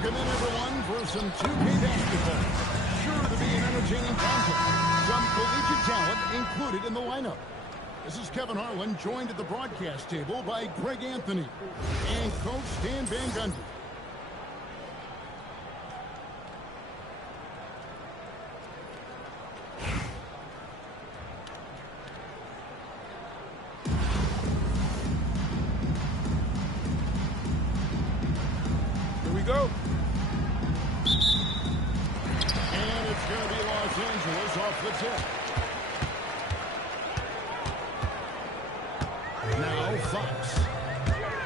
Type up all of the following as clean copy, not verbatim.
Welcome in, everyone, for some 2K basketball. Sure to be an entertaining contest. Some collegiate talent included in the lineup. This is Kevin Harlan, joined at the broadcast table by Greg Anthony and Coach Stan Van Gundy. Here we go. And it's going to be Los Angeles off the tip. Now Fox.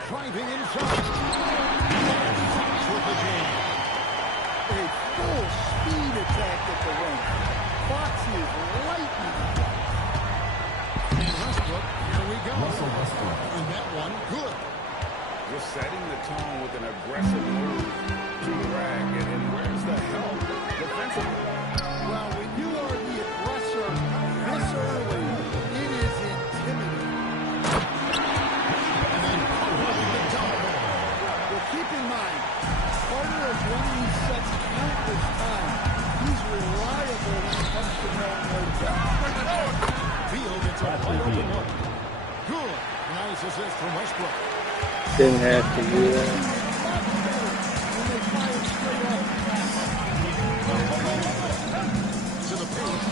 Driving inside. And Fox with the game. A full speed attack at the rim. Fox is lightning. And Westbrook, here we go. And that one, good. Just setting the tone with an aggressive move to the rack. And where's the help defensively? Well, when you are the aggressor this early, it is intimidating. And then holding the double. Well, keep in mind, Carter has won these sets countless times. He's reliable when it comes to knowing where to go. Beal gets a wide open look. Good. Nice assist from Westbrook. Didn't have to do that. When they fire straight up. To the paint.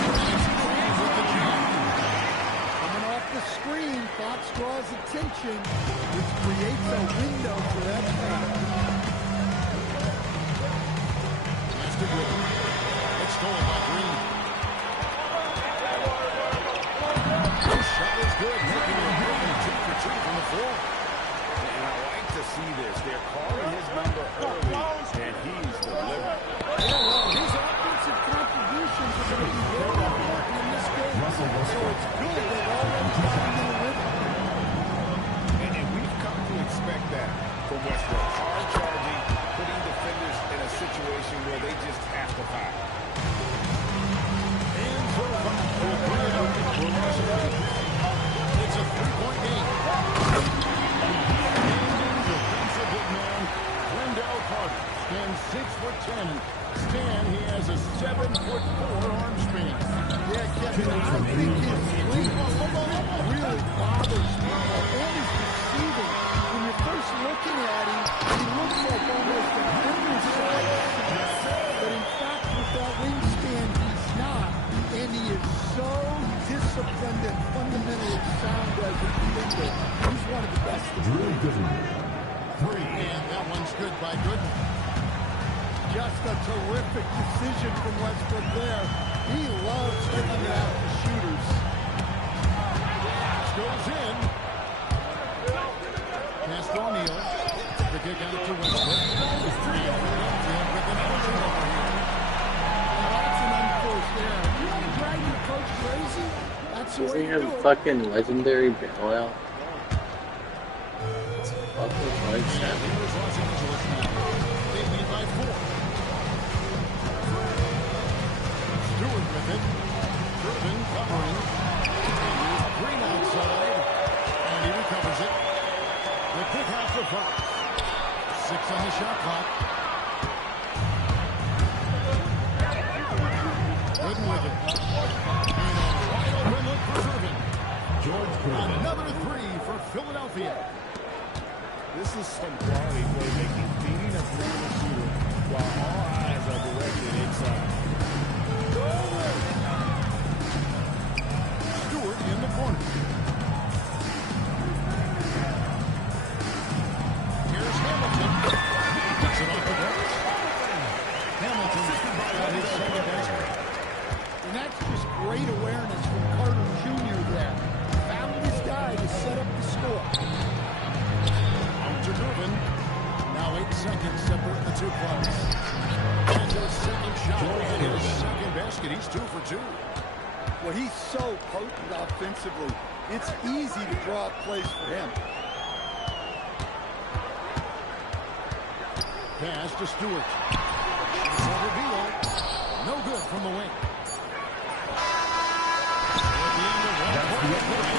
With the jam. Coming off the screen, Fox draws attention, which creates a window for that pass. That's the good. It's stolen by Green. This shot is good, making it a 2 for 2 from the floor. And I like to see this. They're calling his number early, and he's delivering. Yeah, well, his offensive contributions are going to be very important in this game. So it's good they've already gotten in the rhythm. And we've come to expect that from Westbrook. Hard charging, putting defenders in a situation where they just have to foul. And so Fox will bring it up for Los Angeles. It's a 3-point game. Defensive big man, Wendell Carter, stands 6'10". Stan, he has a 7'4" arm span. Yeah, Kevin, I think his swing really bothers me. And he's deceiving. When you're first looking at him, he looks like almost an undersized center. But in fact, with that wingspan, he's not. And he is so disciplined and fundamentally sound as a defender. He's one of the best. Drew Gooden. 3. And that one's good by Gooden. Just a terrific decision from Westbrook there. He loves taking it out to shooters. Goes in. Pass to O'Neal. The kick out to Westbrook. With an energy over here. That's an unforced error. You want to drive your coach crazy? That's the way Isn't you he do a it. fucking legendary bailout? Fucking like that. Here's Los Angeles now. They lead by 4. Stewart with it. Irvin covering. Green outside. And he recovers it. The kick out to Fox. 6 on the shot clock. Gooden with it. And a wide open look for Irvin. Another 3 for Philadelphia. This is some quality playmaking, beating a three-point shooter while all eyes are directed inside. Stewart in the corner. Here's Hamilton. Gets it off the bench. Hamilton got his second basket. And that's just great awareness from Carter Jr. there. Found his guy to set up the score. Out to Irvin. Now 8 seconds separate the two clubs. And his second shot and his second basket. He's 2 for 2. Well, he's so potent offensively. It's easy to draw up plays for him. Pass to Stewart. It's over Beal. No good from the wing. At the end of 1 quarter,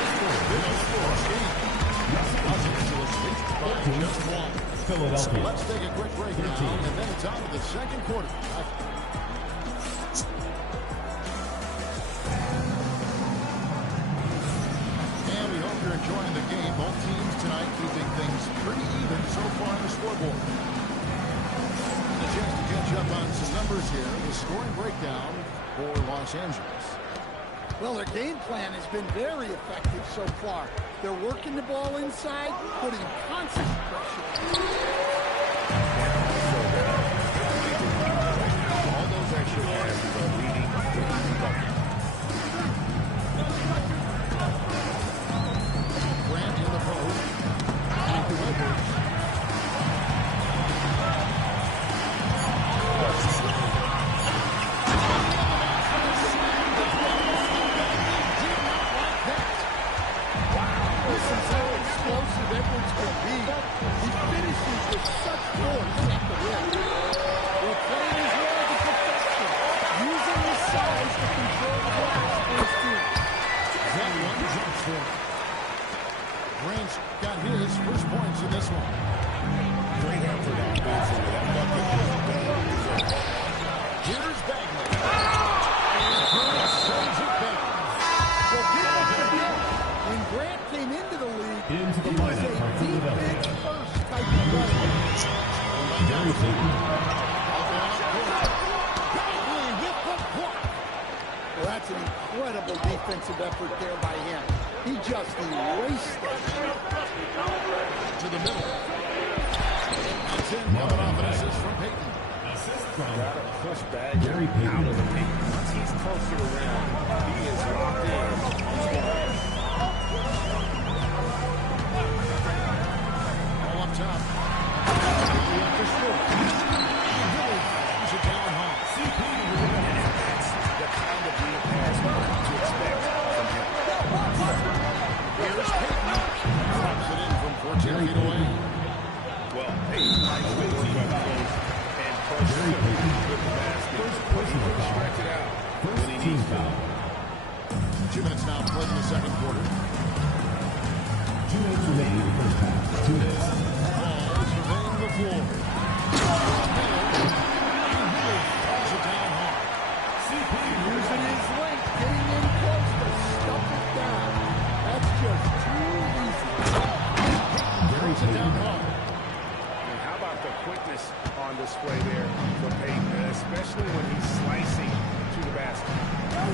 Los Angeles leads by just 1. Philadelphia. Let's take a quick break now, and then it's on to the second quarter. And we hope you're enjoying the game. Both teams tonight keeping things pretty even so far on the scoreboard. A chance to catch up on some numbers here. The scoring breakdown for Los Angeles. Well, their game plan has been very effective so far. They're working the ball inside, putting constant pressure. All those extra passes are leading to the bucket. Grant in the post. Back to Edwards. Edwards could be. He finishes with such force at the rim. They're playing his role to perfection, using his size to control the glass for his team. That one jump shot. Grant's got his first points in this one. Great effort offensively. That bucket wasn't done. Here's Bagley. And Grant sends it back. Well, people forget, when Grant came into the league, Into the he was lineup a for Philadelphia. defense-first type of player. Gary Payton. Bagley with the block. Well, that's an incredible defensive effort there by him. He just erased it. To the middle. That's in, coming off an assist from Payton. Got to push back Gary Payton. out of the paint. Once he's close to the rim, he is locked in on scoring. All up top. After score. He really throws it down home. And that's the kind of lead pass to expect from him. Here's Payton. Drops it in from 14 feet away. Well, Payton likes to work up close and push with the basket. But he will stretch it out when he needs to. 2 minutes now played in the second quarter. 2 minutes remaining in the first half. 2 minutes. Ball surveying the floor. Throws it down hard. Using his length, getting in close to stuff it down. That's just too easy. Gary Throws it down Payton. hard. And how about the quickness on display there for Payton, especially when he's slicing to the basket. Down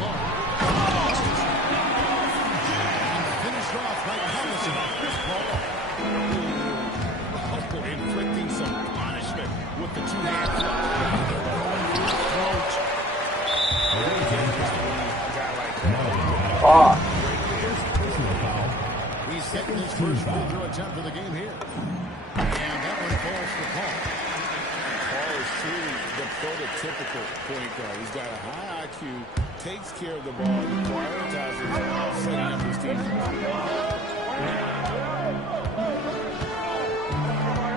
low. And finished off by Collison. Chris Paul. Oh, inflicting some punishment with the two-hand flip. A guy like that. He's getting his first free throw attempt of the game here. And that one falls for Paul. Paul is truly the prototypical point guard. He's got a high IQ, takes care of the ball, he prioritizes setting up his team.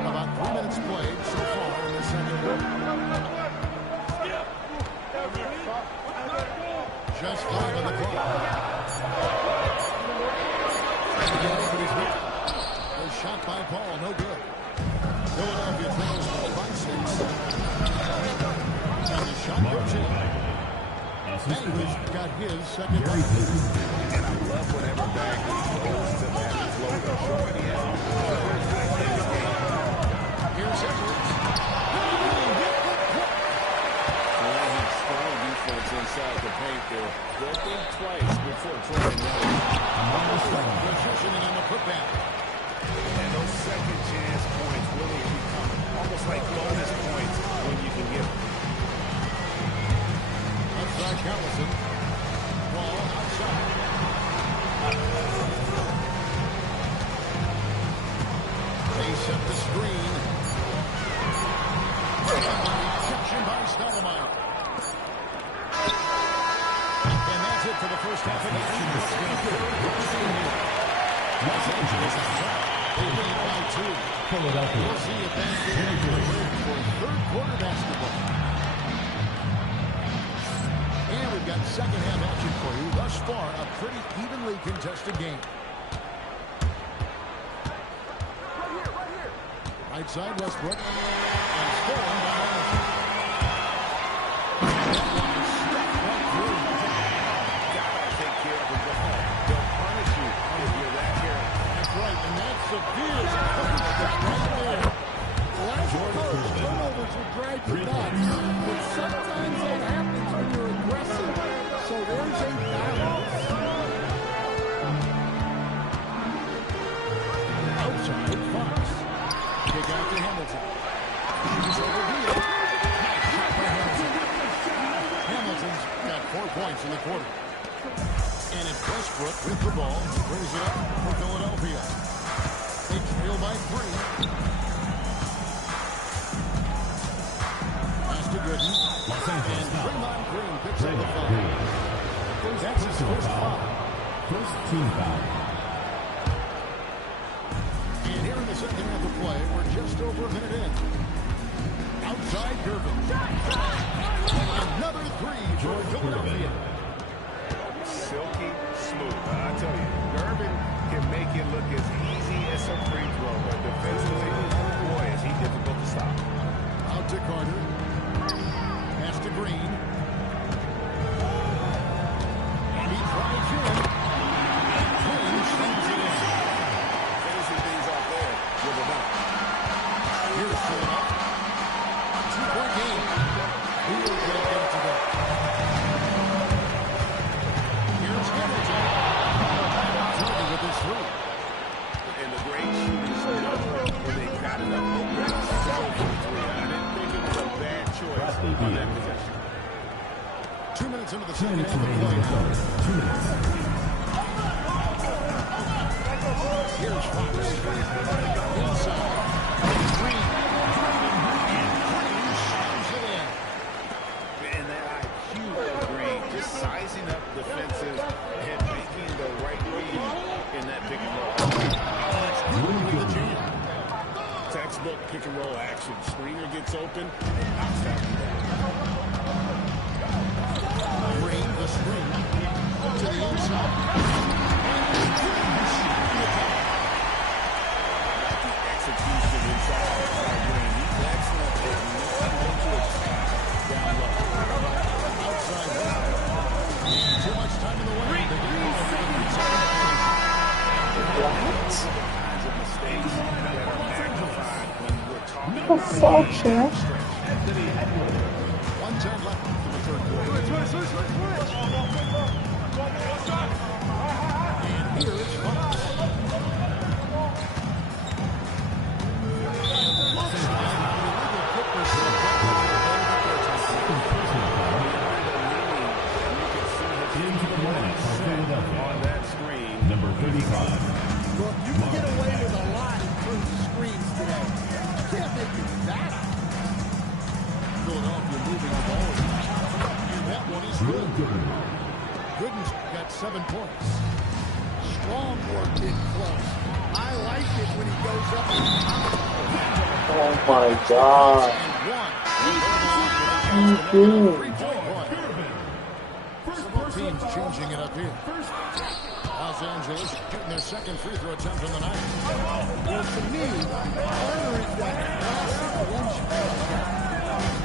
About 3 minutes played so far in the second quarter. Just 5 on the clock. A shot by Paul, no good. Philadelphia trails by 6. And the shot goes in. Bagley's got his second. Gary Payton. And I love whenever Bagley goes to that floater, showing he has Here's Edwards. playing strong defense inside the paint there. They'll think twice before trying another. Positioning on the putback. And those second chance points really become almost like bonus points when you can get them. Outside Collison. Ball outside. They set the screen. Reception by Stoudemire. And that's it for the first half of action. Los Angeles on top. They lead by 2. Philadelphia. We'll see if that game will win for third quarter basketball. And we've got second half action for you. Thus far, a pretty evenly contested game. Right side, Westbrook. And stolen by Hamilton. Right through. Gotta take care of the ball. They'll punish you if you're that careful. That's right, and that's severe. Right there. Last coach, turnovers will drive you nuts, but sometimes that happens when you're aggressive. So there's a balance. Outside, Fox. Kick out to Hamilton. He's over here. Nice shot by Hamilton. Hamilton's got 4 points in the quarter. And it's Westbrook with the ball. Brings it up for Philadelphia. They trail by 3. Pass to Gooden. And Draymond Green picks up the foul. That's his first foul. First team foul. And here in the second half of play, we're just over a minute in. Outside Gervin. Another 3 for Philadelphia. Silky smooth. I tell you, Gervin can make it look as easy as a free throw, but defensively, boy, is he difficult to stop. Out to Carter. Pass to Green. And he drives in. And Green slams it in. Finishing things off there with a dunk. Here's Philip. 2-point game. Who will get it to go? Here's Hamilton. Jordan with his 3. And the great shooters know when they got it up open to go for the 3. I didn't think it was a bad choice on that possession. 2 minutes into the 2 second minutes half of remaining in the play. third. 2 minutes. Here's Fox. Inside. Green. And Green slams it in. And that IQ of Green, just sizing up defenses and making the right read in that pick and roll. With the jam. Textbook pick and roll action. Screener gets open and knocks that one down. Green, the screen. To the inside. And Green shooting the top. About the execution inside by Green. He's excellent at knowing to attack down low. Outside left. And too much time in the way. They get called for the inside. Those are the kinds of mistakes that are magnified when we're talking The fuck, Chef? 1:10 left in the third quarter. And here it's Fox. And left side, illegal kick pursuit. Into the line for Philadelphia. on that screen. Number 35. Look, you can get away with a lot in terms of screens today. You can't make it that. Philadelphia moving the ball. And that one is Real good. good. Gooden's got 7 points. Strong work in close. I like it when he goes up and Oh my God. And one. Mhm. 3-point run. Both teams changing it up here. Los Angeles getting their second free throw attempt on the night. well, to me, Carter is that classic lunch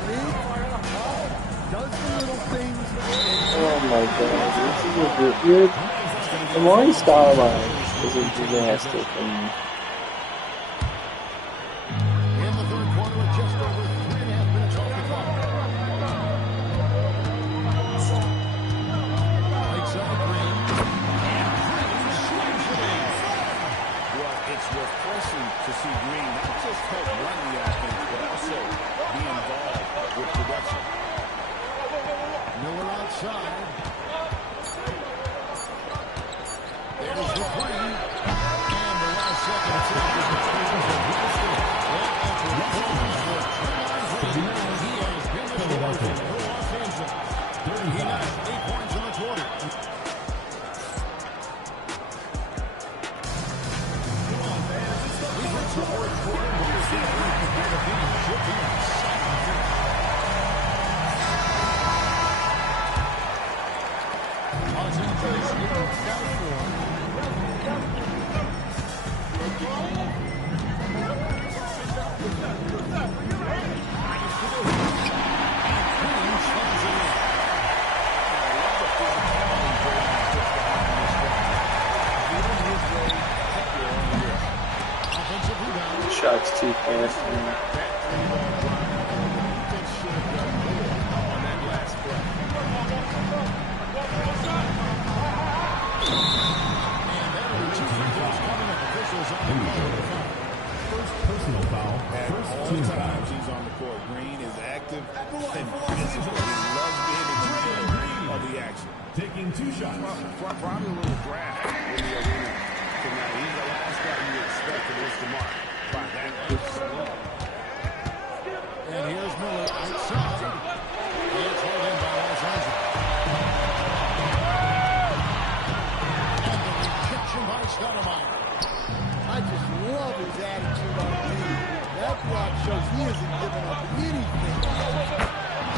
big, does the little things. Oh my God. This is a good. The Maury Starline is a disaster for me. In the third quarter, with just over 3.5 minutes off the clock. Right side, Green. And Green slams it in. Well, it's refreshing to see Green not just help run the offense, but also be involved with production. Miller outside. There's the three. And the last second of He has 8 points in the quarter. We've reached the fourth quarter, but this game should be in second field. Los Angeles leads by 4. shots too fast, man. First personal foul. First team foul. He's on the court. Green is active and physical. He loves being in the middle of the action. Taking 2 shots. Probably a little draft in the arena tonight. He's the last guy you expect to miss the mark by that much. And here's Miller outside. It's held in by Los Angeles. And the rejection by Stoudemire. I just love his attitude on the team. That block shows he isn't giving up anything.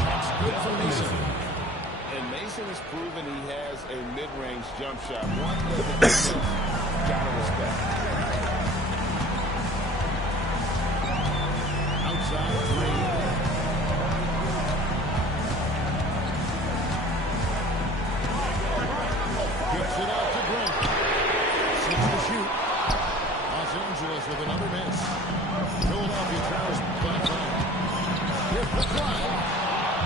That's good for Mason. And Mason has proven he has a mid-range jump shot. One that the defense gotta respect. Outside three. Gets it out to Grant. 6 to shoot. Los Angeles with another miss. Philadelphia trails by 5. Here's the drive.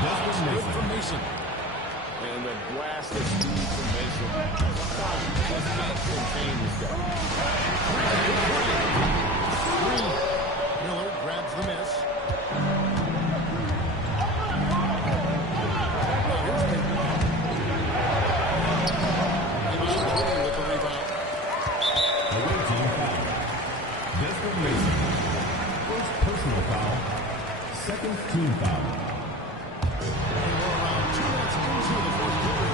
That's good for Mason. And the blast of speed from Mason. Just can't contain this guy. Green. Miller grabs the miss. Now here's Mason. And with the rebound. Away team foul. Desmond Mason. First personal foul. Second team foul. And we're around 2 minutes into the first quarter.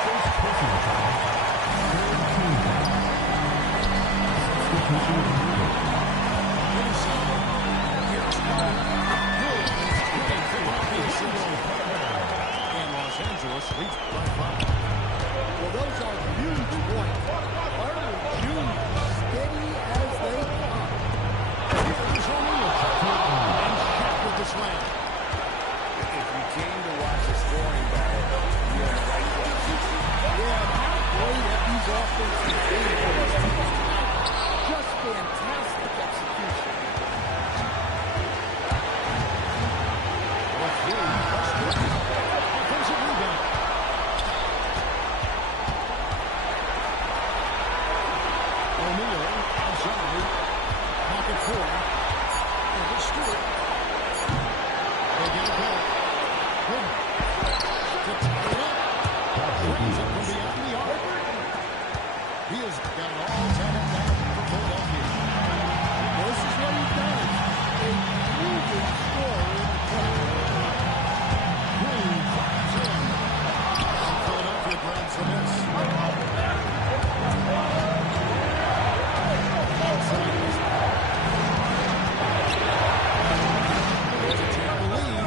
First personal foul. Third team foul. Substitution needed. And Los Angeles leads by 5. Well, those are huge points. Carter Jr. steady as they come. Here's O'Neal. And shot with the slam. If you came to watch a scoring battle, you're in the right place. Yeah, how great have these offenses been for us tonight? Just fantastic execution. Offensive rebound. O'Neal outside. Pocket 4. And it's Stewart. They get it back. Good. To tie it up. Brings it from beyond the arc. He has got it all tied up now for Philadelphia. This is what he does. A proven scorer in the play. Green fires in. And Philadelphia grabs the miss. Outside. There's a Tampa lead.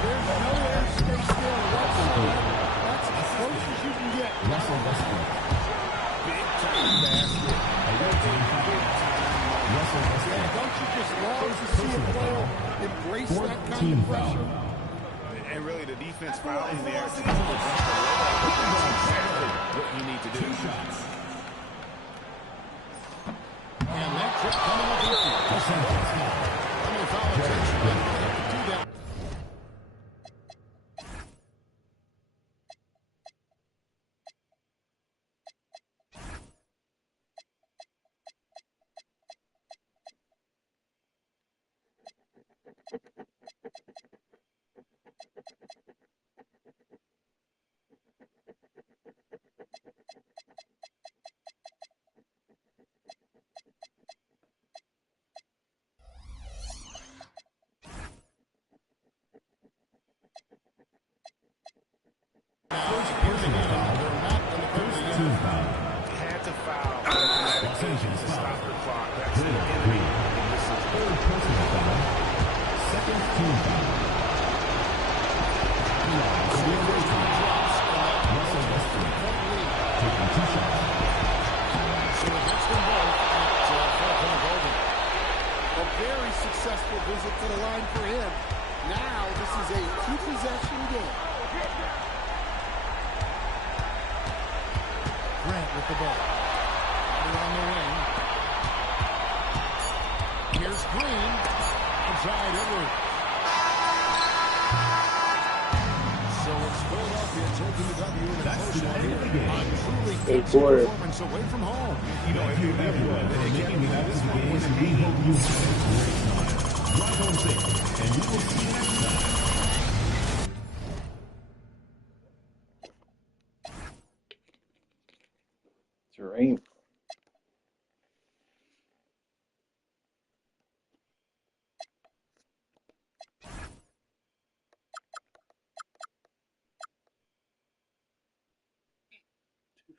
There's nowhere to stay still whatsoever. That's as close as you can get. Russell Westbrook. Big time basket. Away team foul. Russell Westbrook. Yeah, don't you just love to see a player embrace that Fourth kind team of foul. pressure? And really, the defense fouling there. That's exactly what you need to do. 2 shots. And that trip coming up empty. Los Angeles foul. I'm going to foul attention. They have to do that. with the ball. Out on the wing. Here's Green. Outside Edwards. So it's Philadelphia taking the W in a close one here. A truly good performance away from home. You know, if you have one, then they can't get out of the game, and we hope you have a great time. Drive home safe, and we will see you next time. Terrain.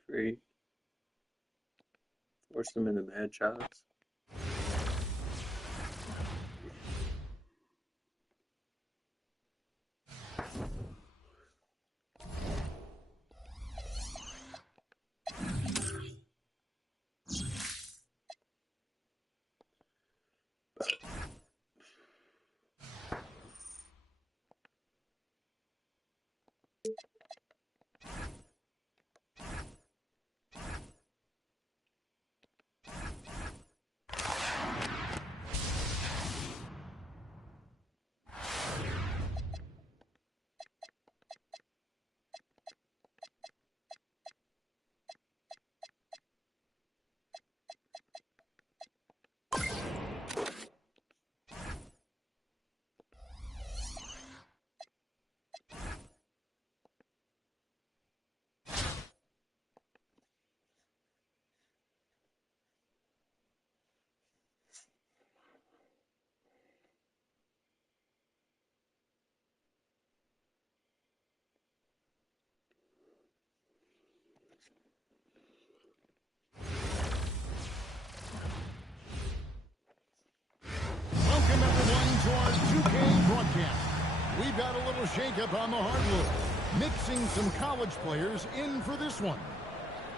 Free. Force them into bad shots. Welcome everyone to our 2K broadcast. We've got a little shakeup on the hardwood, mixing some college players in for this one.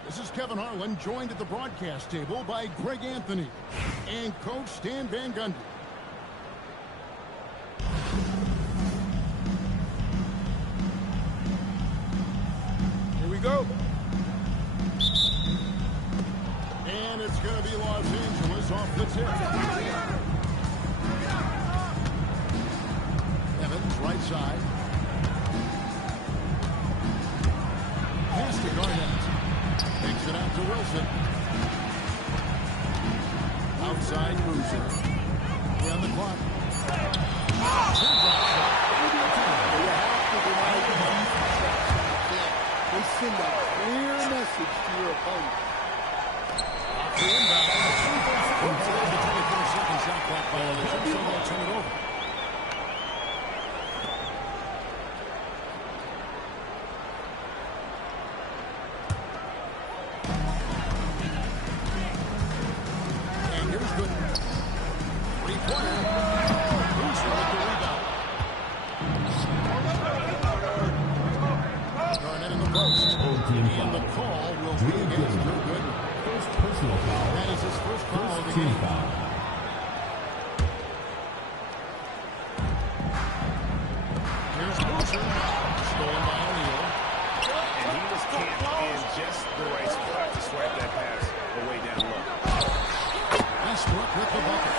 This is Kevin Harlan, joined at the broadcast table by Greg Anthony and Coach Stan Van Gundy. Here we go. And it's going to be Los Angeles off the tip. Evans, right side. Pass to Garnett. Takes it out to Wilson. Outside Boozer. On the clock. They send a clear message to your opponent. Off the inbound. The 24-second shot clock violation, so they'll turn it over. And here's Gooden. Three-pointer. Boozer with the rebound. Garnett in the post. And the call will be against Drew Gooden. First personal foul. That is his first foul of the Team game. foul. Here's Boozer. Stolen by O'Neal. And he was camped in just the right spot to swipe that pass away down low. Westbrook with the bucket.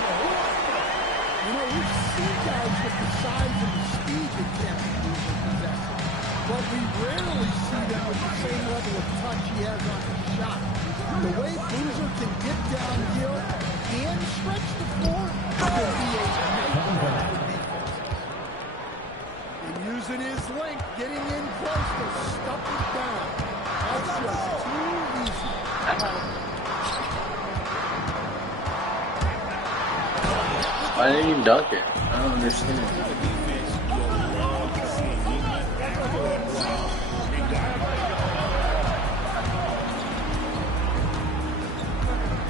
You know, we've seen guys with the size and the speed that can't use and possess it. But we rarely see them with the same level of touch he has on his shot. The way Boozer can get downhill and stretch the floor will be a nightmare for defenses. And using his length, getting in close to stuff it down. That's just too easy. Why didn't you dunk it? I don't understand.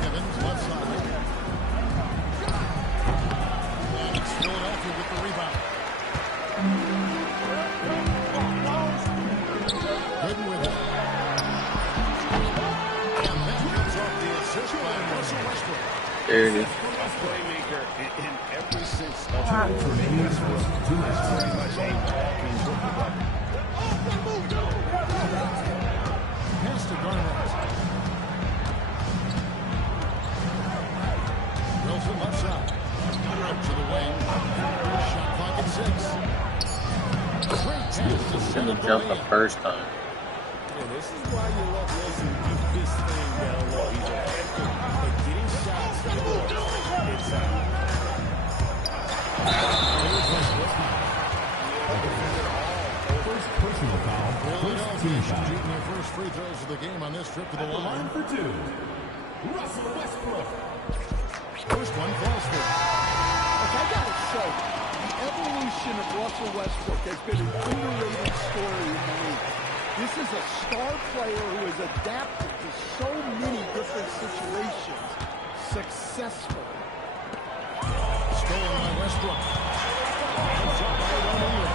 Evans left side. And it's Philadelphia with the rebound. Gooden with it. And that comes off the assist by Russell Westbrook. There it is. A playmaker in every sense of the word. Westbrook is pretty much a walking triple double. Pass to Garnett. jumped the first time. Yeah, this is why you let Wilson keep this thing down low. He's effective at getting shots inside. First personal foul. First team foul. Shooting their first free throws of the game on this trip to the line. For two. Russell Westbrook. First one falls for. Look, I gotta say, the evolution of Russell Westbrook has been an underrated story in the league. This is a star player who has adapted to so many different situations successfully. Stolen by Westbrook. Shot by O'Neal.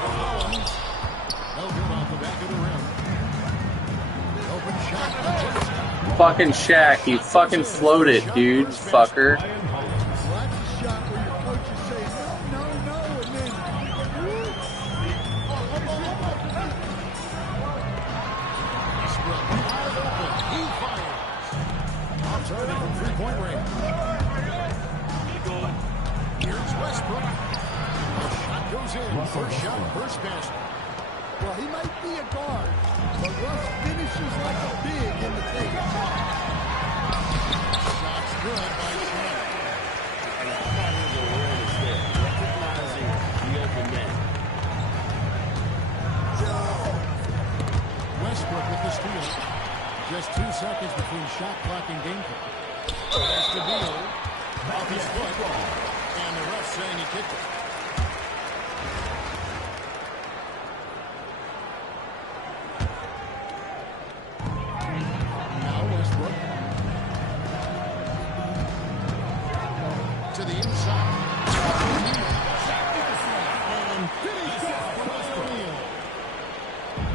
Collins. Held him off the back of the rim. Open shot. Fucking Shaq, you fucking floated, dude, fucker. Well, that's a shot where your coach is saying, no, and then... Westbrook wide open. He fires. Off target from three-point range. Here's Westbrook. The shot goes in. First shot, first basket. Well, he might be a guard, but Russ finishes like a big in the paint. Shot's good by Shaq. And how about his awareness there? Recognizing the open man. Westbrook with the steal. Just 2 seconds between shot clock and game clock. That's the deal. Off his foot. And the ref saying he kicked it. Now Westbrook. To the inside. And finished off by O'Neal.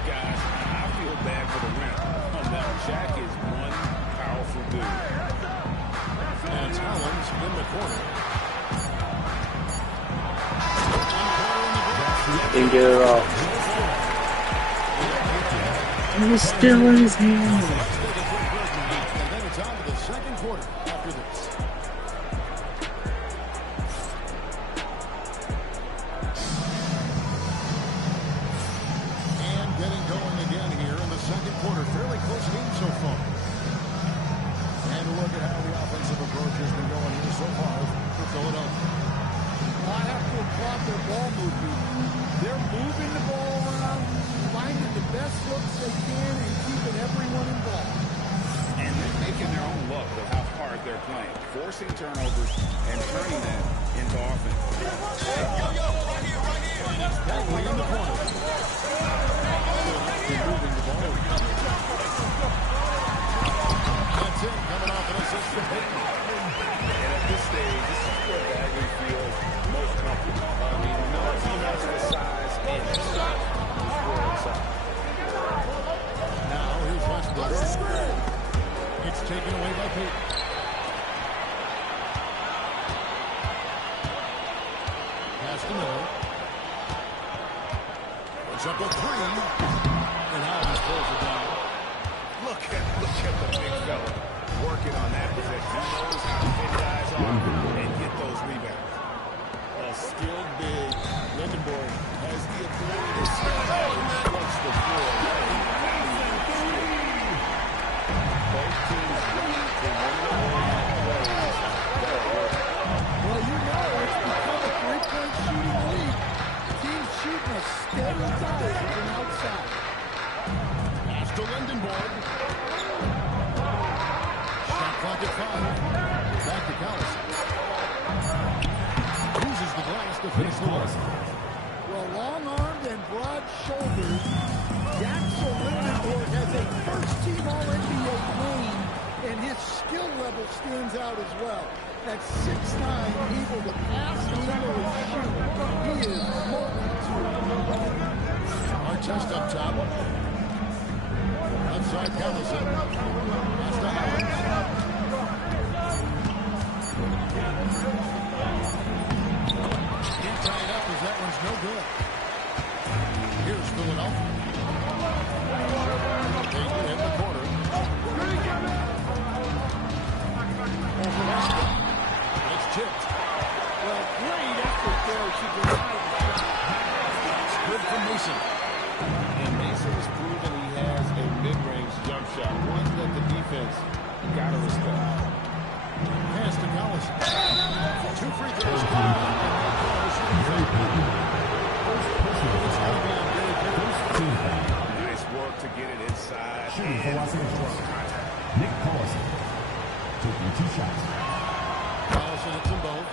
Guys, I feel bad for the rim. Now, Shaq is one powerful dude. And Collins in the corner. Didn't get it off. It was still in his hand. And then it's on to the second quarter after this. And getting going again here in the second quarter. Fairly close game so far. And look at how the offensive approach has been going here so far for Philadelphia. I have to applaud their ball movement. They're moving the ball around, finding the best looks they can, and keeping everyone involved. And they're making their own luck with how hard they're playing, forcing turnovers and turning that into offense. Bagley in the corner. Moving the ball. That's it. Coming off an assist from Payton. And at this stage, this is where Bagley feels most comfortable. I mean, no team has the size and shot to score inside. Now here's Westbrook. It's taken away by Payton. Pass to Miller. Puts up a three. And Allen pulls it down. Look at the big fella working on that possession. He knows how to hit guys off and get those rebounds. A skilled big Lindenborg has the ability to stretch the floor. Both teams want to win the plays that are working. Well, you know, it's become a three-point shooting league. Teams shooting a steady tide from outside. Pass to Lindenborg. Shot clock at 5. Back to Collison. Uses the glass to finish the work. Well, long-armed and broad-shouldered, Jackson Lindenborg has a first-team All-NBA name, and his skill level stands out as well. At 6'9", able to pass, dribble, and shoot. He is multi-tool. Our test up top. Outside Collison. Pass to Allen. Can't tie it up as that one's no good. Here's Philadelphia. Payton in the corner. Over Westbrook. It's tipped. Well, great effort there to deny the shot. It's good for Mason. inside. Shooting for Los Angeles. Nick Collison taking 2 shots. Collison hits them both.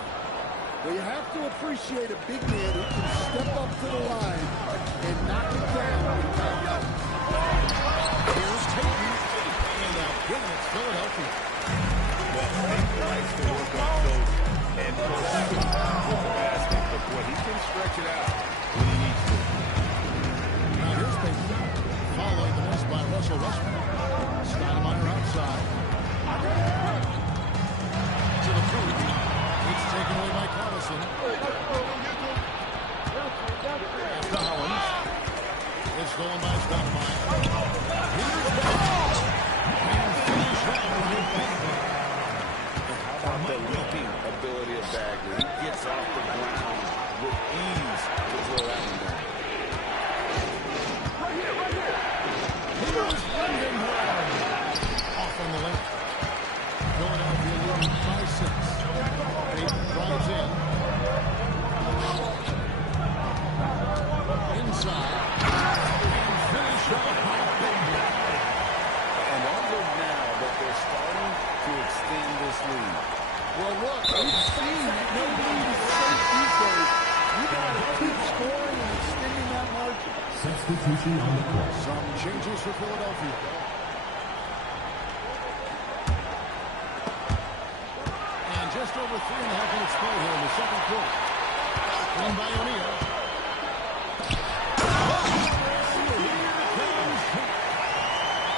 Well, you have to appreciate a big man who can step up to the line and knock it down. Here's Tatum. And again, it's Philadelphia. Well, Tatum likes to work on those and push with the basket, but boy, he can stretch it out when he needs to. Now here's Tatum. Following the miss by Russell Westbrook. Stoudemire outside. To the point. It's taken away by Collison. After Hollins. It's stolen by Stoudemire. Here's Bagley. And finish that one with Bagley. How about the leaping ability of Bagley? He gets off the ground with ease to throw that one down. Here's Brendan Brown. Off on the left. Philadelphia leading by 6. Tatum drives in. Inside. And finish off by Bagley. And onward now that they're starting to extend this lead. Well, look, we've seen that no lead is safe these days. You got to keep scoring and extending that margin. Substitution on the court. Some changes for Philadelphia. And just over 3.5 minutes played here in the second quarter. In by O'Neal.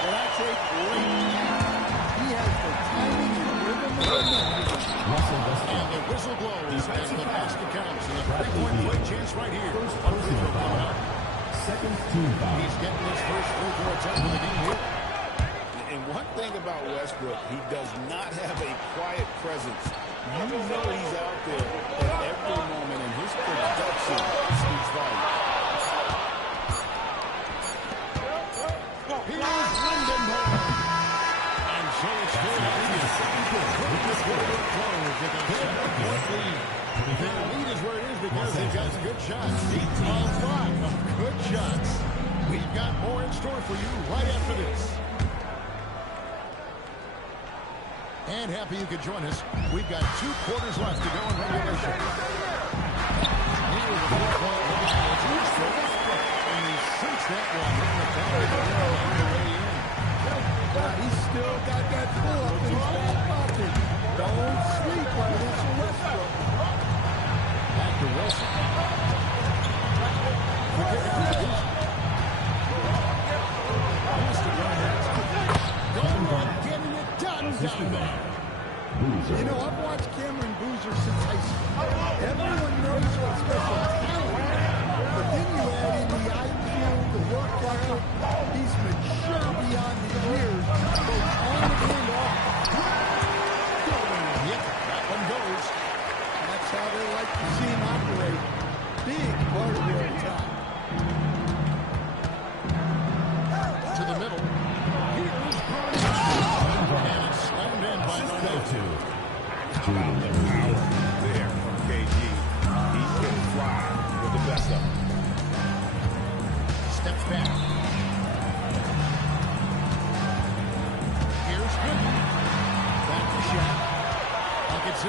Well, that's a great pass. He has the timing and rhythm of the man. Russell Westbrook. And the whistle blows as the basket counts. And a 3-point play chance right here. First personal foul. Second team foul. He's getting his first free throw attempt of the game here. And one thing about Westbrook, he does not have a quiet presence. You know he's out there at every moment, and his production speaks volumes. Here's Brendan Brown. And so it's Philadelphia. Putting this quarter close with a 7-point lead. Their lead is where it is because they've got some good shots. A lot of good shots. We've got more in store for you right after this. And happy you could join us. We've got 2 quarters left to go in regulation. Here's a 4-point lead. It's Westbrook. And he sinks that one in the back of the net on the way in. He's still got that pull up in his back pocket. Don't sleep on Russell Westbrook. Back to Wilson. The kick out to Boozer. Pass to Garnett. Garnett getting it done down there. You know, I've watched Cameron Boozer since high school. Everyone knows what special talent is. But then you add in the IQ, the work ethic. He's mature beyond his years, both on and off. Yep, that one goes. That's how they like to see him operate. Big part of their attack. To the middle. Here's Garnett. And it's slammed in by Garnett. About the power there from KG. He can fly with the best of them. Steps back. Here's Gooden. Back to Shaq. Pocket 6.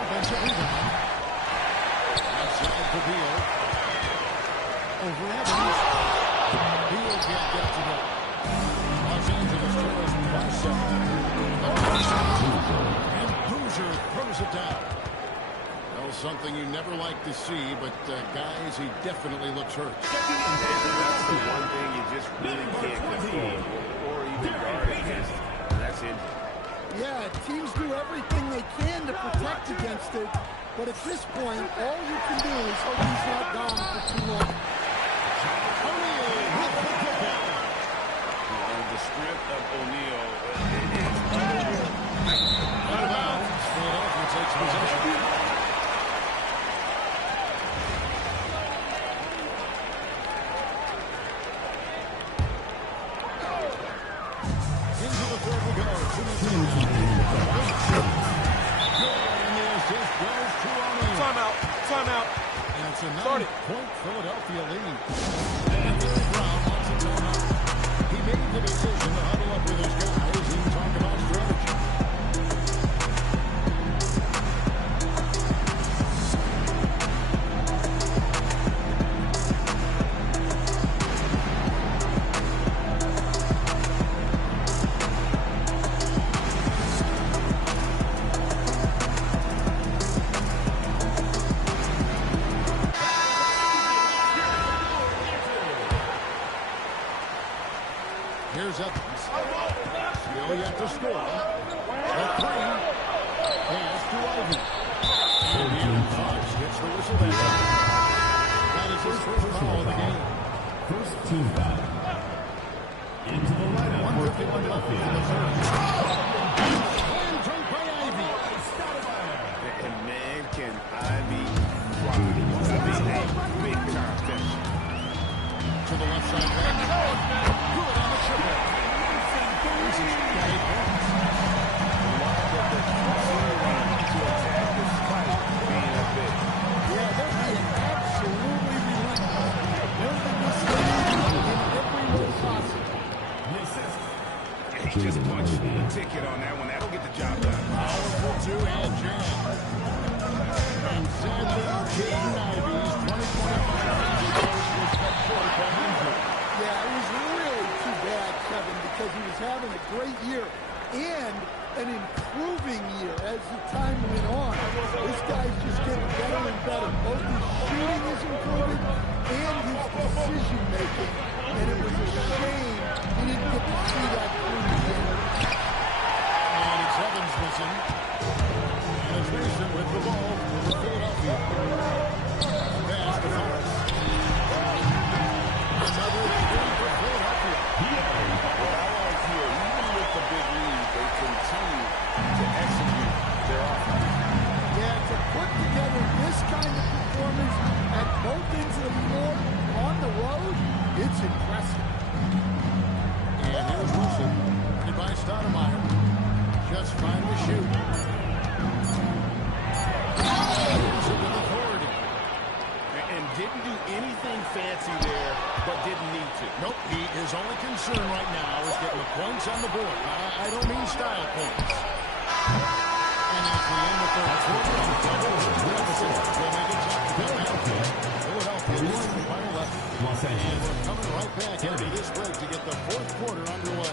Offensive rebound. Outside for Beal. Over Evans. Beal can't get to the Los Angeles trails by 7. And Boozer throws it down. Well, something you never like to see, but guys, he definitely looks hurt. That's the one thing you just really can't control or even guard against. And that's injury. Yeah, teams do everything they can to protect against it. But at this point, all you can do is hope he's not gone for too long. O'Neal with the pickout. The strength of O'Neal is unbelievable. Out of bounds. Philadelphia takes possession. Into the third we go. And the assist goes to O'Neal. Timeout. Timeout. And it's a 9-point Philadelphia lead. And Here's Evans. Still yet to score. The three. Pass to Ivy. And Aaron Fox gets the whistle that time. That is his first foul of the game. First team foul. Into the lineup for Philadelphia. Slam dunk by Ivy. And man, can Ivy fly. I mean, a big-time finish. To the left side leg. Good on the triple. This is got 8 points. To attack despite being a big. Yeah, they're being absolutely relentless. Building this lead in every way possible. He just punched the ticket on that one. That'll get the job done. Powerful two-hand jam. And sadly, Jaden Ivey's 2025 was cut short by injury. Yeah, it was really too bad, Kevin, because he was having a great year and an improving year as the time went on. This guy's just getting better and better. Both his shooting is improving and his decision making. And it was a shame he didn't get to see that through the game. And it's Evans missing. And it's Mason with the ball for Philadelphia. Pass to Fox. Another three for Philadelphia. What I like here, even with the big lead, they continue to execute their offense. Yeah, to put together this kind of performance at both ends of the floor on the road, it's impressive. And here's Wilson. Headed by Stoudemire. Just fine to shoot. Wilson with authority. And didn't do anything fancy there, but didn't need to. Nope, his only concern right now is getting the points on the board. I don't mean style points. And as we end the third quarter, we'll make it tough to come out. Philadelphia leading by 11. And we're coming right back after this break to get the fourth quarter underway.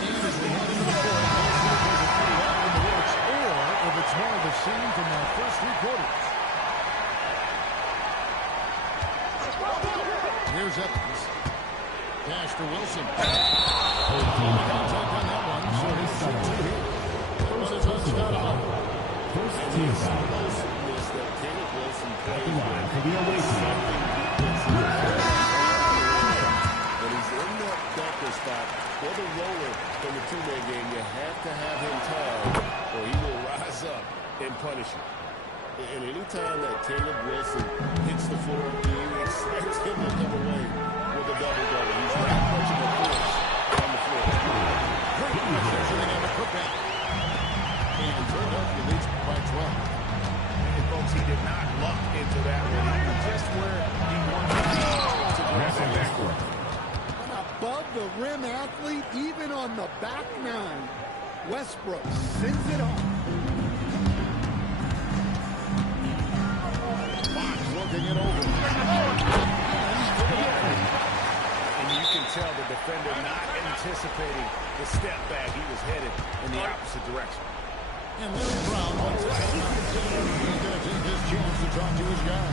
And as we head into the fourth, we'll see if there's a pretty out in the works, or if it's more of the same from our first 3 quarters. Here's Evans. Pass to Wilson. Contact on that one, so he's shoot 2 here. But it's on Stoudemire. First team foul. At the line for the away team. When he's in that dunker spot or the roller in the two-man game, you have to have him tagged or he will rise up and punish you. And anytime that Caleb Wilson hits the floor, you expect him to come away with a double-double. He's not much of a force on the floor. Great positioning on the putback. And Philadelphia leads by 12. And folks, he did not luck into that one. He was just where he wanted to grab that backcourt. An above-the-rim athlete, even on the back nine. Westbrook sends it on. Fox looking it over. And you can tell the defender not anticipating the step back. He was headed in the opposite direction. And Larry Brown wants to take an opportunity. He's going to take his chance to talk to his guy.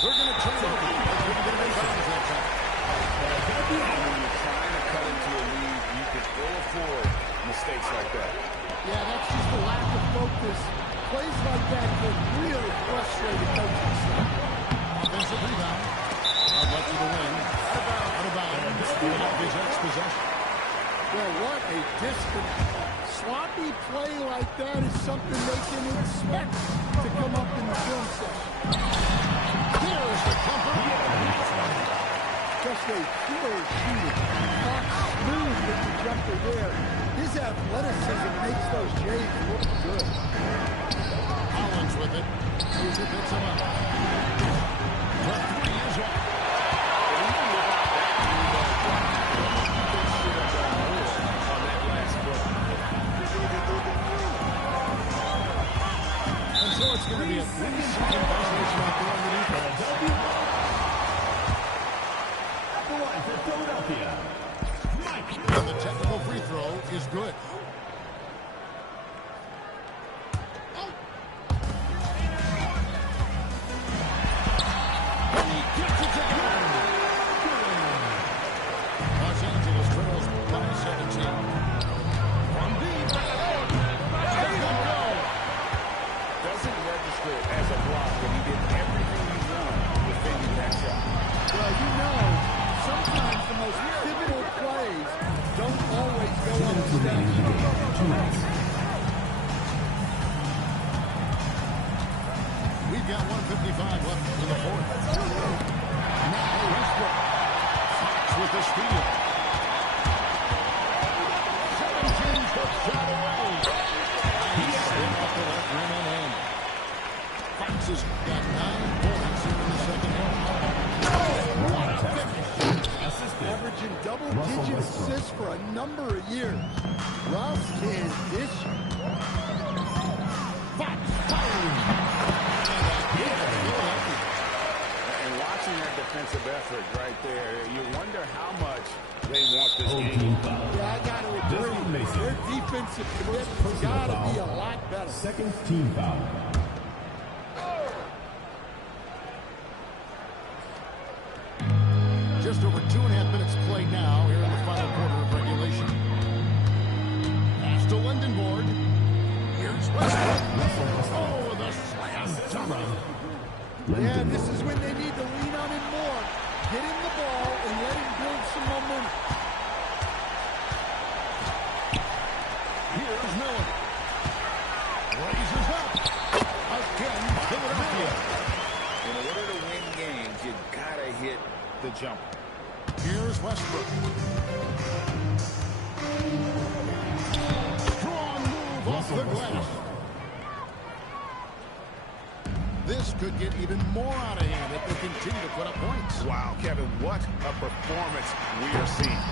They're going to turn it over. They couldn't get it in bounds that time. When you're trying to cut into a lead, you can ill afford mistakes like that. Yeah, that's just a lack of focus. Plays like that can really frustrate a coaching staff. Offensive rebound. Unlucky to win. Out of bounds. Philadelphia's next possession. Well, what a disconnect. Sloppy play like that is something they can expect to come up in the film session. Here's the cover. Just a pure shooting. Not smooth with the jumper there. His athletic athleticism makes those Jays look good. Collins with it. Boozer picks him up. The three is off. And even without that should have done more on that last play. And so it's going to be a 3-second violation out there on the defense. For Philadelphia, And the technical free throw is good. And he gets it again. Los Angeles trails by 17. From deep. There you go. Doesn't register as a block, but he did everything he wanted defending that shot. Well, you know, sometimes the most pivotal plays don't always go on the stat sheet. We've got 1:55 left in the fourth. Now Westbrook. Fox with the steal. 17-foot shot away. He's off the left rim and in. Fox has got 9 points here in the second half. What a finish. Averaging double-digit assists for a number of years. Russ can dish. Fox firing. And watching that defensive effort right there, you wonder how much they want this game. team foul. Yeah, I got to agree. Mason. Their defensive commitment's got to be a lot better. Second team foul. Just over 2.5 minutes played now here in the final quarter of regulation. Pass to Lindenborg. Here's Westbrook. Oh, the slam dunk. Yeah, this is when they need to lean on him more. Get him the ball and let him build some momentum. Here's Miller. Raises up. Again, Philadelphia. In order to win games, you gotta hit the jumper. Here's Westbrook. Strong move off the glass. This could get even more out of hand if they continue to put up points. Wow, Kevin, what a performance we are seeing.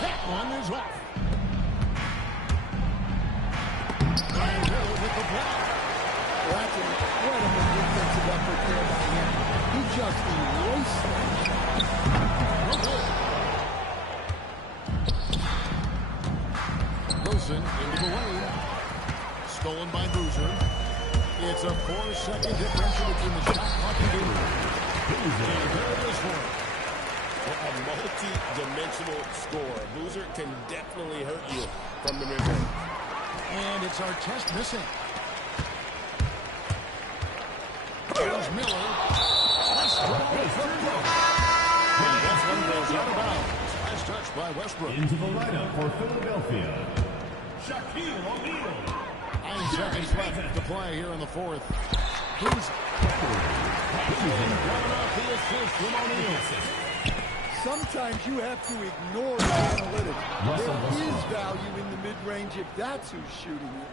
That one is off. And Hill with the block. Well, that's an incredible defensive effort there by him. He just erased them. Wilson into the lane. Stolen by Boozer. It's a 4-second differential between the shot clock and Boozer. And there it is for him. A multi-dimensional score. Boozer can definitely hurt you from the mid-range. And it's our test missing. Here's Miller. And that one goes out of bounds. Nice touch by Westbrook. Into the lineup for Philadelphia, Shaquille O'Neal. 9 seconds left to play here in the fourth. Who's coming off the assist from O'Neal? Sometimes you have to ignore the analytics. There is value in the mid-range if that's who's shooting it.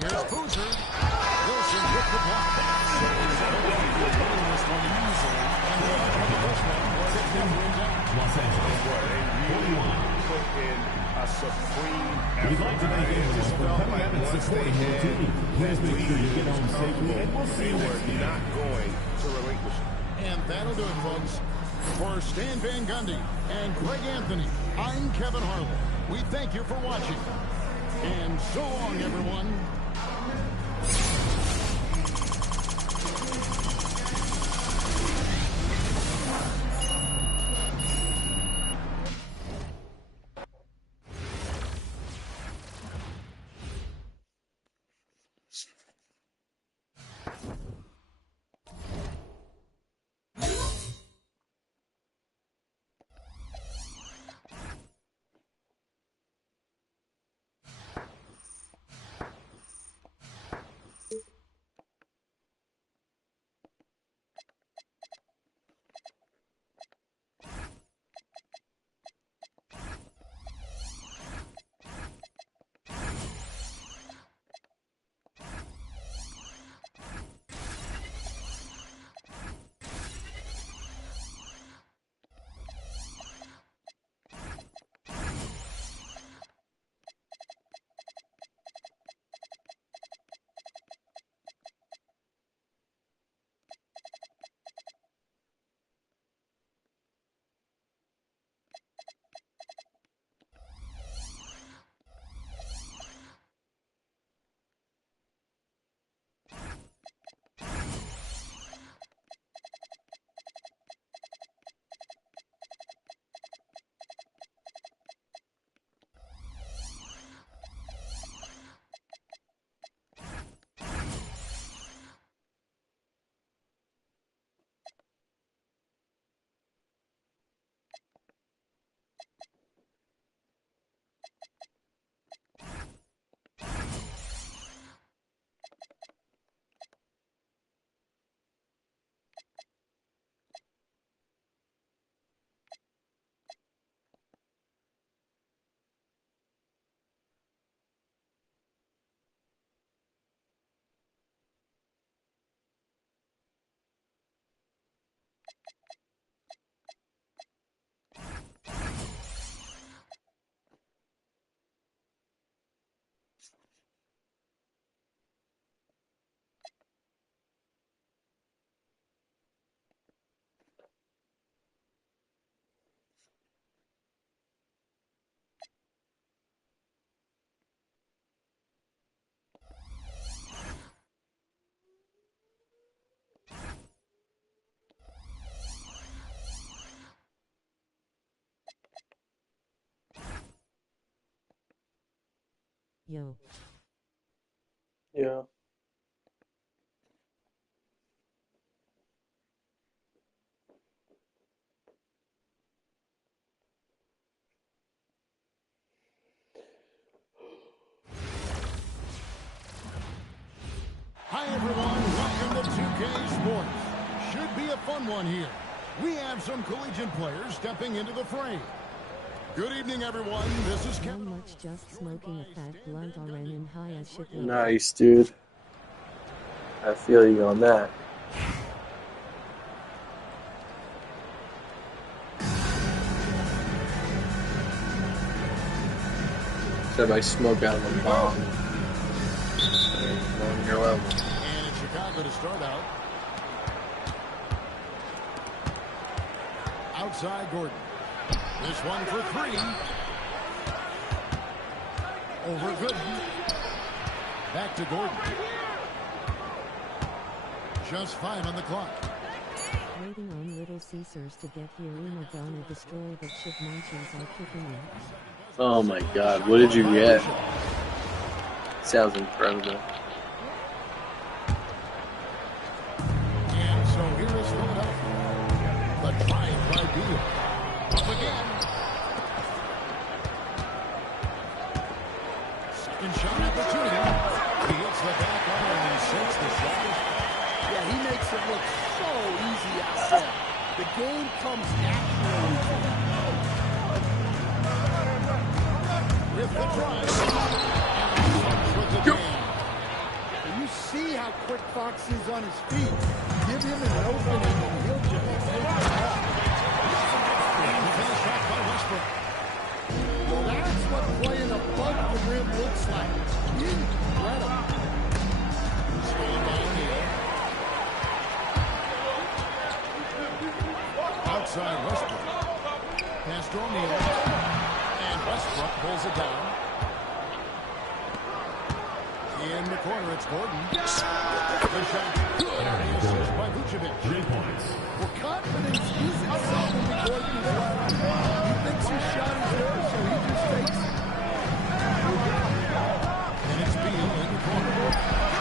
Here's Boozer. Wilson with the block. This one easily. And the first one was it wins out. Los Angeles. They really put in a supreme effort. We'd like to thank everyone for coming out and supporting your team. Please make sure you get home safely, and we'll see you next They game. were not going to relinquish it. And that'll do it, folks. For Stan Van Gundy and Greg Anthony, I'm Kevin Harlan. We thank you for watching. And so long, everyone. Yo. Yeah. Hi, everyone. Welcome to 2K Sports. Should be a fun one here. We have some collegiate players stepping into the fray. Good evening, everyone. This is How Kevin. much just smoking a fat blunt or and high as shit. Nice, dude. I feel you on that. Except I smoke out of a bomb. On your level. And it's Chicago to start out. Outside Gordon. This one for three. Over Gooden. Back to Gordon. Just 5 on the clock. Waiting on Little Caesars to get here. We're gonna destroy the shit munchies are kicking in. Oh my god, what did you get? Sounds incredible. And so here is Philadelphia. The drive by Beal. Up again. Second shot opportunity. He hits the back iron and sets the shot. Yeah, he makes it look so easy out there. The game comes naturally to him. With the drive. With the game. And you see how quick Fox is on his feet. Give him an opening and he'll just take it up. And finished off by Westbrook. Well, that's what playing above the rim looks like. Incredible. Stand by Neal. Outside Westbrook. Pass to O'Neal. And Westbrook pulls it down. In the corner, it's Gordon. The shot. Good. The assist by Vucevic. 3 points. Well, confidence isn't something that Gordon is like. He thinks his shot is there, so he just takes it. And it's Beal in the corner.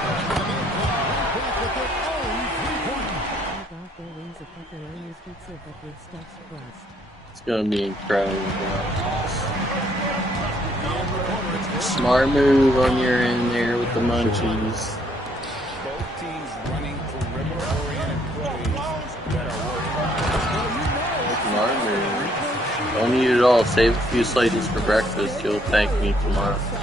And then back with their own three-pointer. I got their wings of pepperoni's pizza but with stuffed crust. It's gonna be incredible, bro. In the corner, it's Gordon. Smart move on your end there with the munchies. Both teams running perimeter-oriented plays that are working. Smart move. Don't eat it all. Save a few slices for breakfast. You'll thank me tomorrow. From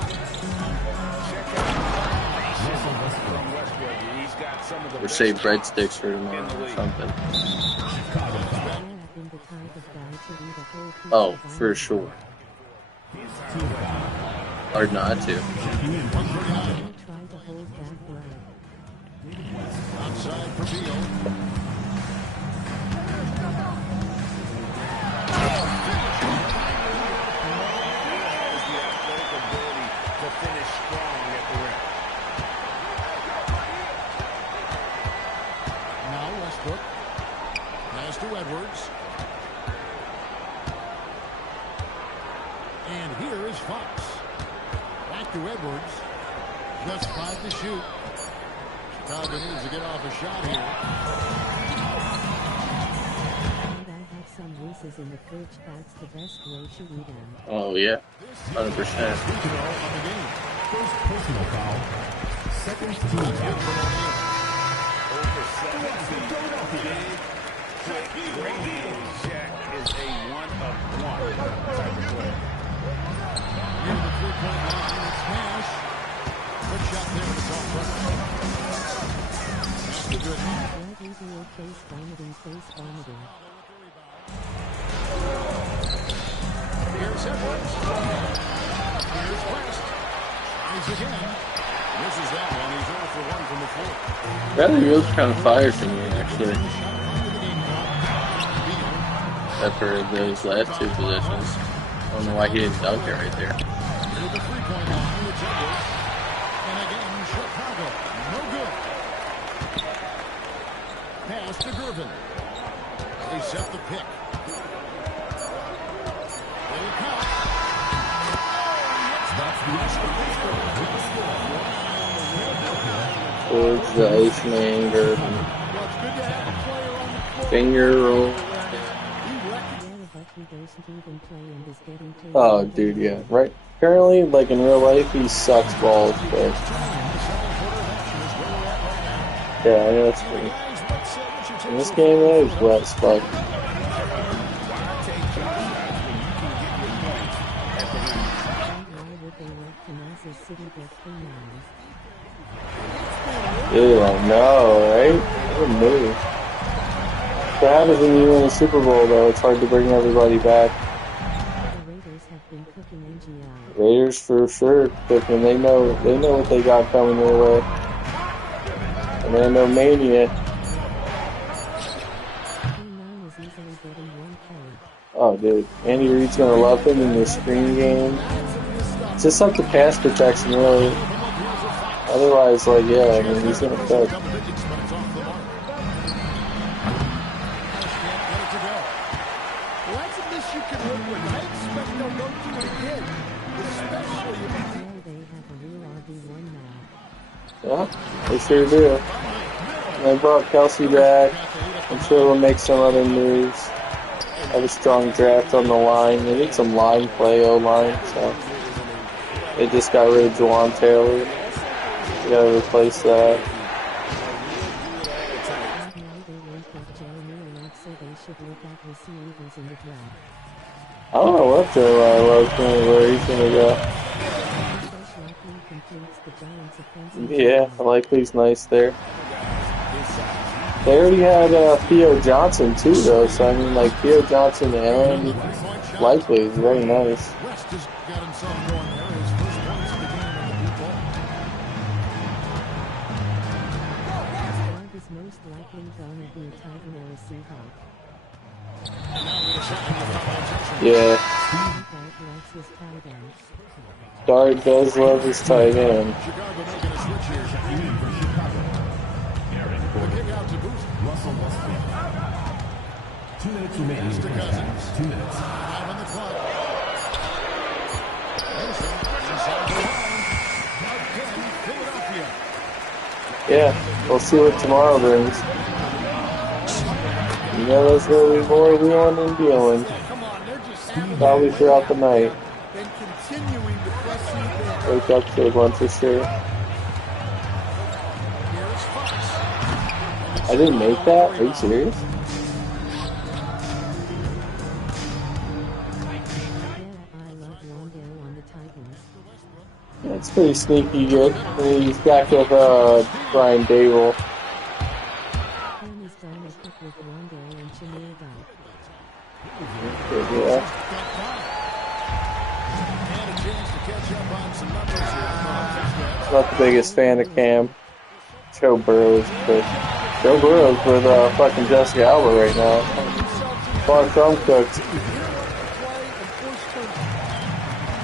Westbrook, he's got some of the Or best save shots breadsticks for in tomorrow the or league. something. Chicago foul. I have been the type of guy to eat a whole pizza Oh, by for myself. sure. 2 foul. Hard not to. Checking in. Don't try to hold that blood. Outside for Beal. Has the athletic ability to finish strong at the rim. Now Westbrook. Pass to Edwards. And here is Fox. Back to Edwards. Just 5 to shoot. Chicago needs to get off a shot here. And I have some Reese's in the fridge. That's the best way to eat them. Oh yeah, This 100%. free throw of the game. First personal foul. Second team Good foul. for O'Neal. Over 17. Quick, great game. Shaq is a one-of-one type of player. Near the three-point line. It's Nash. Good shot there in the top front. Pass to Gooden. Right into your face vomiting, face vomiting. Here's Edwards. Here's West. Tries again. Misses that one. He's 0 for 1 from the floor. That feels kind of fire to me, actually. After those last 2 possessions. I don't know why he didn't dunk it right there. To the three-point line. It's Edwards. And again, Chicago. No good. Pass to Gervin. They set the pick. It'll count. Towards the Iceman or finger roll. Oh, dude, yeah, right. Currently, like in real life, he sucks balls, but yeah, I know it's funny. In this game, though, he's wet as fuck. Dude, I know, right? Good move. What happens when you win a Super Bowl, though? It's hard to bring everybody back. Raiders for sure cooking. They know what they got coming their way. And they're no mania. Oh, dude, Andy Reid's gonna love him in this screen game. It's just up to pass protection, really. Otherwise, like, yeah, I mean, he's gonna cook. Yeah, they sure do. And they brought Kelsey back. I'm sure they'll make some other moves. Have a strong draft on the line. They need some line play, O-line, so they just got rid of Juwan Taylor. You gotta replace that. I don't know what Jeremiah was going, where he's gonna go. Yeah, I like he's nice there. They already had Theo Johnson too, though. So I mean, like Theo Johnson and likely is very nice. Yeah. Dart does love his tight end. Yeah, we'll see what tomorrow brings. You know there's going to be more wheeling and dealing. Probably throughout the night. Wake up to a bunch of shit. I didn't make that? Are you serious? Yeah, it's pretty sneaky good. I mean, he's back with Brian Dable. Yeah. Not the biggest fan of Cam. Joe Burrow's with fucking Jessica Alba right now. Far from cooked.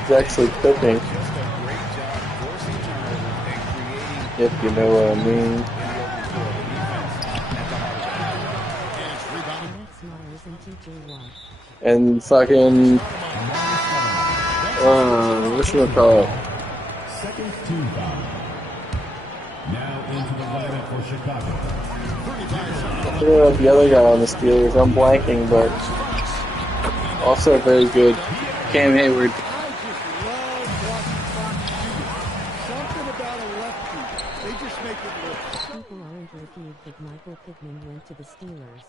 He's actually cooking. If you know what I mean. And fucking whatchamacallit? Now into the lineup for Chicago. I forget about the other guy on the Steelers. I'm blanking, but also very good. Cam Hayward. Something about a lefty. They just make it work. People aren't relieved that Michael Pittman went to the Steelers.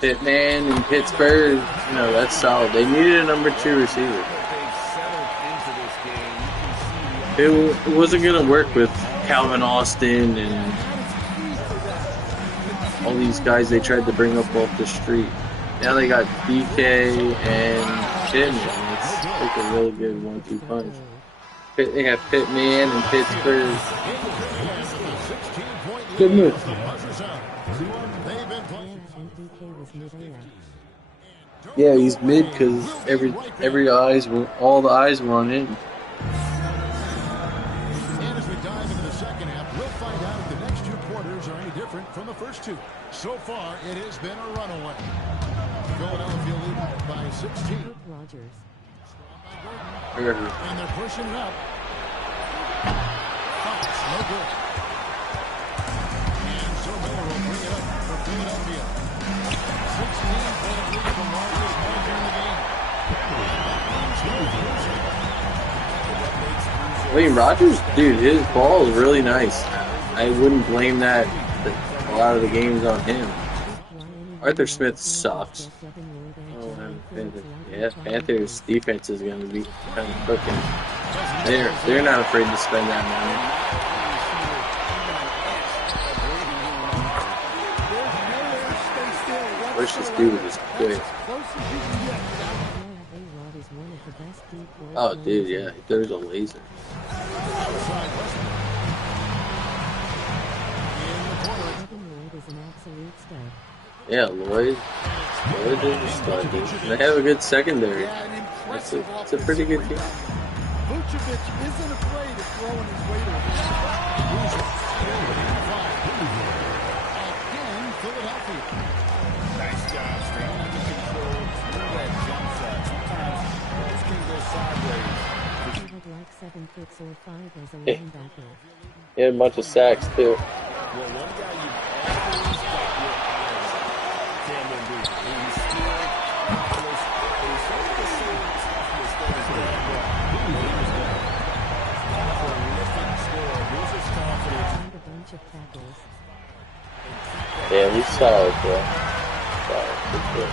Pittman in Pittsburgh, you know, that's solid. They needed a number 2 receiver. It wasn't going to work with Calvin Austin and all these guys they tried to bring up off the street. Now they got DK and Pittman. It's like a really good 1-2 punch. They have Pittman and Pittsburgh. Good move. Yeah, he's mid because all the eyes were on him. And as we dive into the second half, we'll find out if the next 2 quarters are any different from the first 2. So far, it has been a runaway. Philadelphia leading by 16. Rogers. And they're pushing it up. Fox, no good. And so Miller will bring it up for Philadelphia. 16-point lead from Rogers here in the game. I mean, Rogers, dude, his ball is really nice. I wouldn't blame that a lot of the games on him. Arthur Smith sucks. Oh, yeah, Panthers defense is going to be kind of cooking. They're not afraid to spend that money. Wish this dude was quick. Oh, dude, yeah, there's a laser. Yeah, Lloyd is a stud, dude. They have a good secondary. It's a pretty good team. Vucevic isn't afraid of throwing his weight around. Again, Philadelphia. Nice job staying under control through that jump shot. Sometimes those can go sideways. He had a bunch of sacks, too. Well, one guy you always got your eye on, Cameron Brink. He's skilled, accomplished, but he's sort of the same toughness that his dad brought when he was young. Prolific scorer, here's his confidence. Yeah, he's solid, bro. Solid, good kid.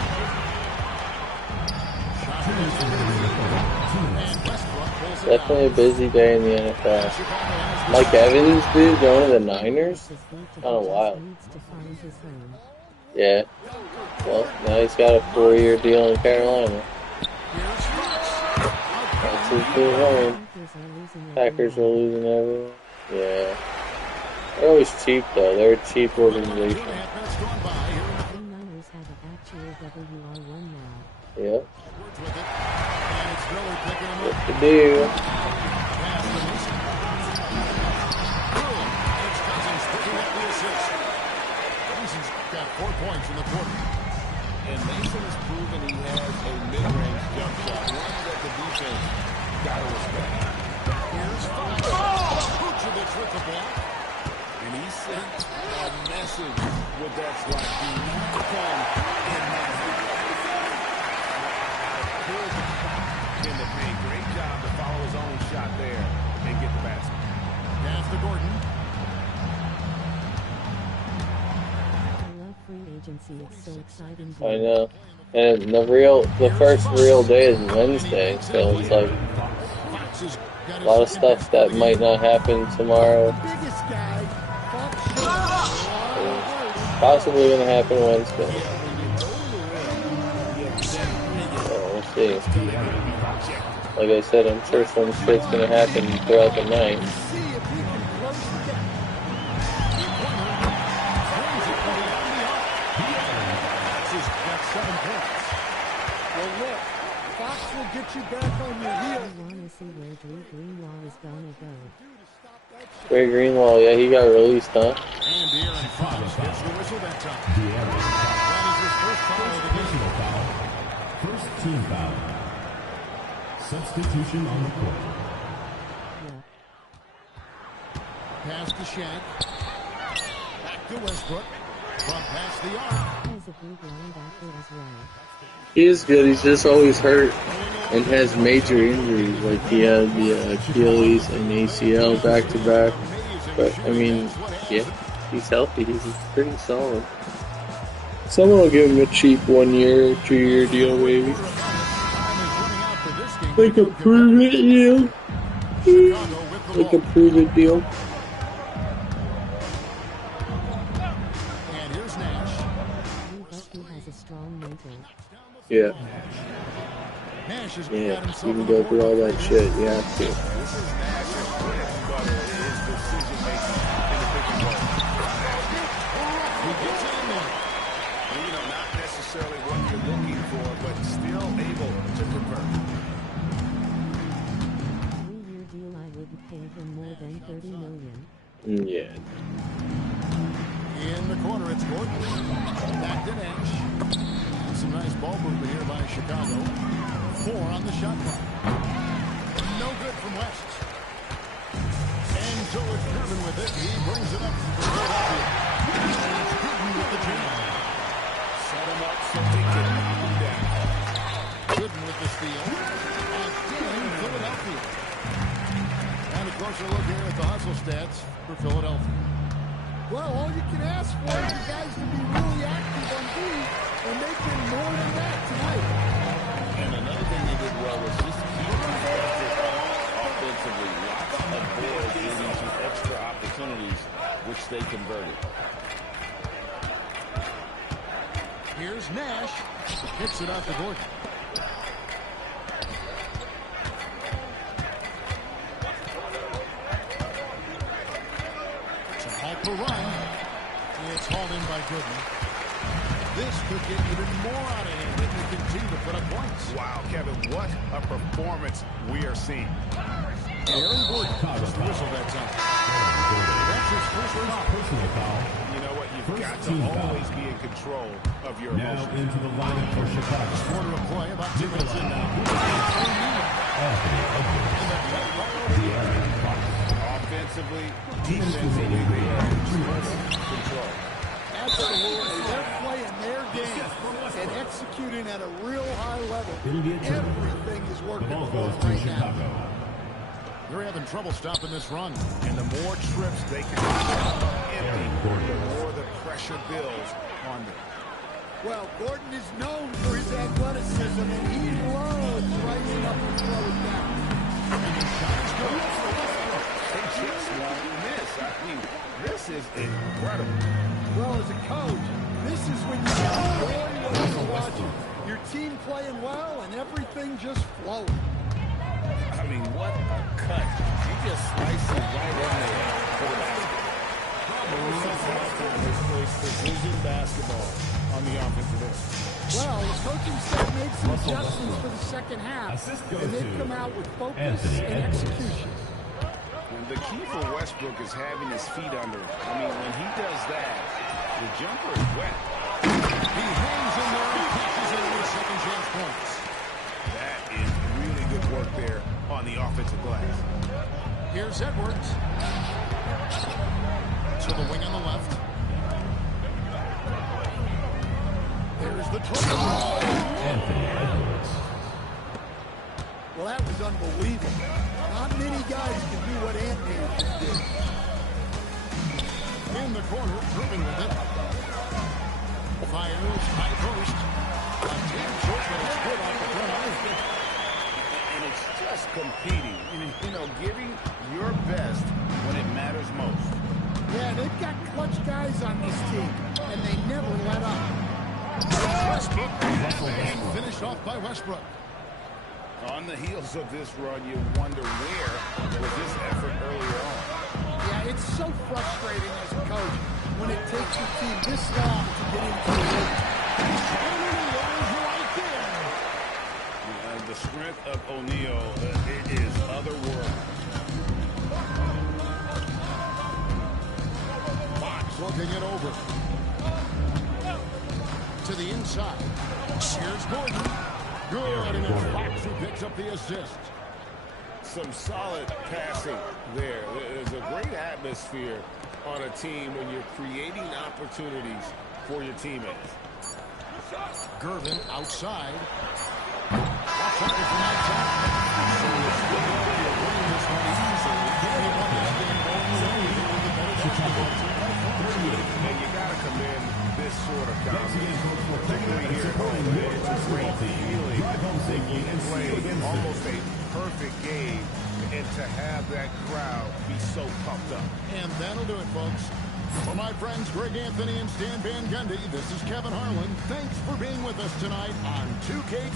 Definitely a busy day in the NFL. Mike Evans, dude, going to the Niners? Kind of wild. Yeah. Well, now he's got a 4-year deal in Carolina. That's his new home. Packers are losing everyone. Yeah. They're always cheap, though. They're a cheap organization. Yep. What to do? Mason's got 4 points in the quarter. And Mason has proven he has a mid-range jump shot, one that the defense got to respect. Here's Fox. Vucevic with the block. And he sent a message with that slot. Do not come in my in the paint. Great job to follow his own shot there and get the basket. Pass to Gordon. I know. And the first real day is Wednesday, so it's like a lot of stuff that might not happen tomorrow. Possibly going to happen Wednesday. So we'll see. Like I said, I'm sure some shit's going to happen throughout the night. Well, look, Fox will get you back on your heels. Ray Greenwall, yeah, he got released, huh? And De'Aaron Fox gets the whistle that time. That is his first foul of the game. First team foul. Substitution on the court. Pass to Shaq. Back to Westbrook. From past the arc. He is good, he's just always hurt and has major injuries, like he had the Achilles and ACL back-to-back. But, I mean, yeah, he's healthy, he's pretty solid. Someone will give him a cheap 1-year or 2-year deal, maybe. Like a prove-it deal. Like a prove-it deal. Yeah. Yeah, you can go through all that shit, you have to. This is Nash's bread and butter, his decision-making in the pick and roll. He gets in there. And, you know, not necessarily what you're looking for, but still able to convert. 3-year deal, I wouldn't pay him more than $30 million. Yeah. In the corner, it's Gordon. Back to Nash. Some nice ball movement here by Chicago. 4 on the shot clock. West. And so it's Gervin with it. He brings it up for Philadelphia. It's Gooden with the jam. Set him up so he can knock him down. Gooden with the steal. Again, Philadelphia. And a closer look here at the hustle stats for Philadelphia. Well, all you can ask for is you guys to be really active on D, and they've been more than that tonight. And another thing they did well was just keep offensively. Lots of boards leading to extra opportunities, which they converted. Here's Nash. Kicks it out to Gordon. It's a halt to run. It's hauled in by Gooden. This could get even more out of hand if they continue to put up points. Wow, Kevin, what a performance we are seeing. Aaron Gordon just whistled that time. That's his first foul. Personal foul. You know what? You've First got to team foul. always be in control of your Now emotions. into the lineup for Chicago. Quarter of play, about 2 minutes in now. Anthony Edwards. De'Aaron Fox. Offensively, defensively, they are in control. Absolutely. They're playing their game and executing at a real high level. It'll be a turnover. Everything is The working ball for goes them to right now. Chicago. They're having trouble stopping this run. And the more trips they can empty, Aaron Gordon. the more the pressure builds on them. Well, Gordon is known for his athleticism, and he loves rising up and throwing down. They just won't miss. I mean, this is incredible. Well, as a coach, this is when you enjoy what you're watching. Your team playing well and everything just flowing. I mean, what a cut. He just sliced it right in there for the basket. Since halftime, has played precision basketball on the offensive end. Well, the coaching staff made some adjustments for the second half, Assist goes and they've to come out with focus Anthony and Edwards. execution. And the key for Westbrook is having his feet under him. I mean, when he does that, the jumper is wet. He hangs in there and catches it with second chance points. That is really good work there on the offensive glass. Here's Edwards. To the wing on the left. There's the trouble. Anthony Edwards. Well, that was unbelievable. Not many guys can do what Anthony did. In the corner, Gervin with it. Fires, high post. A damn short, but it's good off the front iron. And it's just competing, you know, giving your best when it matters most. Yeah, they've got clutch guys on this team, and they never let up. Westbrook. And finished off by Westbrook. On the heels of this run, you wonder where was this effort earlier on. Yeah, it's so frustrating as a coach when it takes your team this long to get into the league. Right there. The strength of O'Neal, it is otherworldly. Fox looking it over. To the inside. Here's Gordon. Good, and it's Fox who picks up the assist. Some solid passing there. There's a great atmosphere on a team when you're creating opportunities for your teammates. Gervin outside. Watch out from outside. Winning this one easily. They won that game going with the better And you got to commend this sort of confidence, particularly here at home. It's a great feeling when you can play almost a perfect game and to have that crowd be so pumped up. And that'll do it, folks. For my friends Greg Anthony and Stan Van Gundy, this is Kevin Harlan. Thanks for being with us tonight on 2K.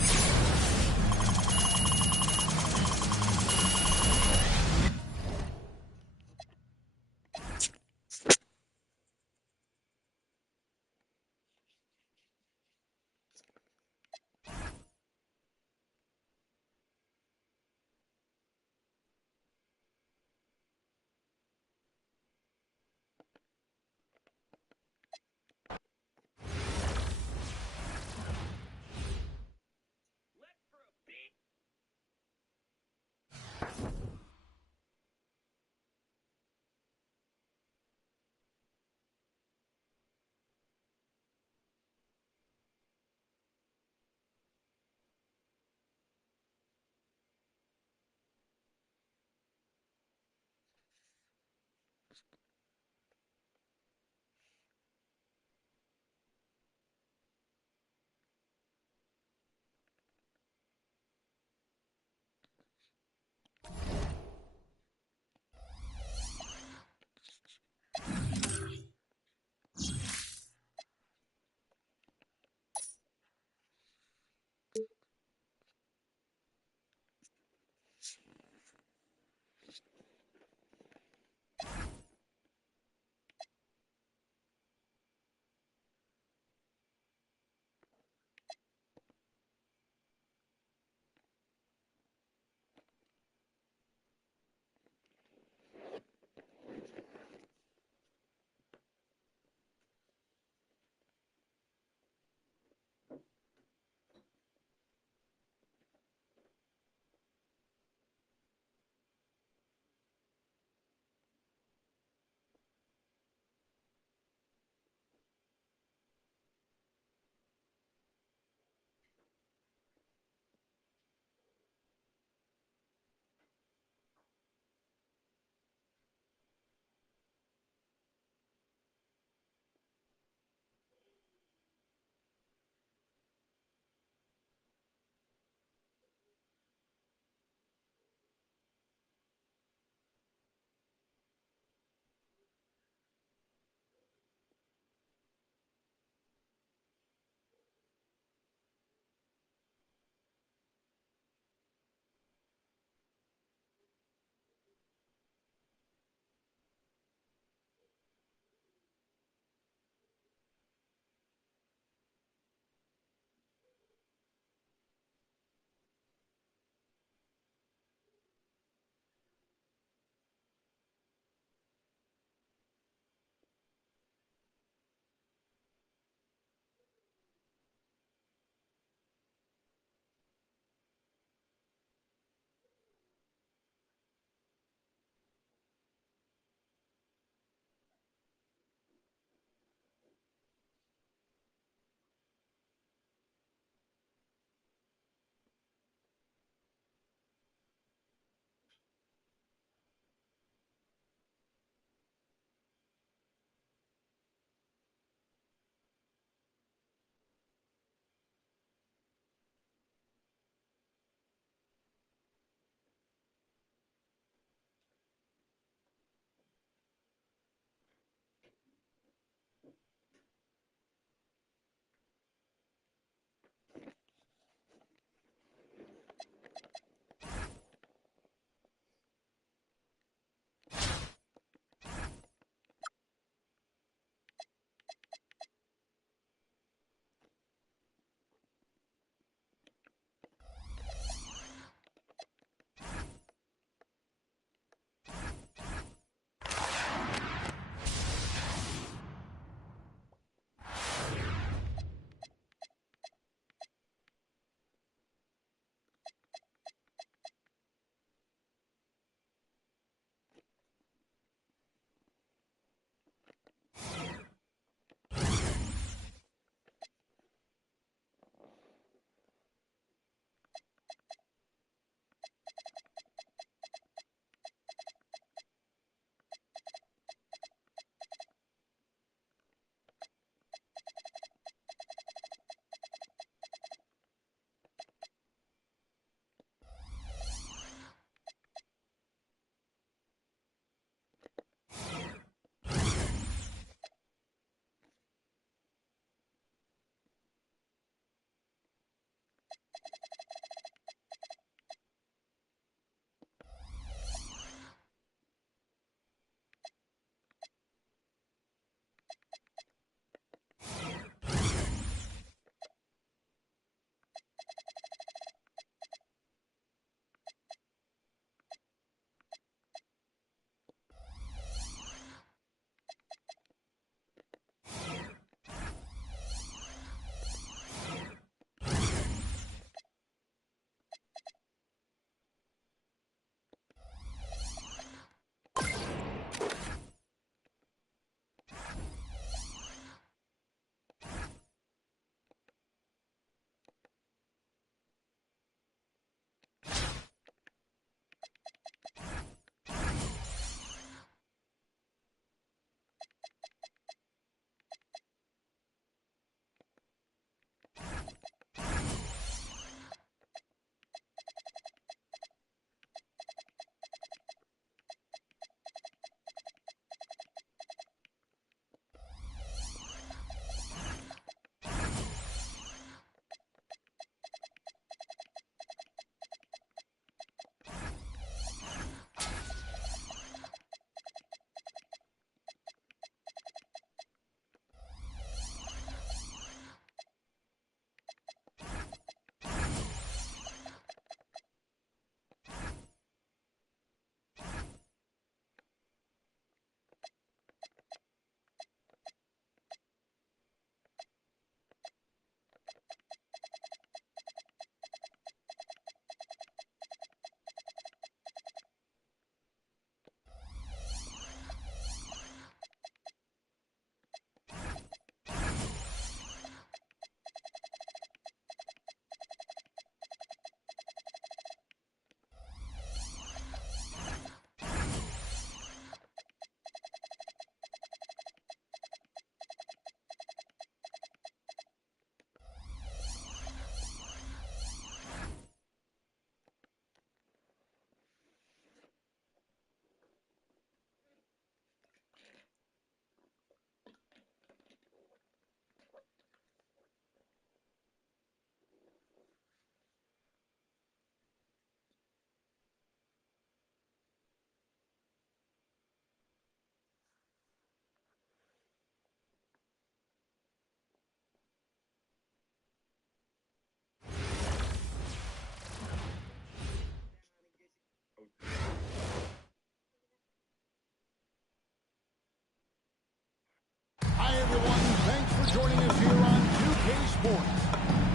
sports.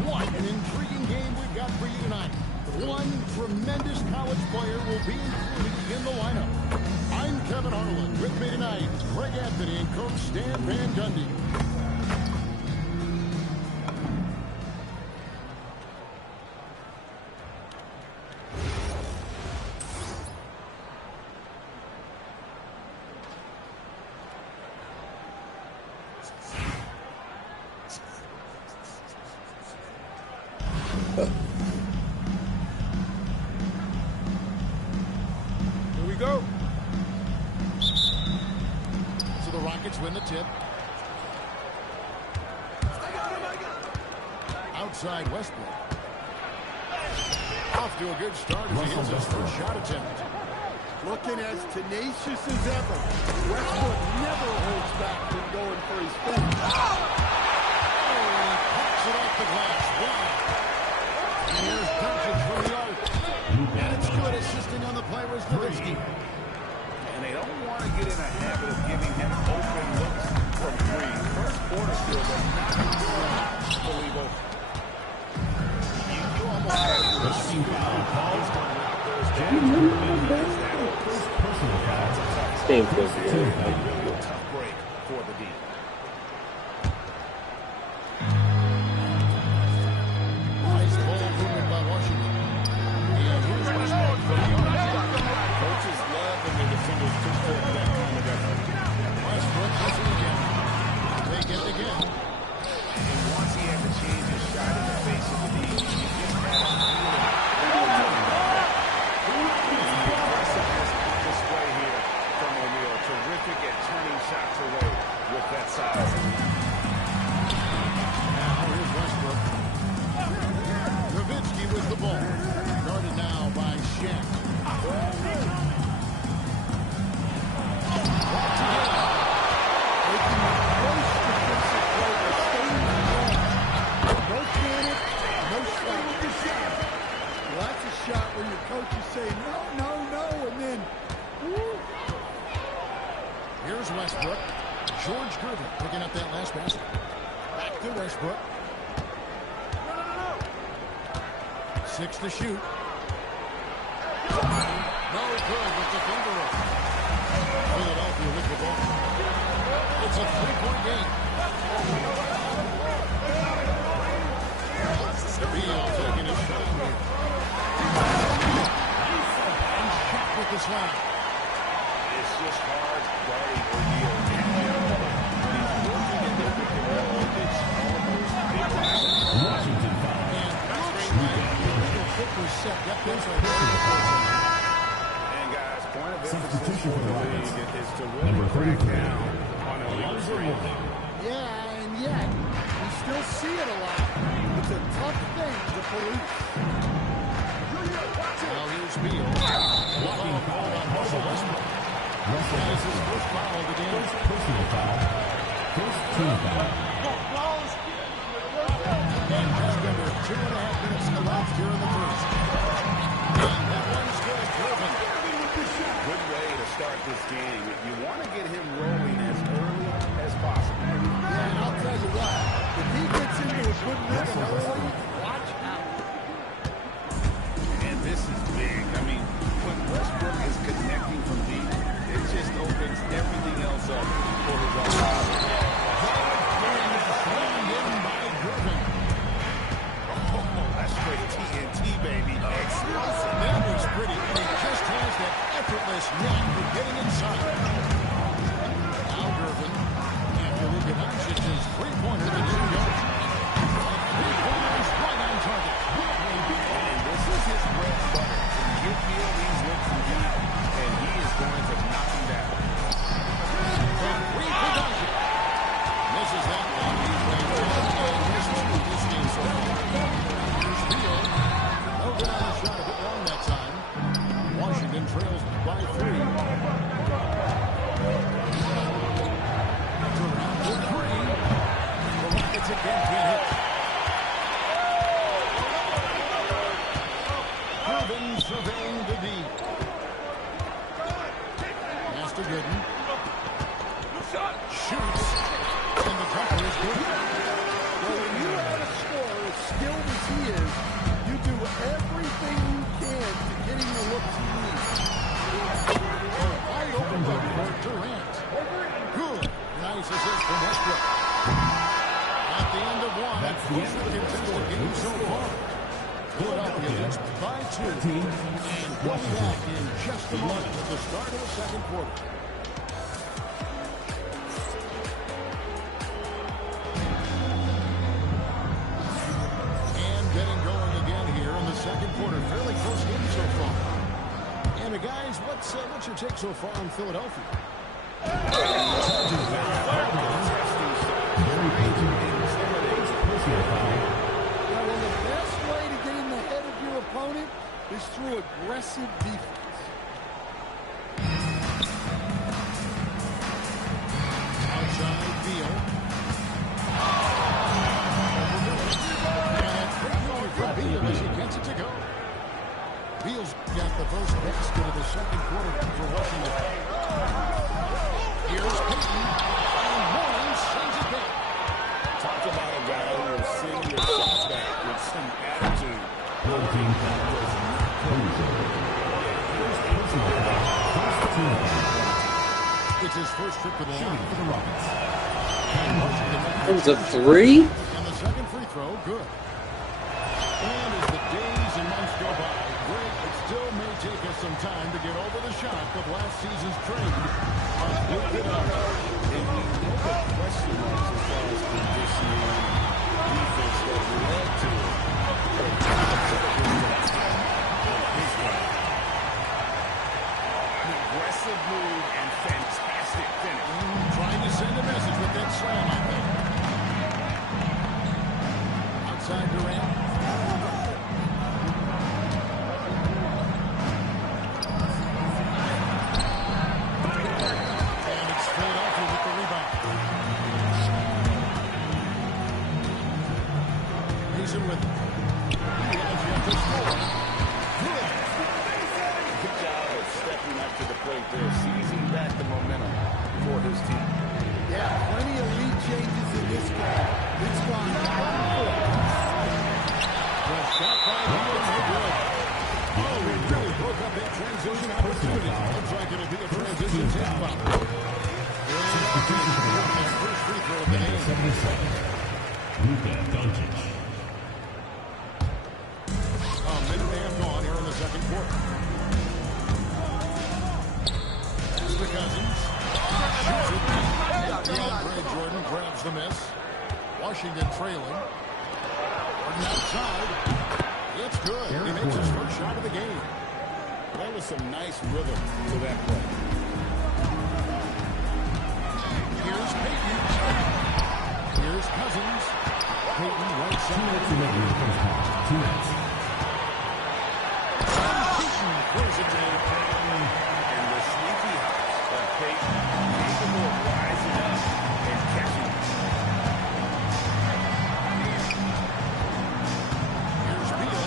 What an intriguing game we've got for you tonight. One tremendous college player will be included in the lineup. I'm Kevin Harlan. With me tonight, Greg Anthony and Coach Stan Van Gundy. Go. So the Rockets win the tip. Outside Westbrook. Off to a good start as he hits his first shot attempt. Looking as tenacious as ever. Westbrook never holds back from going for his finish. Oh, he pops it off the glass. Wow. And here's Doncic from the arc. And it's good, assisting on the play was Nowitzki. And they don't want to get in a habit of giving him open looks from three. First quarter still, but not enough to leave open. You almost have to receive balls going out there. Same thing. A real tough break for the D. Nice ball movement by Washington. And here's Westbrook from the arc. Coaches love when their defenders took care of that kind of effort. Westbrook does it again. They get it again. And once he had to change his shot in the face of the D, he just had a display here from O'Neal. Terrific at turning shots away with that size. Now here's Westbrook. Nowitzki with the ball. Guarded now by Shaq. That's a shot where your coach is saying, no, and then, woo. Here's Westbrook. George Gervin picking up that last basket. Back to Westbrook. 6 to shoot. No good with the finger roll. Philadelphia with the ball. It's a 3-point game. Beal taking his shot here. And Shaq with the slam. It's just hard guarding O'Neal. When he's working in the pick and roll, it's almost big. Washington foul. And looks like the middle foot was set. That feels like And guys, point of emphasis Substitution for for the the league Rockets. is to really crack down on illegal screens. Yeah, and yet, we still see it a lot. It's a tough thing to police. Now here's Beal. Blocking foul on Russell Westbrook. That is his first foul of the game. First personal foul. First team foul. And just under 2.5 minutes elapsed here in the first. And that one's good. Gervin. Good way to start this game. You want to get him rolling as early as possible. Yeah, and I'll tell you what, if he gets into a good rhythm early, watch out. And this is big. I mean, when Westbrook is connecting from deep, it just opens everything else up for his offense. Slammed in by Gervin. Oh, that's straight TNT, baby. Explosive. That was pretty, and he just has that effortless knack for getting inside. Now Gervin, after Luka Doncic's three-pointer to 2 yards. Three-pointers right on target. And this is his bread and butter. You feel these looks from deep, and he is going to knock him down. From three for Doncic. Misses that one. He's missed 2 this game so far. Here's Beal. No good on the shot. A bit long that time. Washington trails by 3. To round to 3. The Rockets again can't hit. Gervin surveying the D. Master Gooden. Shoots. And the jumper is good. Well, when you have a scorer as skilled as he is, you do everything you can to get him the looks he needs. Wide open look for Durant. Good. Nice assist from Westbrook. At the end of one, that's the most contested game so far. Philadelphia leads by 2. And we'll be back in just a moment at the start of the second quarter. And getting going again here in the second quarter. Fairly close game so far. And guys, what's your take so far on Philadelphia? Well, the best way to get in the head of your opponent is through aggressive defense. Outside Beal. And from Beal as he gets it to go. Beal's got the first basket of the second quarter for Washington. Here's Payton. And Moore sends it back. Talk about a guy who will send your shot back with some attitude. It's his first trip to the line. It was a 3? And the second free throw, good. And as the days and months go by, Greg, it still may take us some time to get over the shock of last season's trade. And we look at question marks as far as conditioning, defense that led to it. An aggressive move and fantastic finish. Trying to send a message with that slam, I think. Outside Durant. And it's Philadelphia with the rebound. Mason with it. He has yet to score. Good. Good job of stepping up to the plate there, seizing back the momentum for his team. Yeah, plenty of lead changes in this game. It's gone back and forth. The shot by Beal, no good. Oh, he really broke up that transition opportunity. Looks like it'll be a transition tip foul. First free throw of the game. 77. Luka Doncic. A minute and a half gone here in the second quarter. Pass to Cousins. Shoots it. DeAndre Jordan grabs the miss. Washington trailing. Jordan outside. It's good. He makes his first shot of the game. That was some nice rhythm to that play. Here's Payton. Here's Cousins. Payton right side. Payton throws it down. And the sneaky house of Payton capable of rising up and catching it. Here's Beal.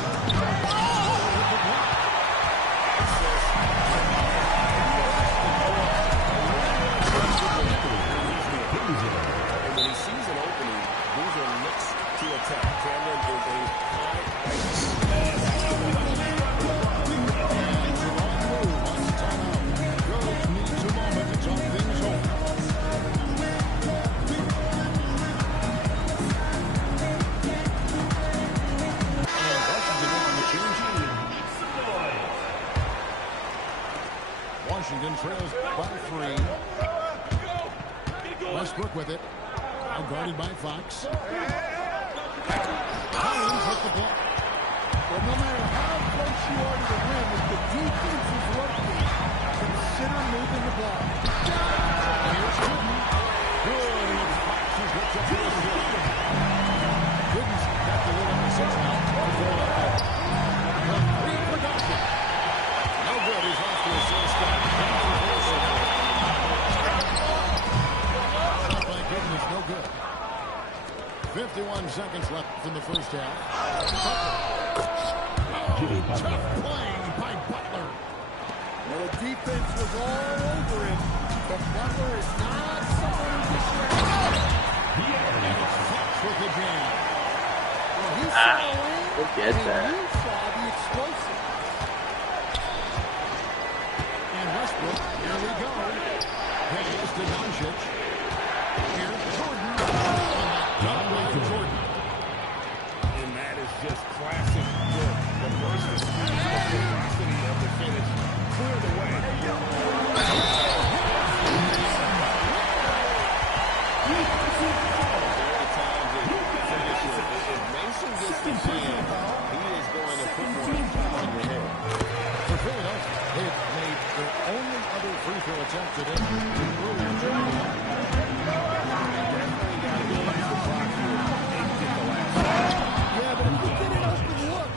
And when he sees an opening, those are looks to attack. Cameron is a Coach needs a moment to talk things over. And Washington making the change. Washington trails by 3. Westbrook with it. Now guarded by Fox. Collins with the block. Well, no matter how close you are to the rim, if the defense is working, consider moving the ball. Here's Gooden. Good. And Fox has ripped up the field. Gooden's got the lead on the 6 now. The three for Doncic. No good. He's off to a slow start. Shot by Gooden is no good. 51 seconds left in the first half. Tough play by Butler. Well, the defense was all over him, but Butler is not someone who gets ready. And it's Fox with the jam. saw Lane, look at that. and you saw the explosive. And Westbrook, here we go. Pass to Doncic. Here's Jordan. Not by Jordan. And that is just classic work. The burst of speed, the velocity of the finish. Clear the way. If Mason gets the jam, he is going to put more on your head. For Philadelphia, they have made their only other free throw attempt today. Earlier during the night. Definitely got to use the clock here and get the last shot. Yeah, but if you get an open look,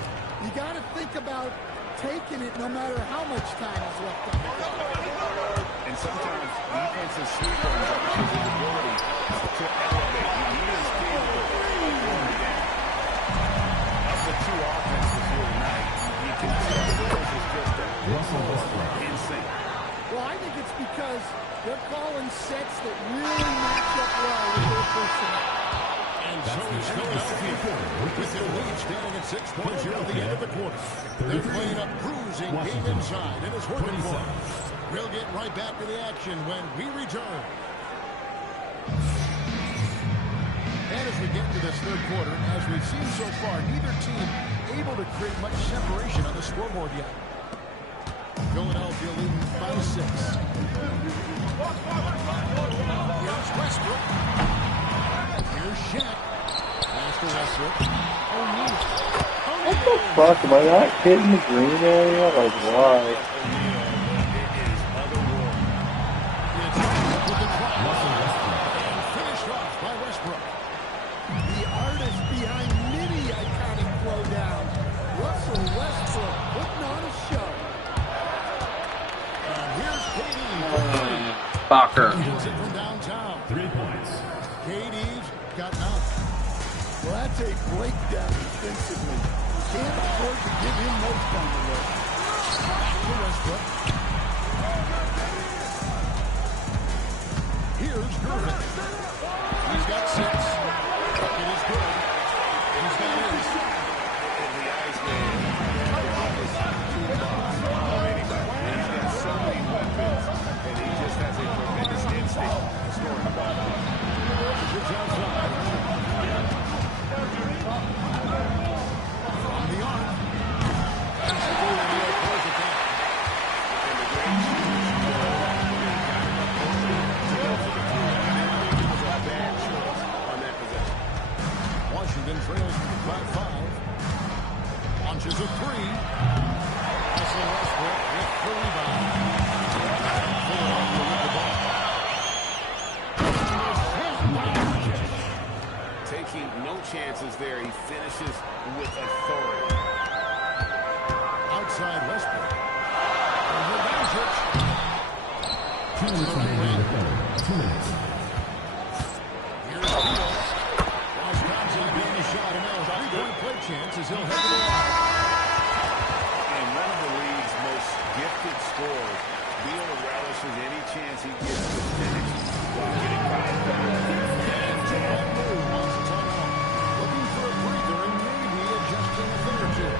you got to think about taking it no matter how much time is left on the clock. And sometimes defenses sleep on his ability to elevate. He is capable of doing that. Of the two offenses here tonight, you can tell theirs is just insane. Well, I think it's because they're calling sets that really match up well with their personnel. And so is Philadelphia with their lead standing at 6 points here at the end of the quarter. They're playing a bruising game inside, and it's working for them. We'll get right back to the action when we return. And as we get to this third quarter, as we've seen so far, neither team able to create much separation on the scoreboard yet. Philadelphia leading by 6. Here's Westbrook. Here's Shaq. Pass to Westbrook. What the fuck? Am I not hitting the green area? Like, why? Finished off by Westbrook. The artist behind many iconic throwdowns, Russell Westbrook, putting on a show. And here's KD. Fucker. Hits it from downtown. 3 points. KD's got out. Well, that's a breakdown defensively. Can't afford to give him most on the road. Back to Westbrook. Here's Griffin. He's got 6. It is good. He's got 8. The Iceman is anybody. He's got so many weapons, and he just has a tremendous instinct for scoring the ball. It's outside. From the arc. And the close attack. And the great shooters was a bad choice on that possession. Washington trails by 5. Launches a 3. Russell Westbrook with the rebound. Philadelphia with the ball. Taking no chances there. He finishes with authority. Outside Westbrook. Over Doncic. 2 minutes remaining in the quarter. 2 minutes. Here's Beal. Wisconsin getting a shot, and now a 3-point play chance as he'll head to the line. And one of the league's most gifted scorers, Beal relishes any chance he gets to finish while getting by. And John Lou wants a timeout. Looking for a breather and maybe adjusting a thing or two.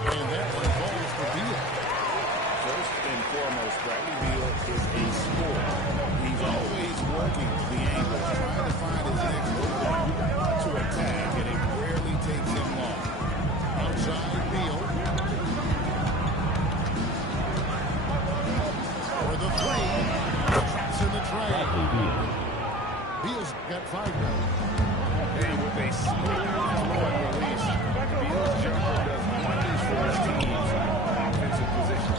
And that one falls for Beal. First and foremost, Bradley Beal is a scorer. He's always working the angles, trying to find his next opening to attack, and it rarely takes him long. Outside Beal. For the 3. Traps in the tray. Beal's got 5 now. And with a smooth throw and release, Beal's jumper does wonders for his team's offensive position.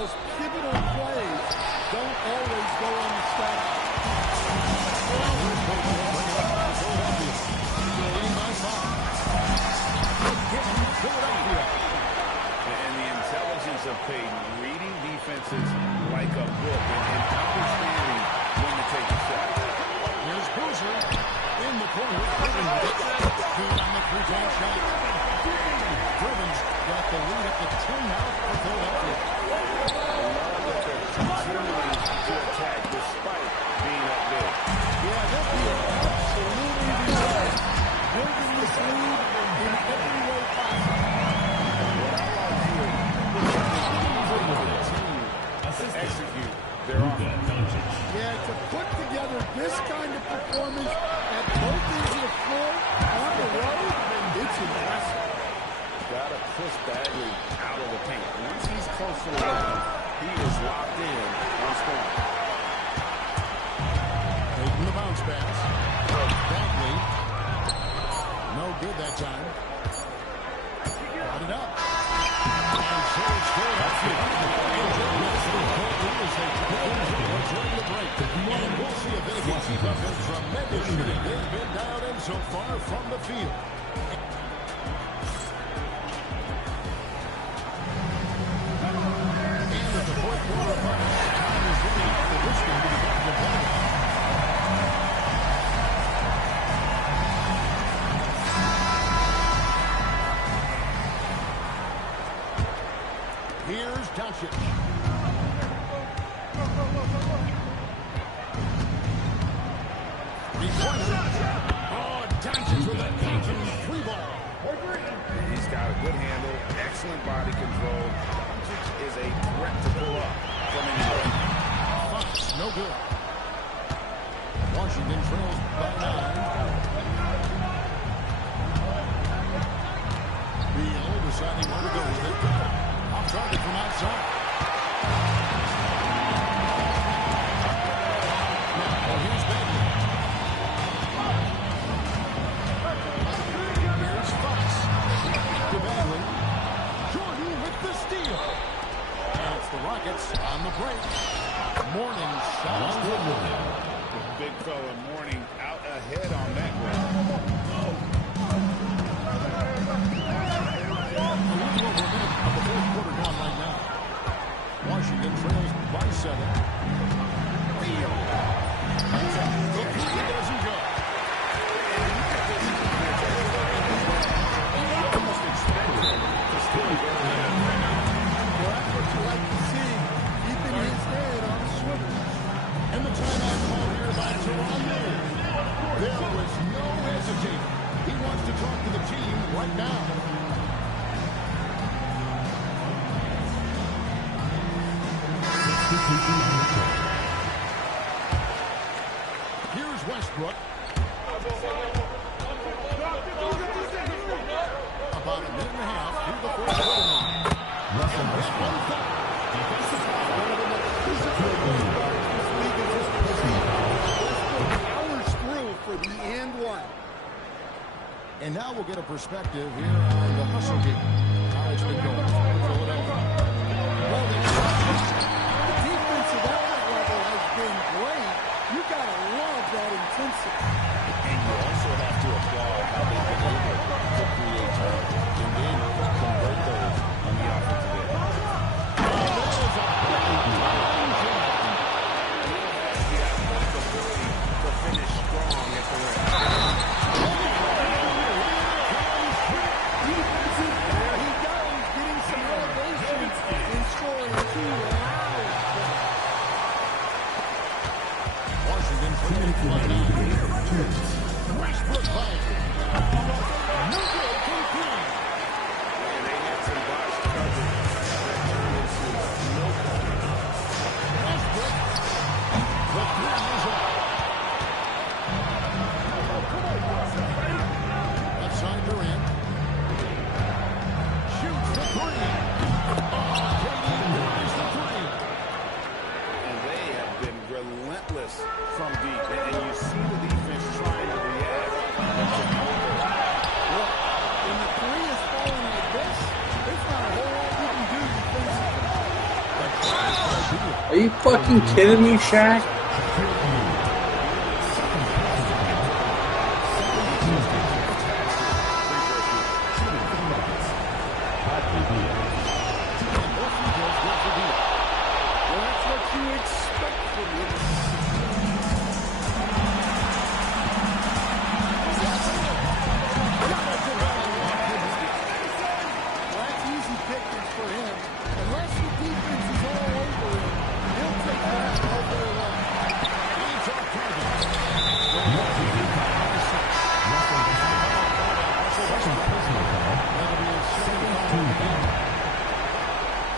most pivotal plays don't always go on the stat. And the intelligence of Peyton, reading defenses like a book and understanding when to take a shot. Here's Boozer in the corner. Good on the three-point shot. Driven's got the lead at the 10 now for Philadelphia. Continuing to attack despite being up big. Yeah, they'll be absolutely right. Building this lead in every way possible. Execute their offense. Yeah, to put together this kind of performance at both ends of the floor on the road, it's impressive. Got to push Bagley out of the paint. Once he's close to the line, he is locked in on scoring. Taking the bounce pass. Bagley. No good that time. Got it up. And so it's still up here. And we'll see if they can keep up their tremendous shooting they've been dialed in so far from the field. And at the fourth quarter mark, time is running out for this game to be back to back. Here's Doncic. Oh, Doncic with a catching three ball. He's got a good handle, excellent body control. Doncic is a threat to pull up from anywhere. Fox, no good. Washington trails by 9. Beal deciding where to go with it. Off target from outside. Now, here's Bagley. Here's Fox. To Bagley. Jordan with the steal. And it's the Rockets on the break. Morning shot is good. Big fella Morning out ahead on that one. Of the fourth quarter gone right now. Washington trails by 7. Beal. The three doesn't go. Almost expected him to still go. Well, that's what you like to see, keeping his head on a swivel. And the timeout call here by Toronto. There was no hesitating. He wants to talk to the team right now. Here's Westbrook. About a minute and a half through the fourth quarter. Russell Westbrook. Defensive foul. One of the most physical guards this league has ever seen. Westbrook powers through for the and one. And now we'll get a perspective here on the hustle game. How it's been going for Philadelphia. Well, the defensive effort level has been great. You got to love that intensity. And you also have to applaud how they've been able to create turnovers and then convert those on the offensive end. He has the athletic ability to finish strong at the rim. There he goes, getting some elevation and scoring 2 loud. Washington putting Westbrook fight. No good from Green. And they had some box coverage. This is no problem. Westbrook. The three is up. Left side Durant. Shoots the three. Oh, KD buries the three. And they have been relentless from deep. And you see the defense trying to react. Look, in the 3 Are you fucking kidding me, Shaq?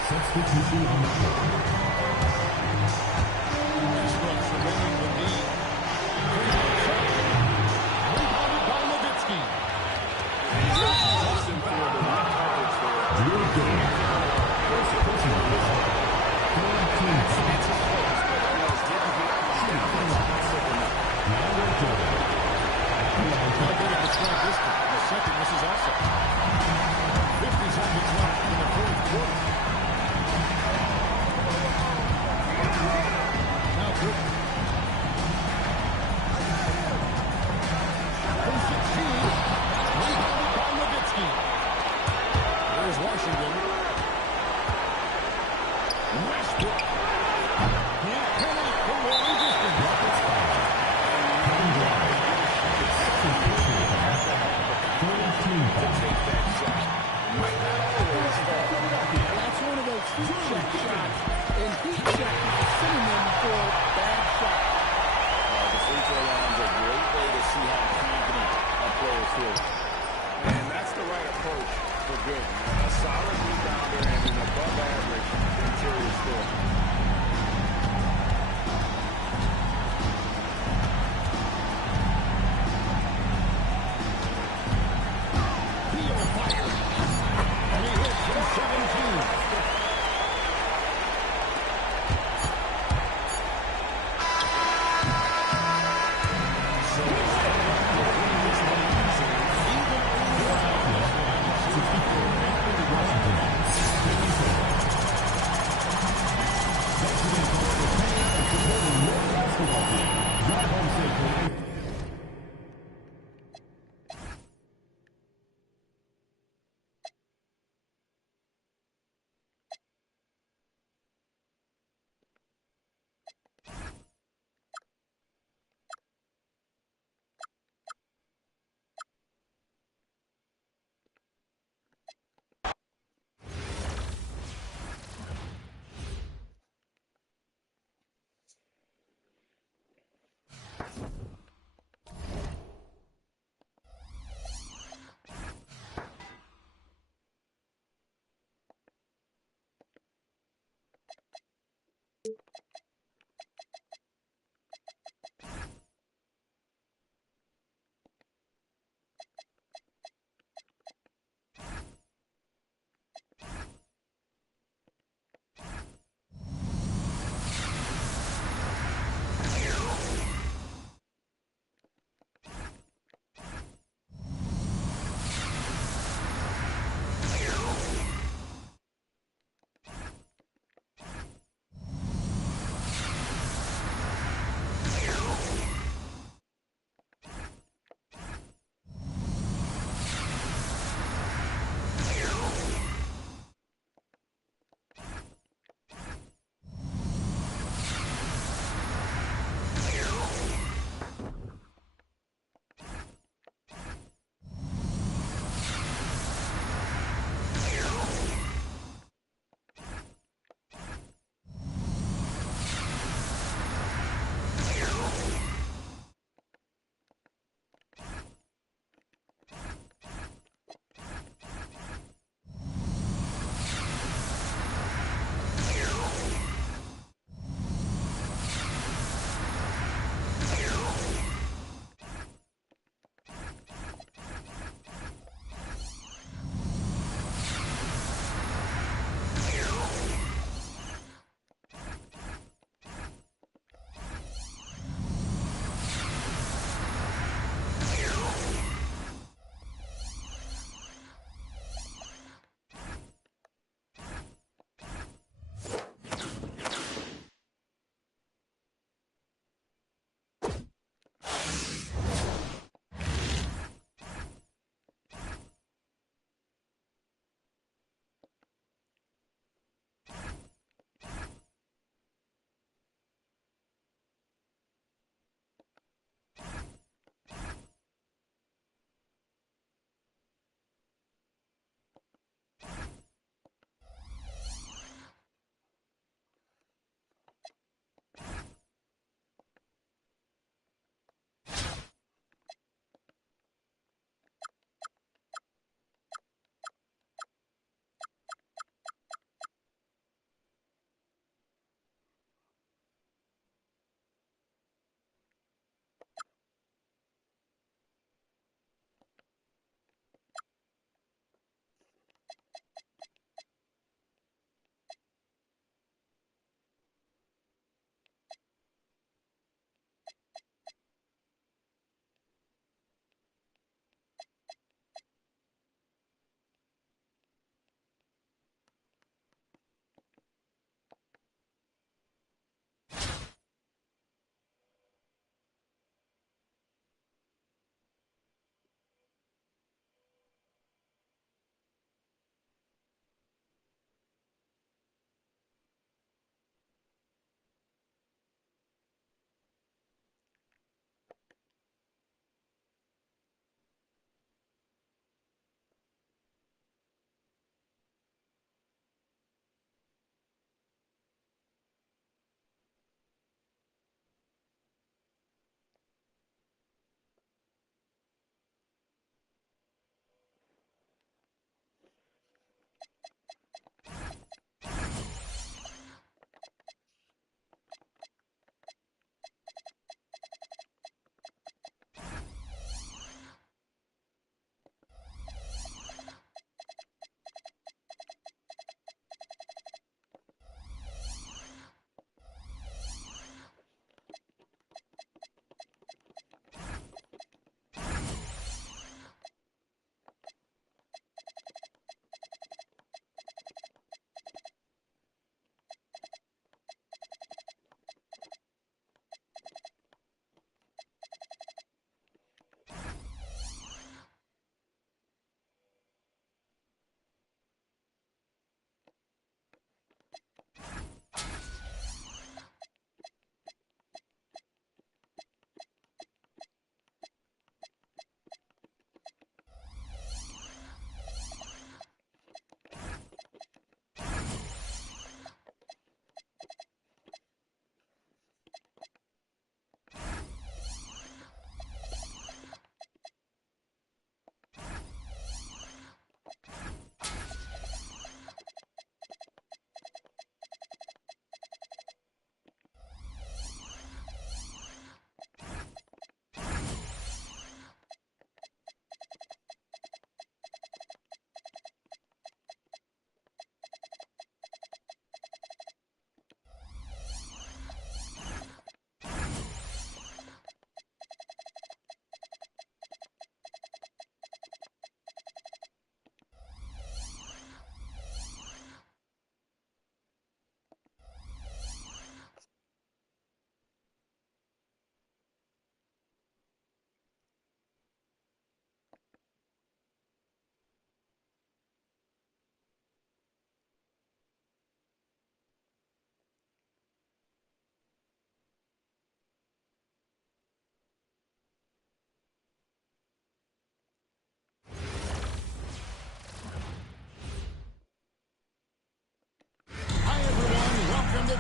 Substitution on the floor.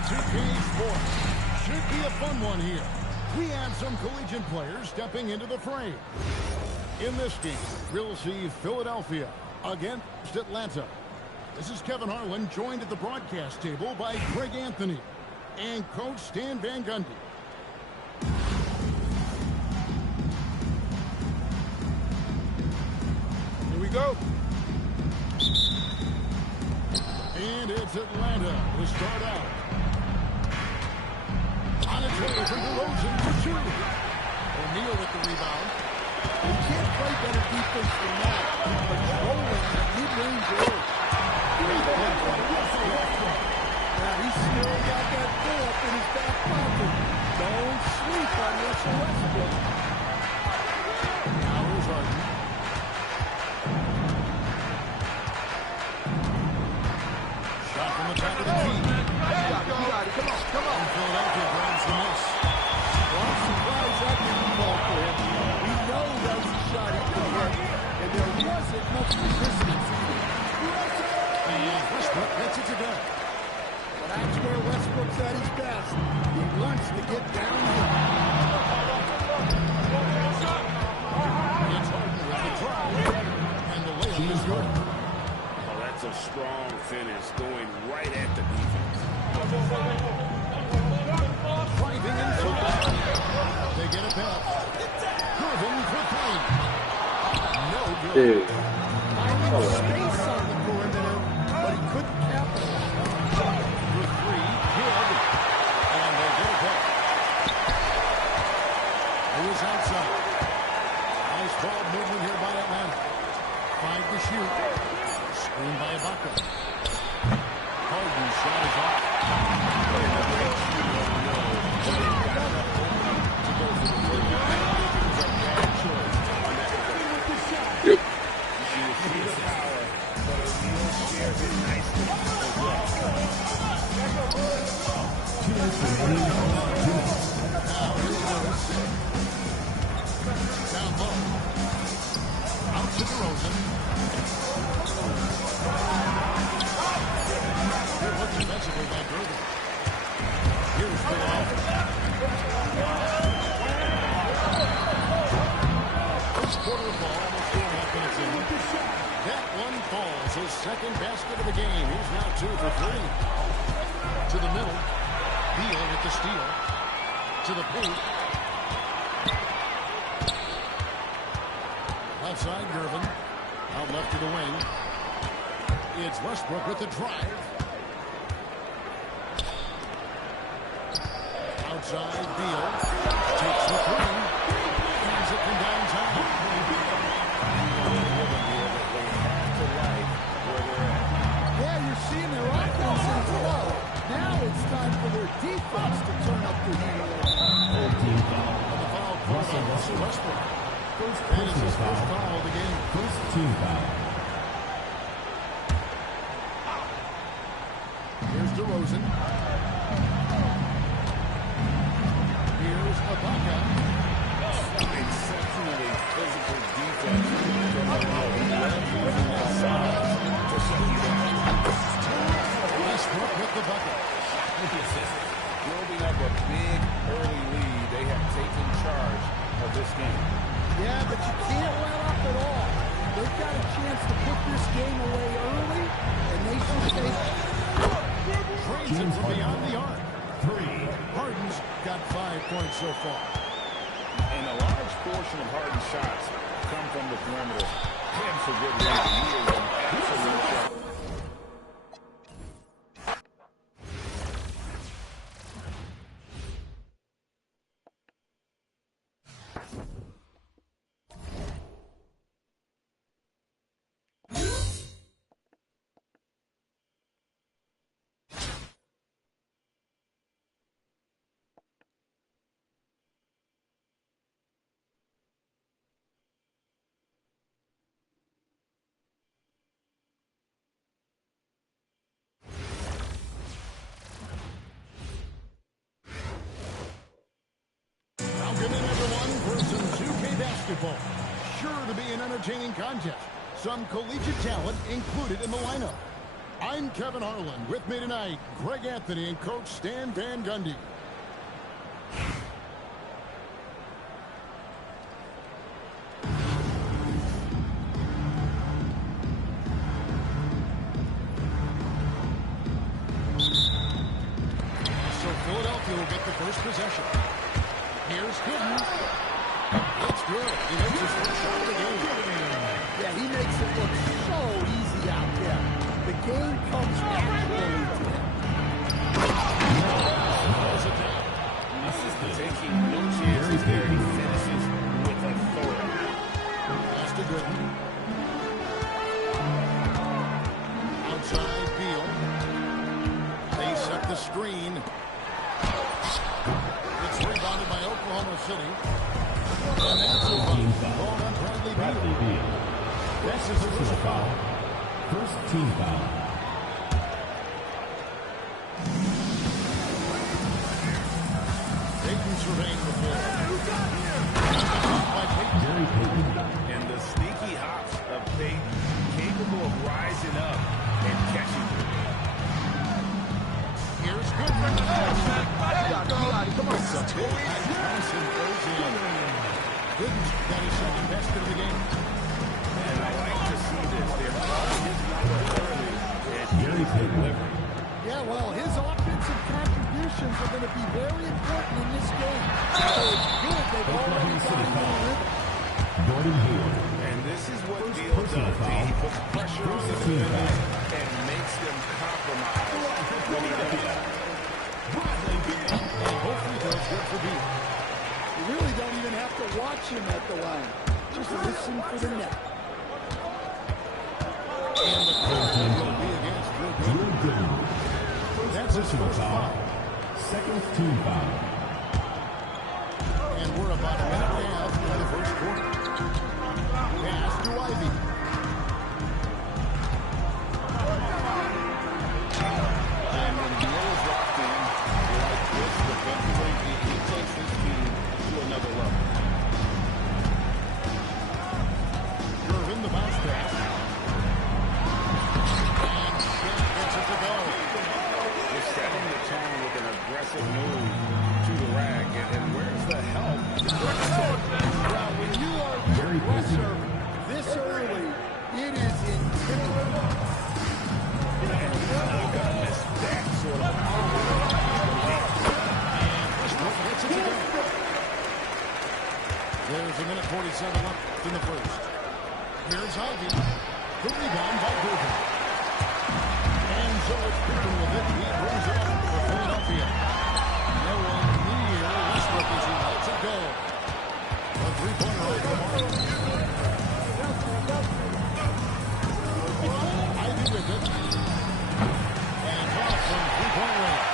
2K Sports. Should be a fun one here. We have some collegiate players stepping into the fray. In this game, we'll see Philadelphia against Atlanta. This is Kevin Harlan, joined at the broadcast table by Greg Anthony and Coach Stan Van Gundy. Here we go. And it's Atlanta to start out. On its way from DeRozan for two. O'Neal with the rebound. You can't play better defense than that. Controlling the mid-range area. Now he's still got that pull-up in his back pocket. Don't sleep on Russell Westbrook. Now here's Harden. Shot from the top of the key. You got it. Come on. And Philadelphia grabs the miss. Well, I'm surprised that didn't fall for him. We know that was a shot he could hit, and there wasn't much resistance either. And Westbrook gets it to go. Well, that's where Westbrook's at his best. He wants to get down here. It's Harden with the drive. And the layup is good. Oh, that's a strong finish, going right at the defense. Driving inside. They get it back. Irving for three. No good. Dude. Finding space on the perimeter, but he couldn't capitalize. For three. Good. And they get it back. It was outside. Nice ball movement here by Atlanta. 5 to shoot. Screen by Ibaka. Harden's shot is off. Yep. Down low. Out to DeRozan. Good look defensively by Gerber. Here's Philadelphia. First quarter of ball, almost 4.5 minutes in. That one falls. His second basket of the game. He's now 2 for 3. To the middle. Beal with the steal. To the paint. Outside Gervin. Out left to the wing. It's Westbrook with the drive. Outside Beal. Takes the three. Hands it from downtown. Yeah, you're seeing their offense in flow. Now it's time for their defense to turn up the heat a little bit. The foul called on Russell Westbrook. And it's his first foul of the game. First team foul. Here's DeRozan. Here's Ibaka. Exceptionally physical defense from Westbrook with the bucket. building up a big early lead. They have taken charge of this game. Yeah, but you can't let up at all. They've got a chance to put this game away early, and they should take it. Trains it from beyond the arc. Harden's got 5 points so far. And a large portion of Harden's shots come from the perimeter. And for good reason. He is an absolute shot. Welcome in, everyone, for some 2K basketball. Sure to be an entertaining contest. Some collegiate talent included in the lineup. I'm Kevin Harlan. With me tonight, Greg Anthony and Coach Stan Van Gundy. So Philadelphia will get the first possession. Here's Gooden. It's good. He makes his first shot of the game. Yeah, he makes it look so easy out there. The game comes naturally to him. Taking no chances there. He finishes with authority. Pass to Gooden. Outside Beal. They set the screen. It's rebounded by Oklahoma City. And that's a foul on Bradley Beal. That's his first foul. First team foul. Payton surveying the floor. Gary Payton. And the sneaky hops of Payton, capable of rising up and catching it. Here's Goodman. Come on, son. Johnson goes in. Gooden's got his second basket of the game. And I like to see this. They're calling his number early, and Gary Payton. delivering. Yeah, well, his offensive contributions are going to be very important in this game. So it's good they've already got him in the rhythm. Gordon Hayward. And this is what First Beal personal does. foul. He puts pressure on the Team foul. defenders and makes them compromise when he does. And both free throws good for Beal. You really don't even have to watch him at the line. Just listen for the net. And the call will be against Drew Gooden. Drew Gooden. That's his Personal first foul. foul. Second team foul. And we're about a minute and a half into the first quarter. Pass to Ivy. And when Beal is locked in like this defensively, he takes this team to another level. Irvin, the bounce pass. And Shaq gets it to go. They're setting the tone with an aggressive move to the rack. And where's the help? Well, when you are the Gary aggressor Payton. this early, it is intense. You're going to miss that sort of Westbrook gets it to go. There's a minute 47 left in the first. Here's Ivy. The rebound by Griffin. And so it's Griffin with it. He brings it up for Philadelphia. No one near Westbrook as he lets it go. A three-pointer off the mark. Ivy with it. And off from three-point range.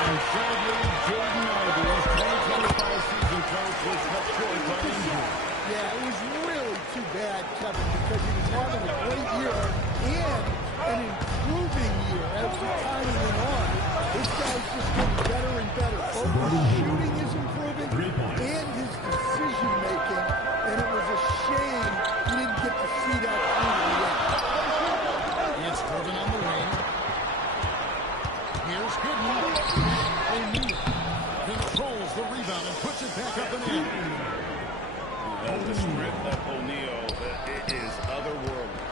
And sadly, Jordan Ivy, his 2025 season coach, was cut short by injury. Yeah, it was really too bad, Kevin, because he was having a great year and an improving year as the time went on. This guy's just getting better and better. Both his shooting is improving and his decision-making, and it was a shame he didn't get to see that through to the end. It's Irvin on the wing. Here's Goodman. O'Neal controls the rebound and puts it back up and in. the strength of O'Neal. It is otherworldly.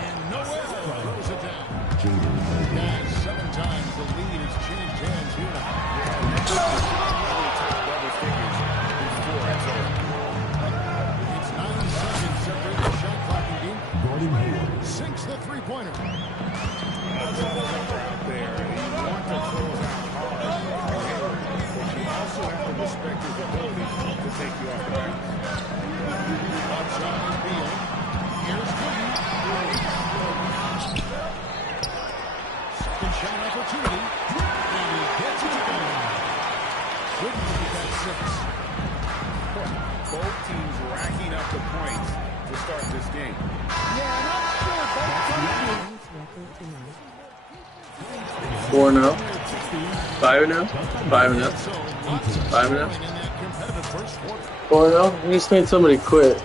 And Noel throws it down. Jaden Harden. And 7 times the lead has changed hands here tonight. Double figures before it's over. It's 9 seconds separating the shot clock and game. Gordon Hayward. Sinks the three-pointer. Out there, you want to close out hard, but you also have to respect his ability to take you off the bounce. Outside Beal. Here's Gooden. Second shot opportunity. And he gets it to go. Gooden with that 6. Both teams racking up the points to start this game. Yeah, and I'm sure both teams. Points record tonight. 4-0. 5-0. 5-0. So lots of 5-0. scoring in that competitive first quarter. 4-0. You just made somebody quit.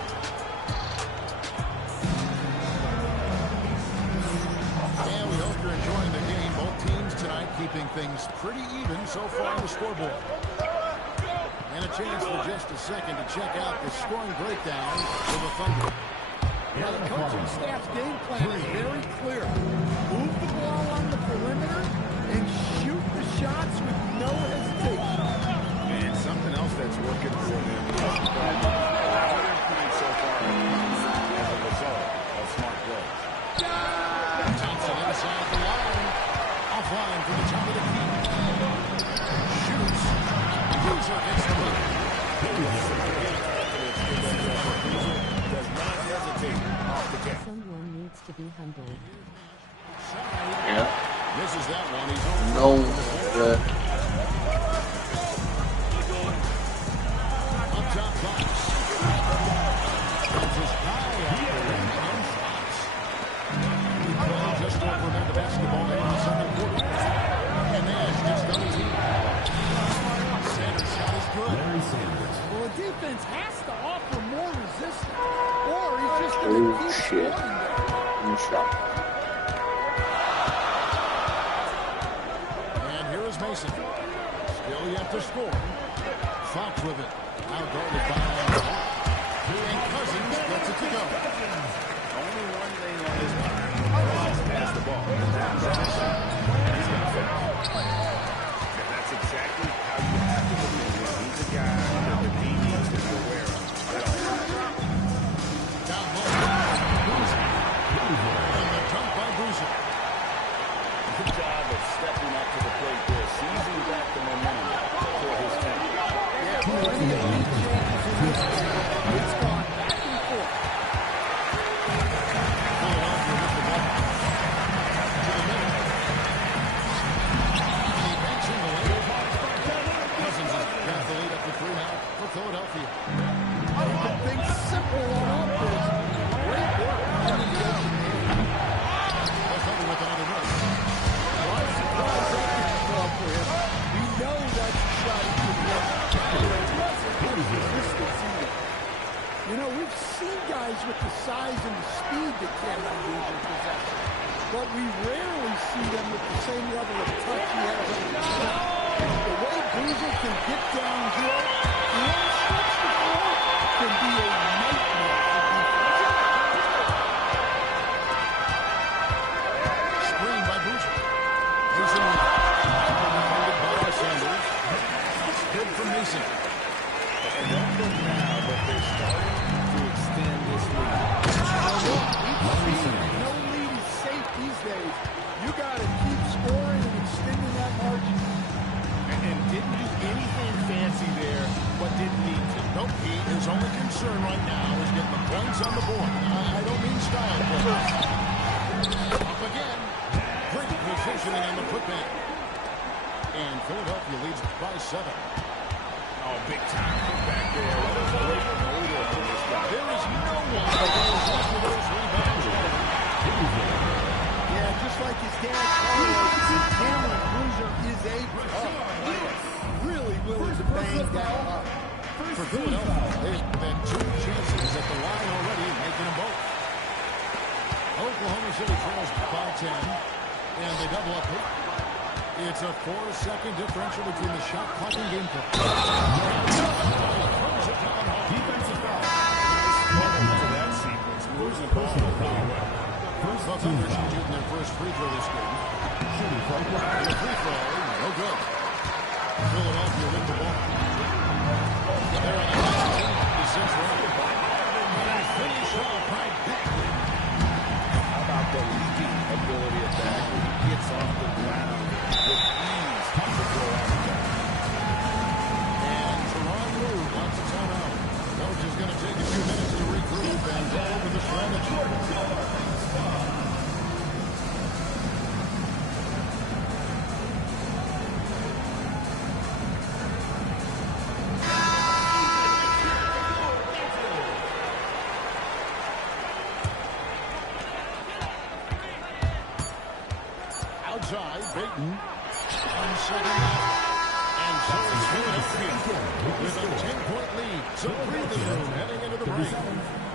keeping things pretty even so far on the scoreboard. And a chance for just a second to check out the scoring breakdown for the Thunder. Now, the coaching staff's game plan is very clear. Move the ball on the perimeter and shoot the shots with no hesitation. And something else that's working for them is that their points so far as a result of smart plays. Thompson inside the line. Offline for the top of the key. Shoots. Boozer hits the hook. Does not hesitate off the catch. Someone needs to be humbled. Yeah. Misses that one. He's over. No. Up top box. That's his high after and shots. We play just over the basketball in the second quarter. And Nash gets double team. Sanders' shot is good. Larry Sanders. Well, the defense has to offer more resistance, or he's just going to keep Shit. scoring there. New shot. And here is Mason. Still yet to score. Fox with it. Out guarded by and Cousins gets it to go. Only one thing on his mind. Just pass the ball. He's going to foul. And that's exactly how you have to defend him. He's a guy that the team needs to be aware of. Down low. Boozer. And the dunk by Boozer. Good job of stepping up to the plate there, seizing back the momentum for his team. Plenty of lead changes in this game. It's gone back and forth. Philadelphia with the ball. To the middle. He banks in the lead. Cousins has got the lead up to 3 now for Philadelphia. Keeping things simple on offense. Great work on the open end. The Thunder with another miss. Why surprise that didn't fall for him? We know that's a shot he could make. But it wasn't his resistance either. You know, we've seen guys with the size and the speed that can lose their possession. But we rarely see them with the same level of touch he has on the shot. The way Boozer can get downhill and stretch the floor can be a nightmare for defense. Screen by Boozer. Mason defended by Sanders. Good from Mason. And don't look now, but they're starting to extend this lead. No lead is safe these days. You got to keep scoring and extending that margin. And didn't do anything fancy there, but didn't need to. Nope, his only concern right now is getting the points on the board. I don't mean style points. Up again. Great positioning on the putback. And Philadelphia leads by 7. Oh, big time putback there. What a great motor for this guy. There is no one that goes after those rebounds. Yeah, just like his dad, Carlos, Cameron Boozer is a tough player. Really willing to bang that up. For Philadelphia, they've had 2 chances at the line already, making them both. Oklahoma City trails by 10, and they double up. It's a 4-second differential between the shot clock and game clock. Defensive foul. To that sequence, moves the ball. The Thunder shooting their first free throw this game. And the free throw, no good. Philadelphia with the ball. They're on the 6 run. And finish off right back. How about the leaping ability of that? When he gets off the ground with ease, he can throw out the guy. And Teron Lue wants a timeout. Coach is going to take a few minutes to regroup and go over the strategy. Outside, Peyton on second left. And so it's Philadelphia with a 10-point lead. So breathing room heading into the break.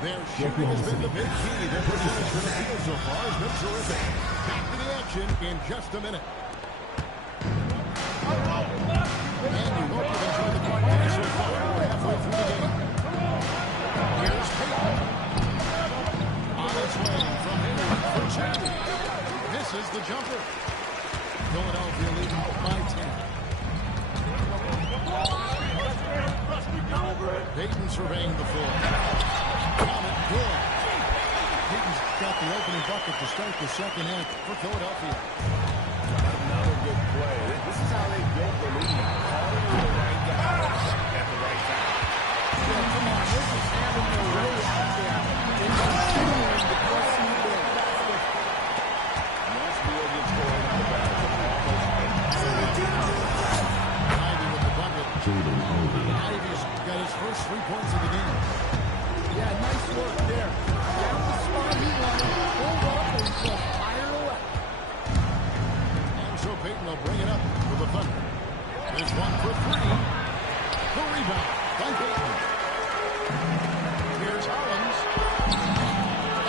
Their shooting has been the big key. Their percentage from the field so far has been terrific. Back to the action in just a minute. Misses the jumper. Philadelphia leading by 10. Payton surveying the floor. Count it, good. Payton's got the opening bucket to start the second half for Philadelphia. Another good play. This is how they built the lead. Calling the right guys at the right time. Yeah, come on, this is having their way out there. And continuing to press you there. Once Beal gets going on the back, Ivy with the bucket. Ivy's got his first 3 points of the game. Yeah, nice work there. Down the spot he wanted, pulled up, and just fired away. And so Payton will bring it up for the Thunder. There's one for 3. The rebound by Payton. Here's Hollins.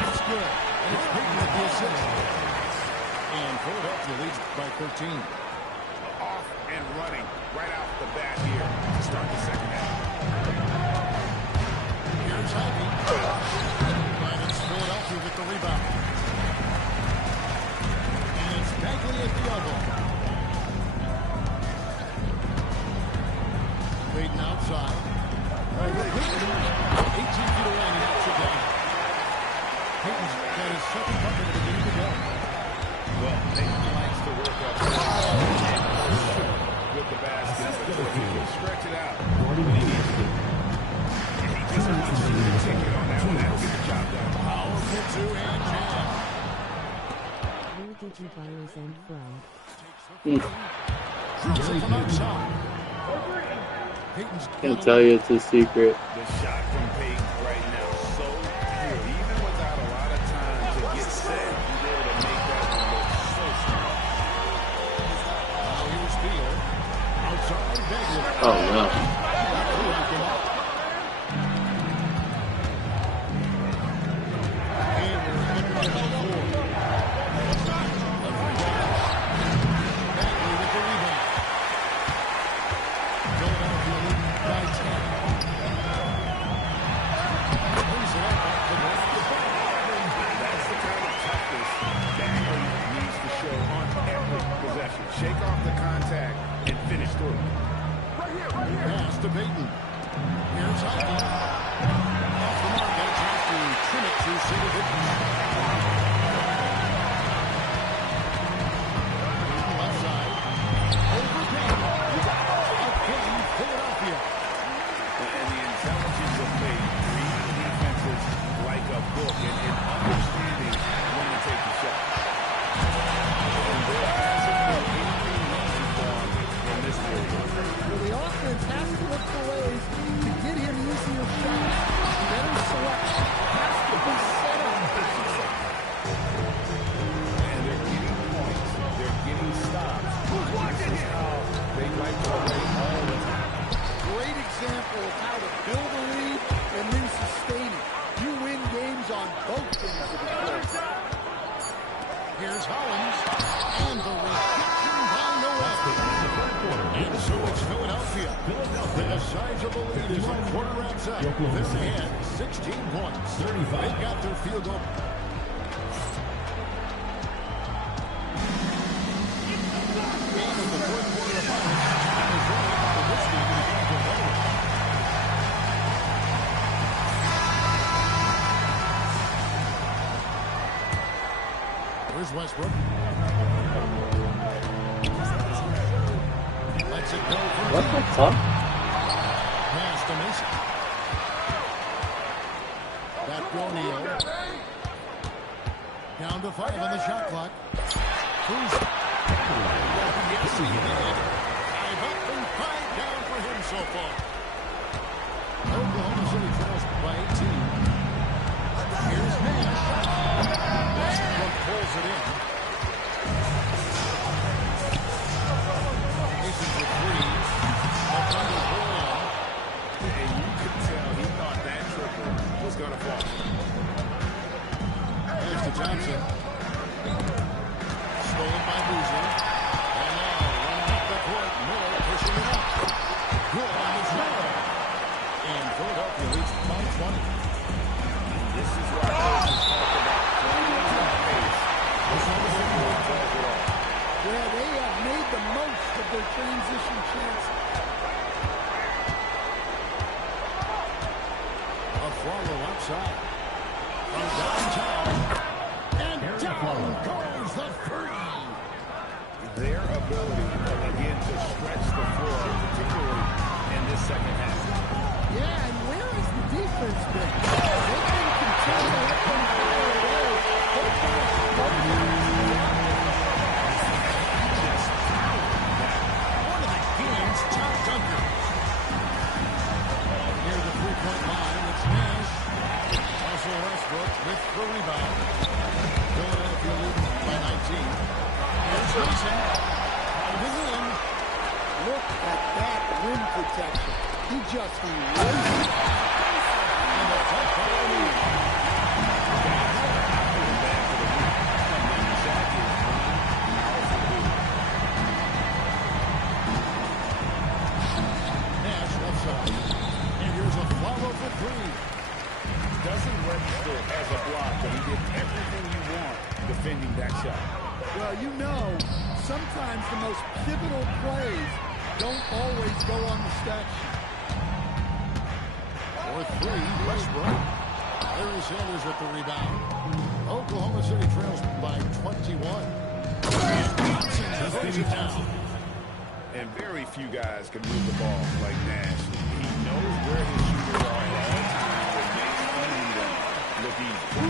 That's good. And it's Payton with the assist. And Philadelphia leads by 13. off and running right off the bat here to start the second half. Here's Ivy. And it's Philadelphia with the rebound. And it's Bagley at the elbow. Payton outside. 18 feet away and he knocks it down. Payton's got his second bucket at the beginning of the game. Well, Payton likes to work up with the basket, but he can stretch it out. And he just wants to continue on that one. That'll get the job done. Powerful two-hand jam. Where did you buy your Zen from? Drills it from outside. Payton's Can't tell you it's a secret. The shot from Payton right now, so pure. Even without a lot of time to get set, he's able to make that one look so strong. Now here's Beal. Outside Bagley. Oh no. And we're entering the fourth. Bagley with the rebound. Philadelphia leading by 10. Brings it up off the glass. That's the kind of toughness Bagley needs to show on every possession. Shake off the contact and finish through. Pass to Payton. Here's Ivy. Off the mark, got a chance to trim it to single digits. Payton left side. Over Payton. Outplaying Philadelphia. And the intelligence of Payton, reading defenses like a book and understanding when to take the shot. And there hasn't been anything easy for him in this period. Well, the offense has to look for ways to get him easier shots. Better selection has to be set up for success. And they're getting points. They're getting stops. This is how they like to play all the time. Great example of how to build a lead and then sustain it. You win games on both ends of the court. Here's Hollins. And the rejection by Noel. And so it's Philadelphia. The size of the lead as the quarter wraps up. They're ahead 16 points. 35. They've got their field goal. Game of the fourth quarter of this game in the Here's Westbrook. Lets it go for What the fuck? pass to Mason. Back to O'Neal. Down to 5 on the shot clock. Cruz. Yes, he did. 5 up and 5 down for him so far. Oklahoma City trails by 18. Here's Nash. Westbrook pulls it in. Mason for 3. The Thunder pull in. And you could tell he thought that triple was going to fall. Pass to Johnson. Stolen by Boozer. And now running up the court. Miller pushing it up. Good on the shot. And Philadelphia leads by 20. This is why coaches talk about playing at pace Yeah, they have made the most of their transition chances. A follow outside. From downtown. And down goes the three. Their ability, again, to stretch the floor, particularly in this second half. Yeah, and where has the defense been? They've been content to let them fire away. They're trying to slow down. One of the game's top dunkers. Near the three-point line, it's Nash. Russell Westbrook with the rebound. Philadelphia leading by 19. Here's Mason. Driving in. Look at that rim protection. He just erased it. And a tough foul lead. Nash left side. And here's a follow for three. Doesn't register as a block, but he did everything you want defending that shot. Well, you know, sometimes the most pivotal plays don't always go on the stat sheet. For three, Westbrook. Larry Sanders with the rebound. Oklahoma City trails by 21. And Thompson throws it down. And very few guys can move the ball like Nash. He knows where his shooters are at all times and makes finding them look easy.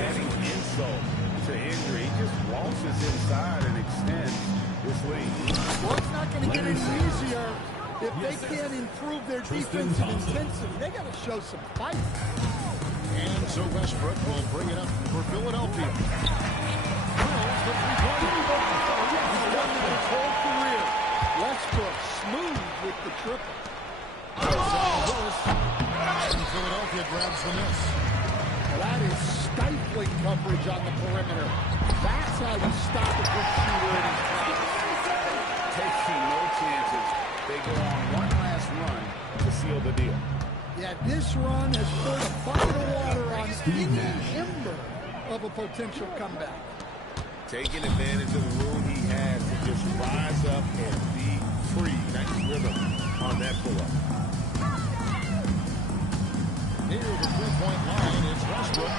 Adding insult to injury, he just waltzes inside and extends this lead. Well, it's not going to get any easier if they can't improve their defensive intensity. They got to show some fight. And so Westbrook will bring it up for Philadelphia. Drills the three-pointer. He's done it his whole career. Westbrook smooth with the triple. Outside Willis. And Philadelphia grabs the miss. Well, that is stifling coverage on the perimeter. That's how you stop a good shooter in his prime. Taking no chances. They go on one last run to seal the deal. Yeah, this run has poured a bucket of water on any ember of a potential comeback. Taking advantage of the room he has to just rise up and be free. Nice rhythm on that pull-up. Near the three-point line is Westbrook.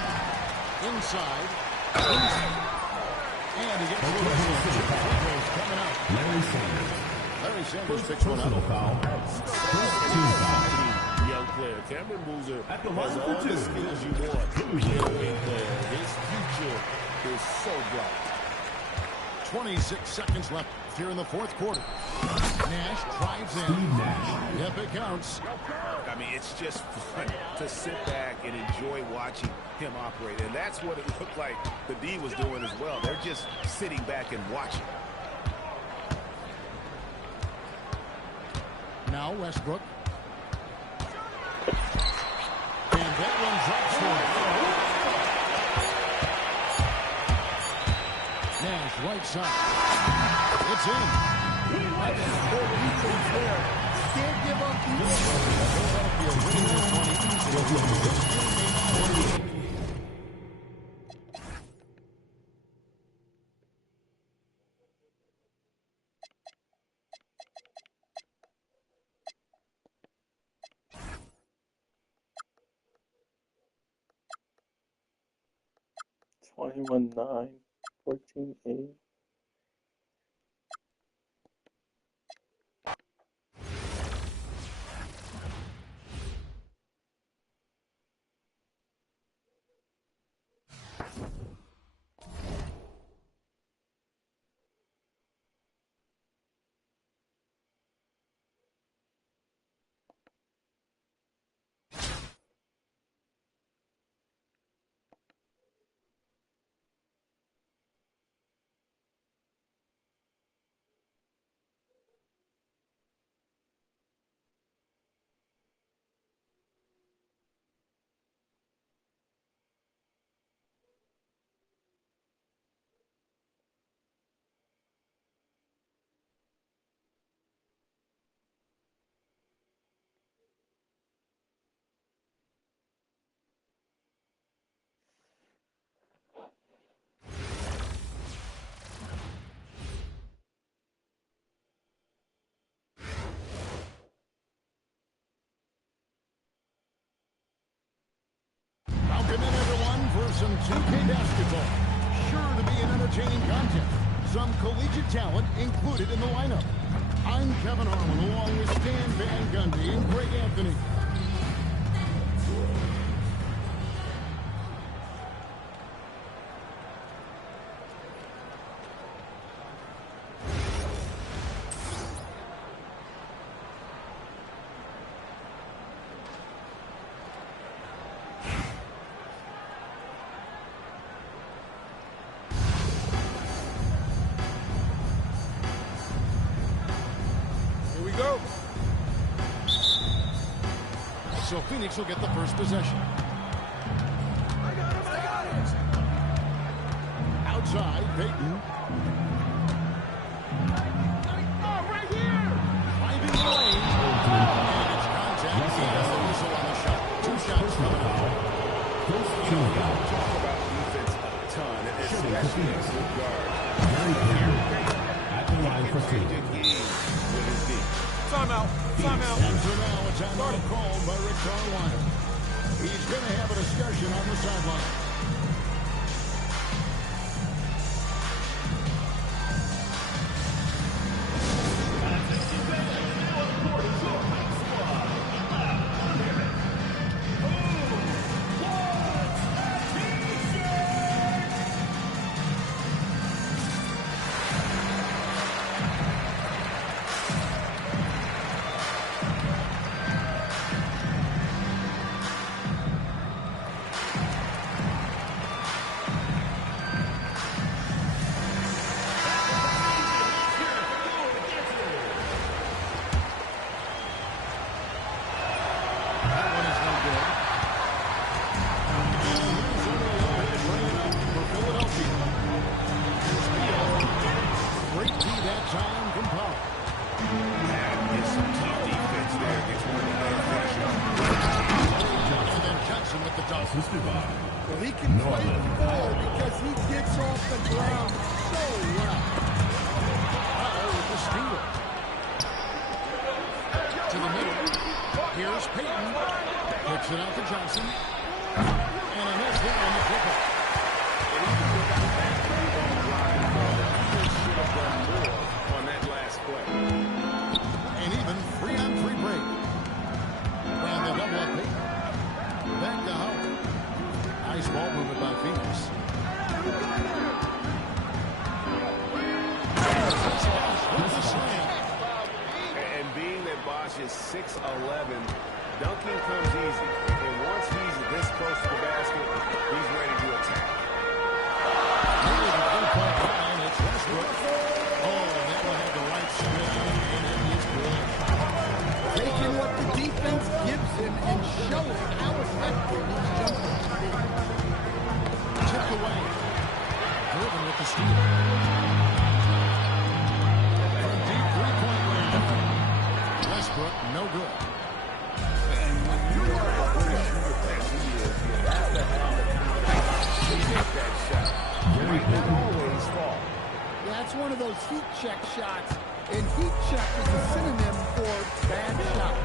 Inside. And he gets the whistle. Coming out. Larry Sanders. Larry Sanders First picks one personal up. foul. First team foul. Young player. Cameron Boozer At the has line all for the two. skills you want. Real wing player. His future is so bright. 26 seconds left here in the fourth quarter. Nash drives in. Steve Nash. Yep, it counts. I mean, it's just fun to sit back and enjoy watching him operate. And that's what it looked like the D was doing as well. They're just sitting back and watching. Now Westbrook. And that one drops for it. Nash right side. It's in. That's good defense there. Can't give up Philadelphia winning this one easily. 68-48. 21-9, 14-8. contest. Some collegiate talent included in the lineup. I'm Kevin Harlan, along with Stan Van Gundy and Greg Anthony. So Phoenix will get the first possession. I got it! Outside, Peyton. Right here! Finding the lane. And it's contact. The whistle on the shot. 2 shots for the foul. Talk about defense a ton, especially in good guard. At the line for two. With his D. Timeout. And for now, a timeout called by Rick Carlisle. He's going to have a discussion on the sideline. Well, he can play the ball because he gets off the ground so well. With the steal. To the middle. Here's Peyton. Kicks it out to Johnson. And a miss there on the pickup. Should have done more on that last play. And even 3-on-3 break. And the double up Peyton. Back to Howard. Nice ball movement by Phoenix. With the slam. And being that Bosch is 6'11", dunking comes easy. And once he's this close to the basket, he's ready to attack. Nearly the 3-point line. It's Westbrook. Oh, and that one had the right spin, and it is good. Taking what the defense gives him and showing how effective these jumpers can be. Tipped away. Driven with the steal. From deep 3-point range. Westbrook, no good. And when you are a good shooter as he is, you have to have the confidence to take that shot. You might not always fall. Yeah, it's one of those heat check shots, and heat check is a synonym for bad shot.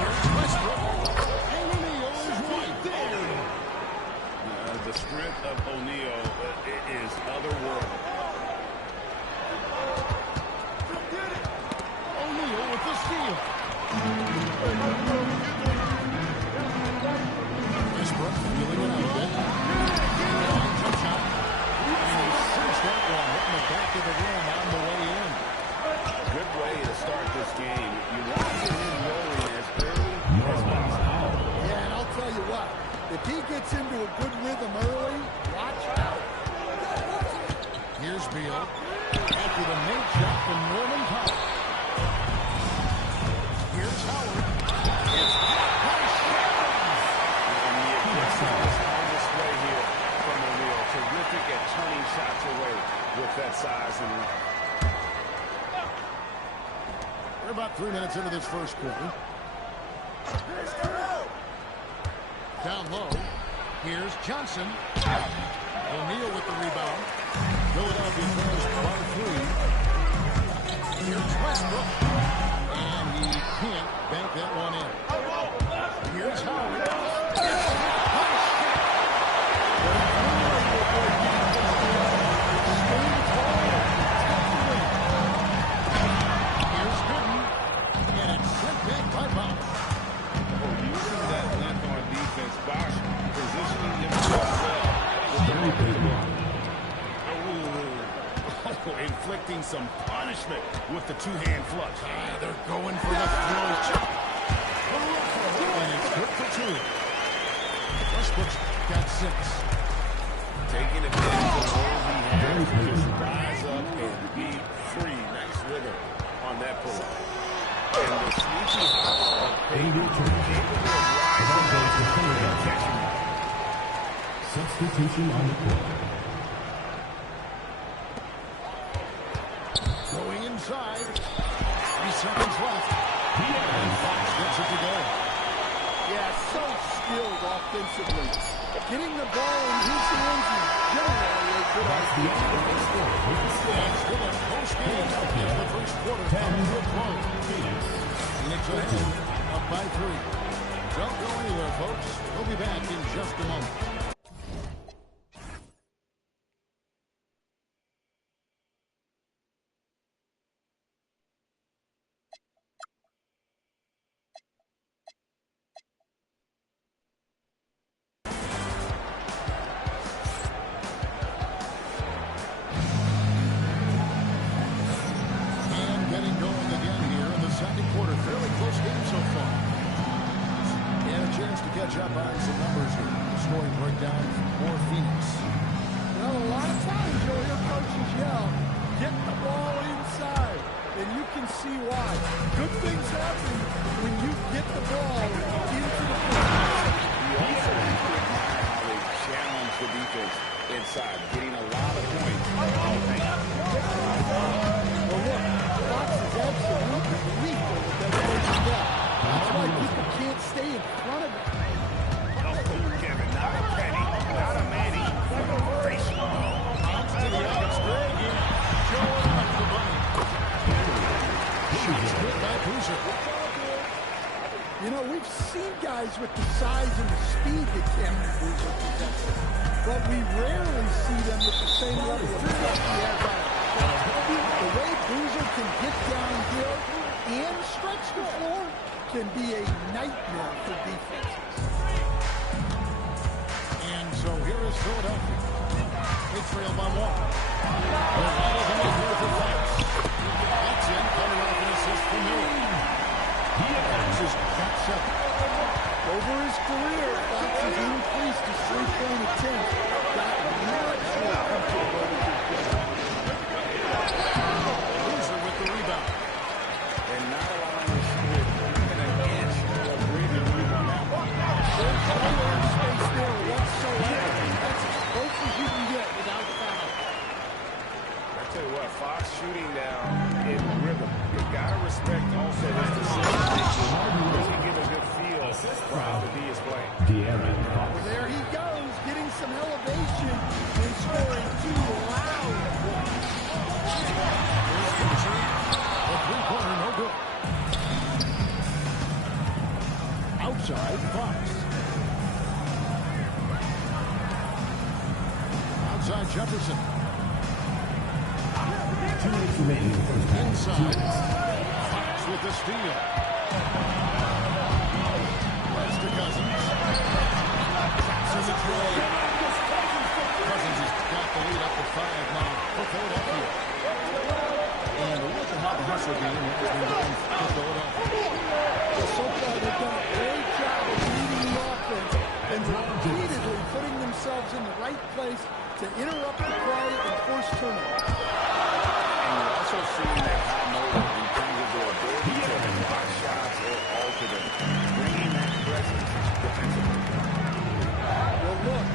Here's Westbrook. And O'Neal is right there. The strength of O'Neal is otherworldly. O'Neal with the steal. Westbrook feeling it out a bit. Long jump shot. And he shoots that one, hitting the back of the rim on the way in. Good way to start this game. You want to get him rolling as early as possible. Yeah, and I'll tell you what, if he gets into a good rhythm early, watch out. Here's Beal. After the make shot from Norman Powell. Here's Howard. It's blocked by Showdown. And the aggressiveness on display here from O'Neal. Terrific at turning shots away with that size and length. We're about 3 minutes into this first quarter. Down low. Here's Johnson. O'Neal with the rebound. Philadelphia throws by 3. Here's Westbrook. And he can't bank that one in. Here's Howard. inflicting some punishment with the two-hand flush. They're going for the throat. And it's good for two. Westbrook's got 6. Taking advantage of all he has to just rise up and be free. Nice rhythm on that pull. And the sneaky hops of Payton capable of rising up and catching it. Substitution on the court. Going inside. 3 seconds left. And Fox gets it to go. Yeah, so skilled offensively. Getting the ball in his hands is generally a good idea. And still a close game as the first quarter comes to a close. Phoenix ahead, up by 3. Don't go anywhere, folks. We'll be back in just a moment. Catch up on some numbers here. Scoring breakdown for Phoenix. Well, a lot of times you'll hear coaches yell, get the ball inside, and you can see why. Good things happen when you get the ball into the paint. You also have to admire how they challenge the defense inside, getting a lot of points. Well, look, Fox is absolutely lethal with that first step. That's why people can't stay in front of him. Kevin, not a penny, not a Manny, but a race. Bounce to the Alex Gray again. Showing up the bunny. Shots good by Boozer. You know, we've seen guys with the size and the speed that Cameron Boozer possesses, but we rarely see them with the same level of skill he has out. The way Boozer can get downhill and stretch the floor can be a nightmare for defenses. And so here is Philadelphia. They trail by 1. They're out of the way here for Fox. That's in, coming off an assist from Miller. Fox has got 7. Over his career, Fox has increased his three-point attempts. Got much more comfortable with his game. Boozer with the rebound. And not allowing the shooter even an inch of breathing room on that one. There's no air space there whatsoever. That's as close as you can get without foul. I tell you what, Fox shooting now in rhythm. You gotta respect also his decision-making. Really give a good feel for how the D is playing. Well, there he goes, getting some elevation and scoring 2 loud points. The three-pointer, no good. Outside, Fox. Outside, Jefferson. 2 minutes remaining in the first half. Inside. Fox with the steal. Pass to Cousins. Cousins the tray. Cousins has got the lead up to 5 now for Philadelphia. And look at how the hustle game has been going for Philadelphia. So far, they've done a great job of leading the offense and repeatedly putting themselves in the right place to interrupt the play and force turnovers. And you're also seeing that high motor in terms of their ability to block shots or alter them, bringing that presence defensively. Well, look,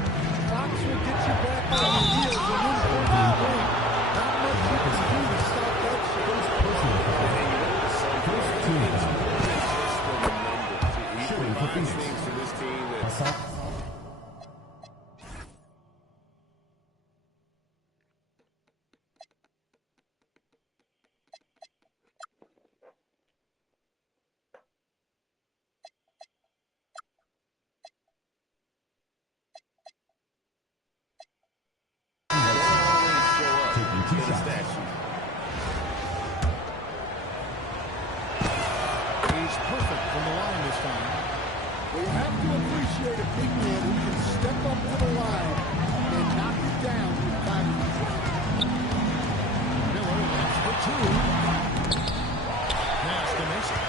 Fox will get you back on your heels and then pull the game. Not much you can do to stop that shit. He provides things to this team that He's perfect from the line this time. We have to appreciate a big man who can step up to the line and knock it down with time. Pass to Mason.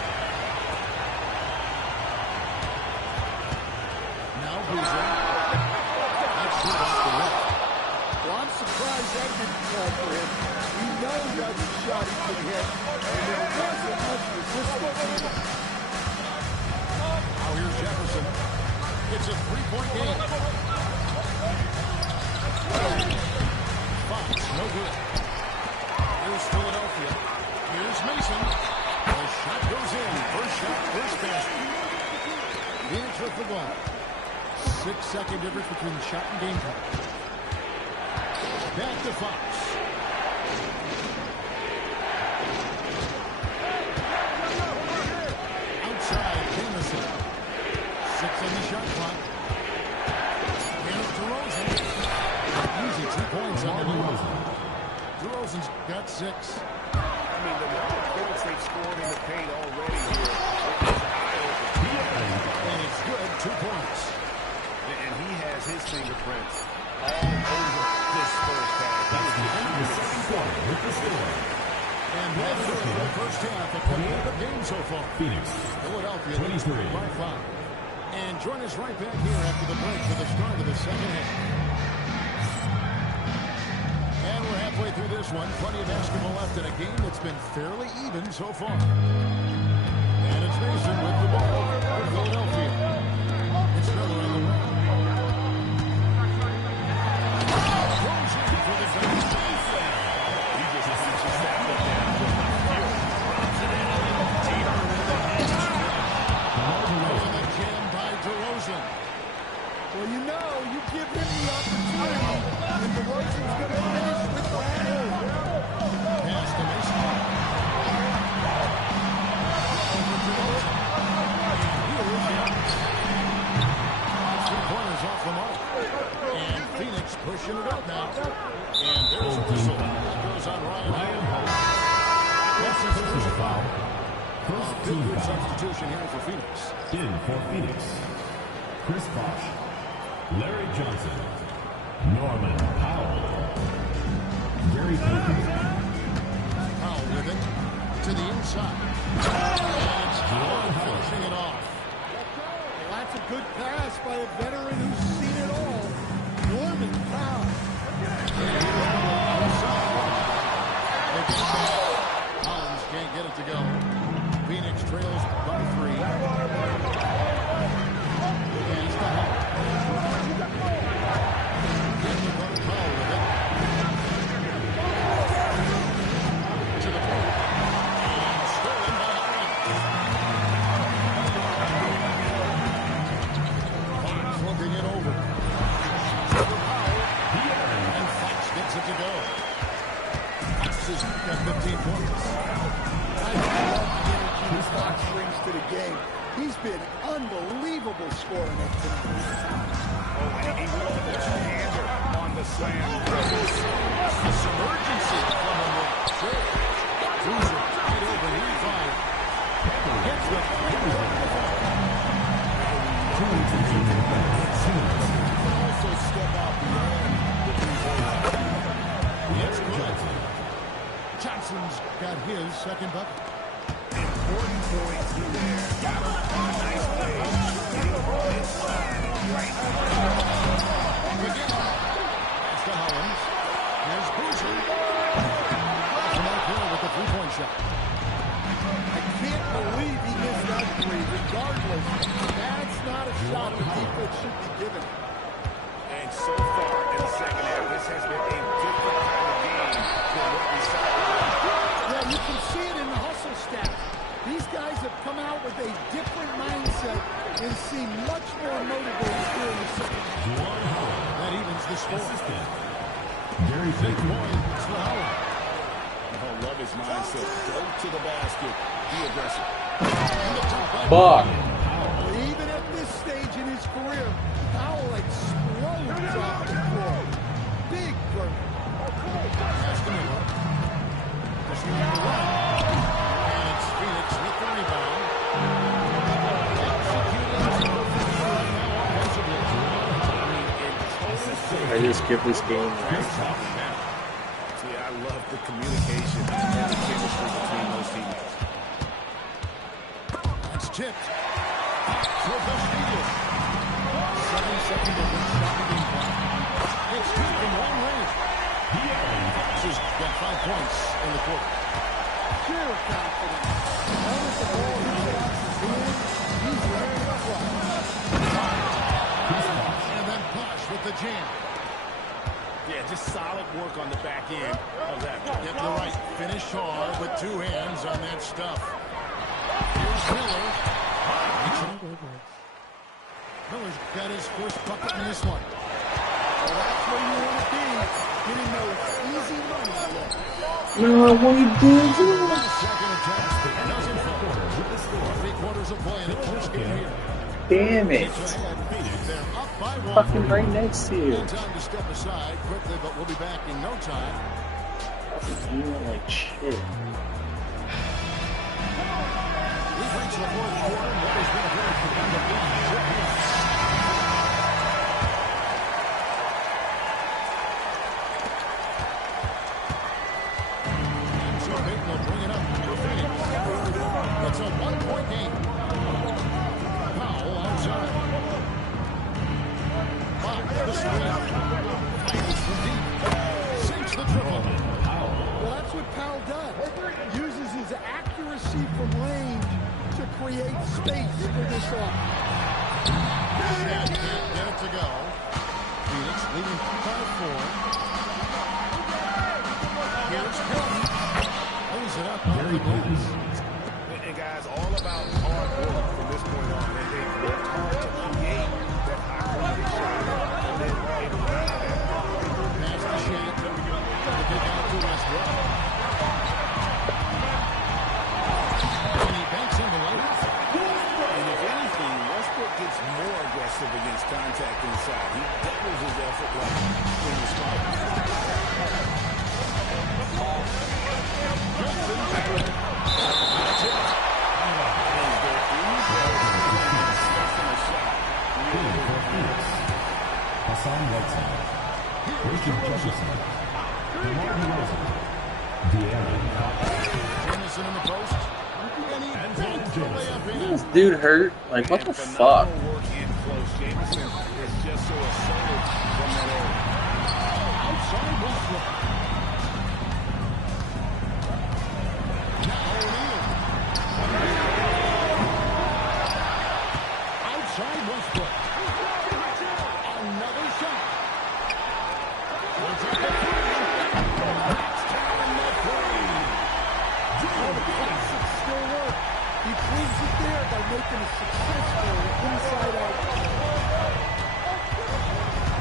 Now Boozer. That's short off the left. Well, I'm surprised that didn't fall for him. We know that's a shot he could hit, and there wasn't much resistance either. Now here's Jefferson. It's a three-point game. Fox, no good. Here's Philadelphia. Here's Mason. The shot goes in. First shot, first basket. Phoenix with the ball. 6-second difference between the shot and game time. Back to Fox. Outside, Jameson. 6 on the shot clock. Here's DeRozan. Easy 2 points on the move. DeRozan's got 6. I mean, the number of points they've scored in the paint already here is eye-opening. And it's good, 2 points. And he has his fingerprints all over this first half. And that's it for the first half of the game so far. Phoenix, Philadelphia 23. by 5. And join us right back here after the break for the start of the second half. And we're halfway through this one. Plenty of basketball left in a game that's been fairly even so far. And it's Mason with the ball for Philadelphia. It's Miller on the wing. Throws in for the finish. He just needs to step it down with the fuel. Drops it in a little deeper. And the jam by DeRozan. Well, you know, you give him the opportunity, and DeRozan's going to finish with the hand. Pass to Mason. Over to DeRozan. And here is Giannis. 3-pointers off the mark. And Phoenix pushing it up now. And there's a whistle. Goes on Ryan Howard. That's his first foul. Good substitution here for Phoenix. In for Phoenix, Chris Bosh, Larry Johnson, Norman Powell, Gary Payton. Powell with it to the inside. And it's Howard finishing it off. Well, that's a good pass by a veteran who's seen it all. Norman Powell. Collins can't get it to go. Phoenix trails by 3. And it's the Howard. And the Powell with it. To the point. And stolen by Howard. Fox looking it over. To the Powell. And Fox gets it to go. Fox has got 15 points. I love the energy this Fox brings to the game. He's been unbelievable scoring it tonight. Oh, and he went to the two-hander on the slam. This emergency from the right. Sure. Boozer right open. He fired. Gets the Also step out beyond the three-point. Yes, Johnson. Johnson's got his second bucket. Important points there. Got him on a nice play. Inside. Right. Again. That's to Hollins. Here's Boozer. That's Mark Hill with the three-point shot. I can't believe he missed that three. Regardless, that's not a shot the defense should be given. And so far in the second half, this has been a different kind of game than what we saw. Yeah, you can see it in the hustle stat. These guys have come out with a different mindset and seem much more motivated during the second half. That evens the score. Assistant, Gary Big Payton. points for Howard. Oh, love his mindset. Go to the basket. Be aggressive. And the top by Fuck. Even at this stage in his career, Powell explodes off the floor. Big burn. Pass to Miller. This one on the run. And it's Phoenix with the rebound. I just give this game. See, I love of the communication and the chemistry between those teammates. That's tipped. For the steal. 7-second difference. Stop the game clock. It's tipped from long range. She's got 5 points in the quarter. Pure confidence. Now that the ball hits his hand, he's learning to fly. And then Bosh with the jam. Yeah, just solid work on the back end of that. Yep, you're right. Finish hard with 2 hands on that stuff. Here's Miller. Miller's got his first bucket in this one. Well, that's where you want to be, getting those easy money looks. No, what you do? Second attempt doesn't fall. 3/4 of play in the first game here. Damn it. They're up by 1. Fucking right next to you. No time to step aside quickly, but we'll be back in no time. You look like shit. We've reached the fourth quarter. What has been a very competitive lead. And so Peyton will bring it up for Phoenix. It's a 1-point game. Foul outside. Bob, the screen. Fires from deep. Sinks the triple. Well, that's what Powell does. Uses his accuracy from range to create space for this offense. Can't get it to go. Phoenix leading 5-4. Here's Peyton. Lays it up on the glass. And guys, all about hard work from this point on. And they've worked hard to create that high-quality shot. And then able to make that. Pass the shot. The big out to Westbrook. And he banks in the left. And if anything, Westbrook gets more aggressive against contact inside. He doubles his effort level in the spot. Hassan Whiteside, Richard Jefferson, DeMar DeRozan, De'Aaron Fox, Jamison in the post. And he banks the layup in. This dude hurt? Like, what the fuck? Phenomenal work in close. Jamison is just so assertive from that area. Outside Westbrook. Now O'Neal. Outside Westbrook. Another shot. That's down the three. All the classic still work. He proves it there by making a successful inside-out.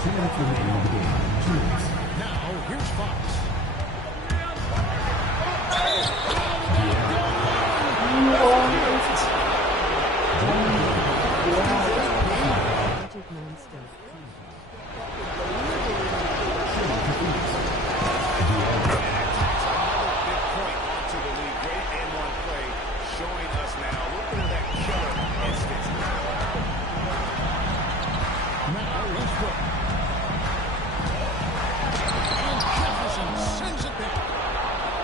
2 minutes remaining in the game. 2 minutes. Now, here's Fox. Magic Monster. Big point onto the lead. Great and one play showing us now. Look at that killer instinct. Now, Westbrook. And Jefferson sends it back.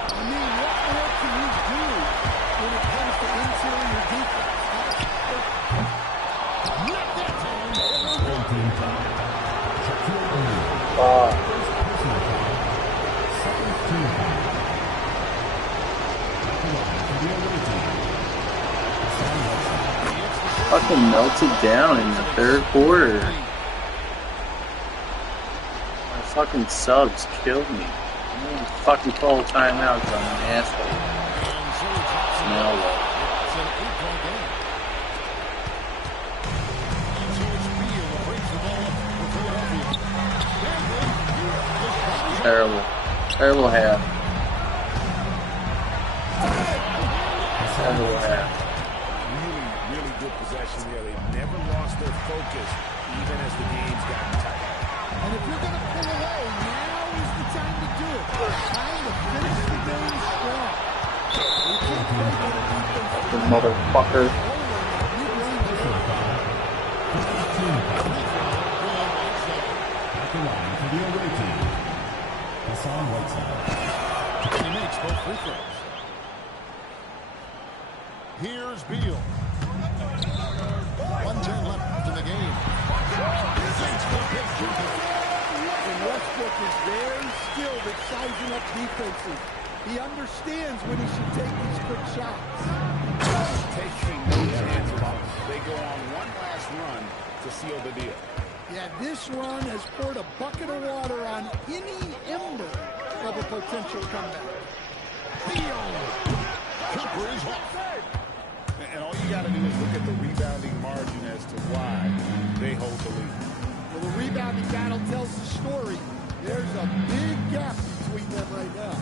I mean, what more can you do when it comes to interior defense? Not that time. 14 time. Shaquille O'Neal. Fuck. First personal foul. Second team foul. At the line for the away team. Hassan Whiteside. Fucking melted down in the third quarter. My fucking subs killed me. I'm gonna fucking call timeout because I'm an asshole. And so he drops it. No way. It's an 8-point game. And so it's Beal who brings the ball up for Philadelphia. Terrible. Terrible half. Terrible half. Really good possession there. They've never lost their focus, even as the game's gotten tight. And if you're going to pull away, now is the time to do it. Time to finish the game strong. You can't play better defense. The motherfucker. Personal foul. First team foul. At the line for the away team. Hassan Whiteside. both free throws. Here's Beal. 1:10 left in the game. And Westbrook is very skilled at sizing up defenses. He understands when he should take these quick shots. Taking no chances. They go on one last run to seal the deal. Yeah, this run has poured a bucket of water on any ember of a potential comeback. Beal. Jumper is off. And all you got to do is look at the rebounding margin as to why they hold the lead. Well, the rebounding battle tells the story. There's a big gap between them right now.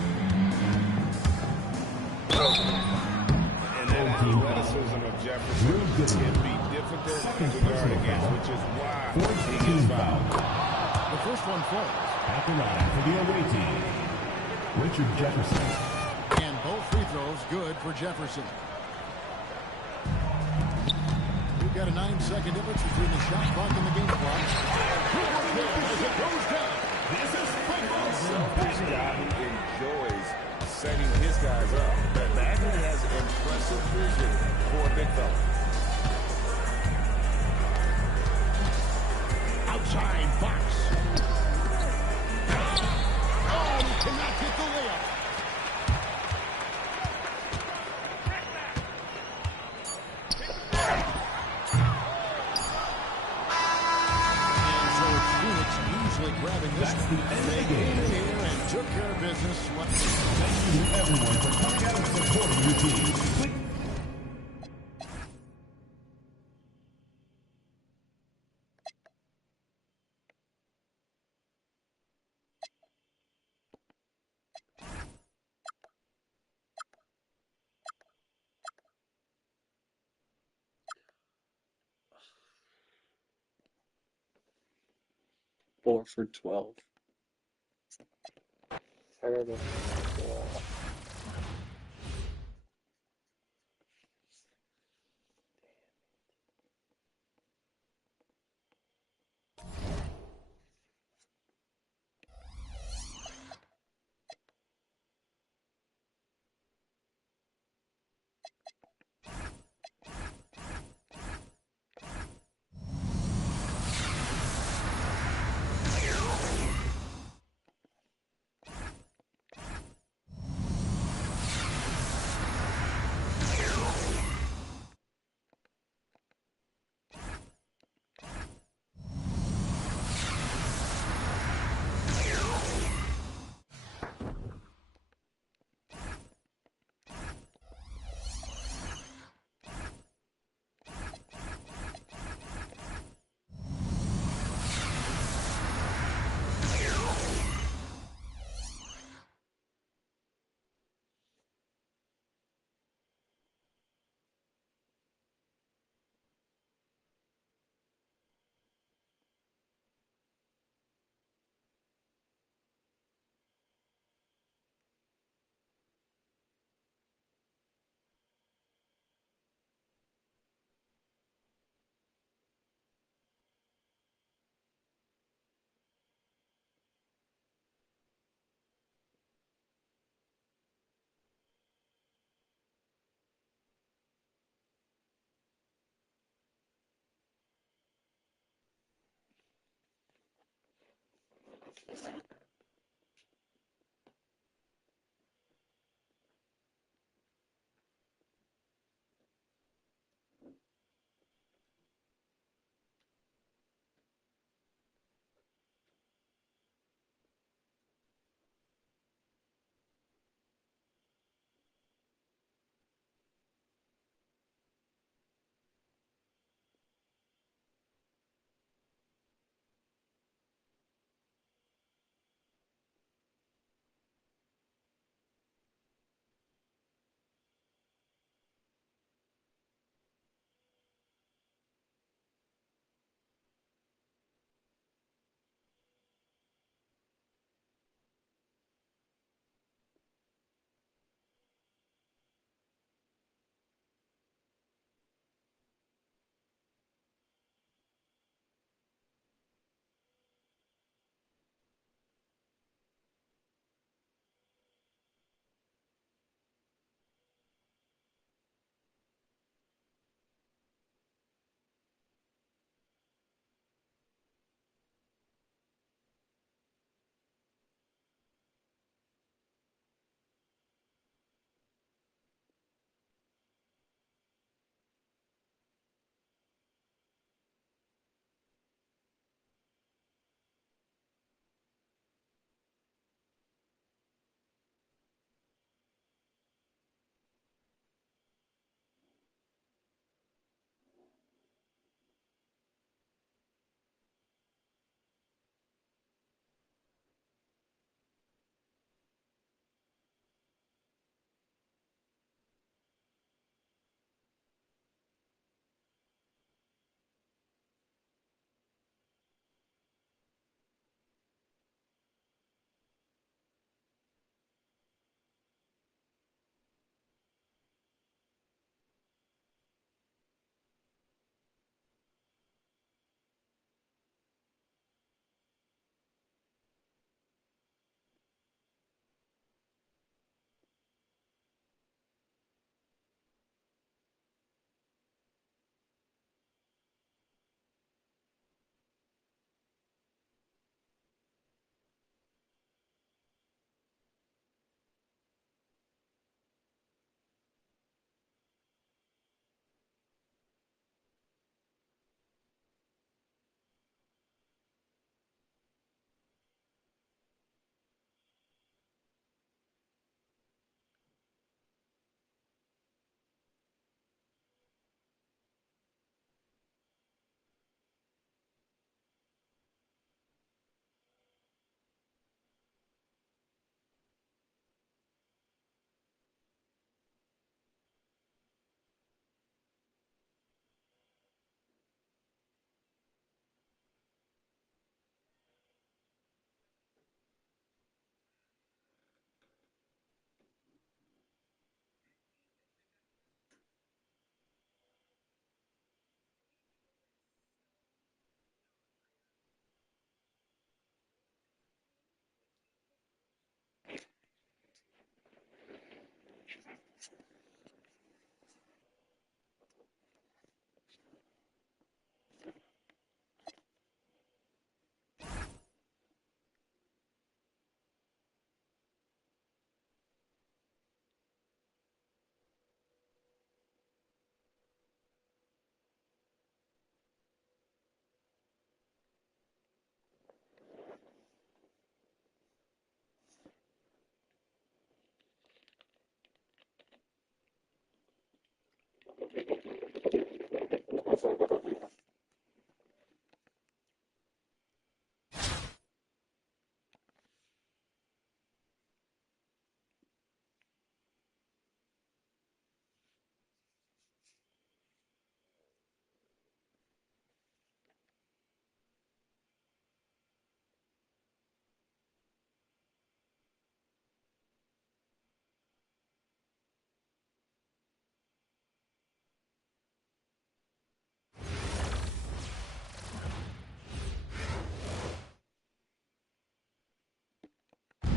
And that athleticism of Jefferson can be difficult to guard against, which is why he gets fouled. The first one falls. At the line for the away team, Richard Jefferson. And both free throws good for Jefferson. We've got a 9-second difference between the shot clock and the game clock. As it goes down. This is football. This guy who enjoys setting his guys up. Bagley has impressive vision for a big fella. Outside box. Oh, he cannot get the layup. And so it's Phoenix easily grabbing this one. And they came in here and took care of business. Thank you everyone for coming out and supporting your team. Four for 12. Terrible. Yeah.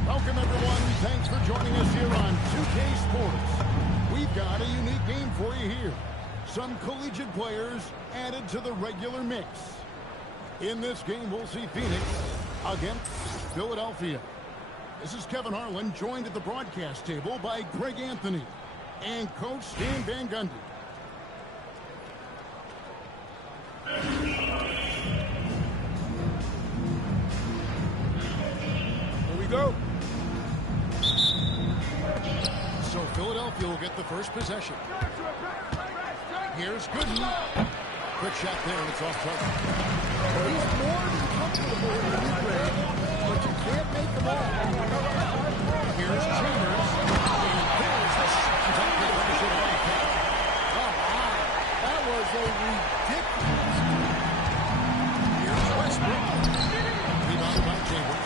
Welcome, everyone. Thanks for joining us here on 2K Sports. We've got a unique game for you here. Some collegiate players added to the regular mix. In this game, we'll see Phoenix against Philadelphia. This is Kevin Harlan, joined at the broadcast table by Greg Anthony and Coach Stan Van Gundy. Here we go. So Philadelphia will get the first possession. Here's Gooden. Quick shot there, and it's off target. He's more than comfortable in the mid-range, but you can't make him all. Here's Chambers. And there's the second time they finish it away. Oh, wow. That was a ridiculous. Here's Westbrook. Rebounded by Chambers.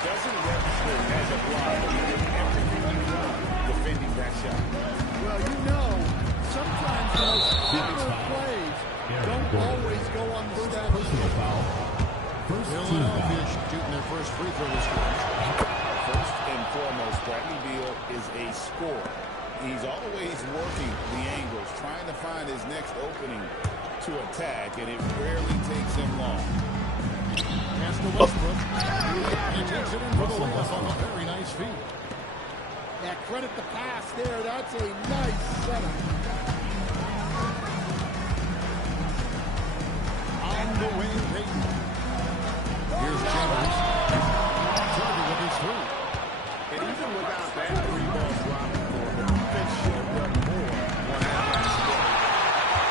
Doesn't register as a block. He did everything he could defending that shot. Well, you know, sometimes those simpler plays don't always go on the stat sheet. Personal foul. First team Philadelphia foul. shooting their first free throw this game. First and foremost, Bradley Beal is a scorer. He's always working the angles, trying to find his next opening to attack, and it rarely takes him long. Pass to Westbrook. And he takes it in for the layup on a very nice feed. Yeah, credit the pass there. That's a nice setup. On the wing, Payton. Here's Chambers. Target with his three. And even without that three-ball drop, the defense should have done more on that last play.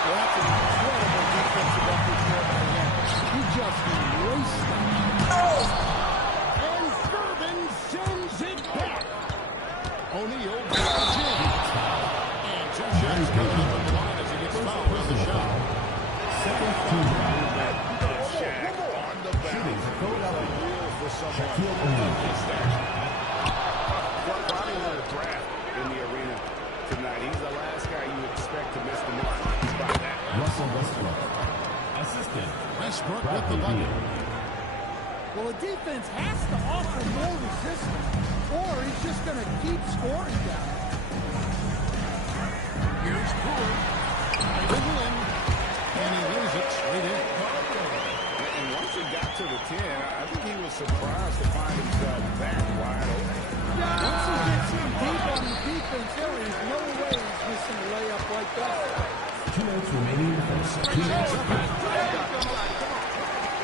Well, that's an incredible defensive effort there by him. He just erased them. And Durbin sends it back. O'Neal goes in. And two shots come up from the line as he gets fouled with the shot. Second team foul. Shaq on the bounce. Real for someone Shaquille O'Neal. his stature. Probably on a draft in the arena tonight. He's the last guy you expect to miss the mark by that. Russell Westbrook. Assistant. Westbrook with the Bradley bucket. Beal. Well, the defense has to offer more resistance, or he's just going to keep scoring down. Here's Brewer. Dribble in. And he lays it straight in. And once he got to the 10, I think he was surprised to find himself that wide open. Once he gets in deep on the defense, there is no way he's missing a layup like that. 2 minutes remaining in the first. Phoenix.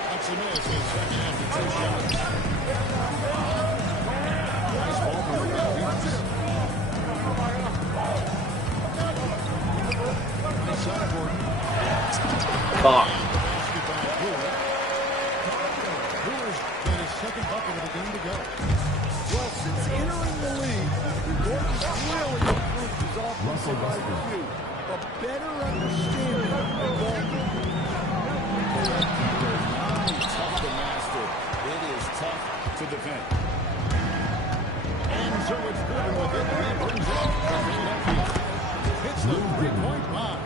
That's a miss. His second after two shots. Nice ball from the defense. Nice out for him. Fuck. Brewer's got his second bucket of the game to go. Well, since entering the league, Gordon's really improved his offensive IQ, a better understanding of ball movement. Tough to master. It is tough to defend. And so it's Gordon with it. He brings it up for Philadelphia. Hits the three-point line.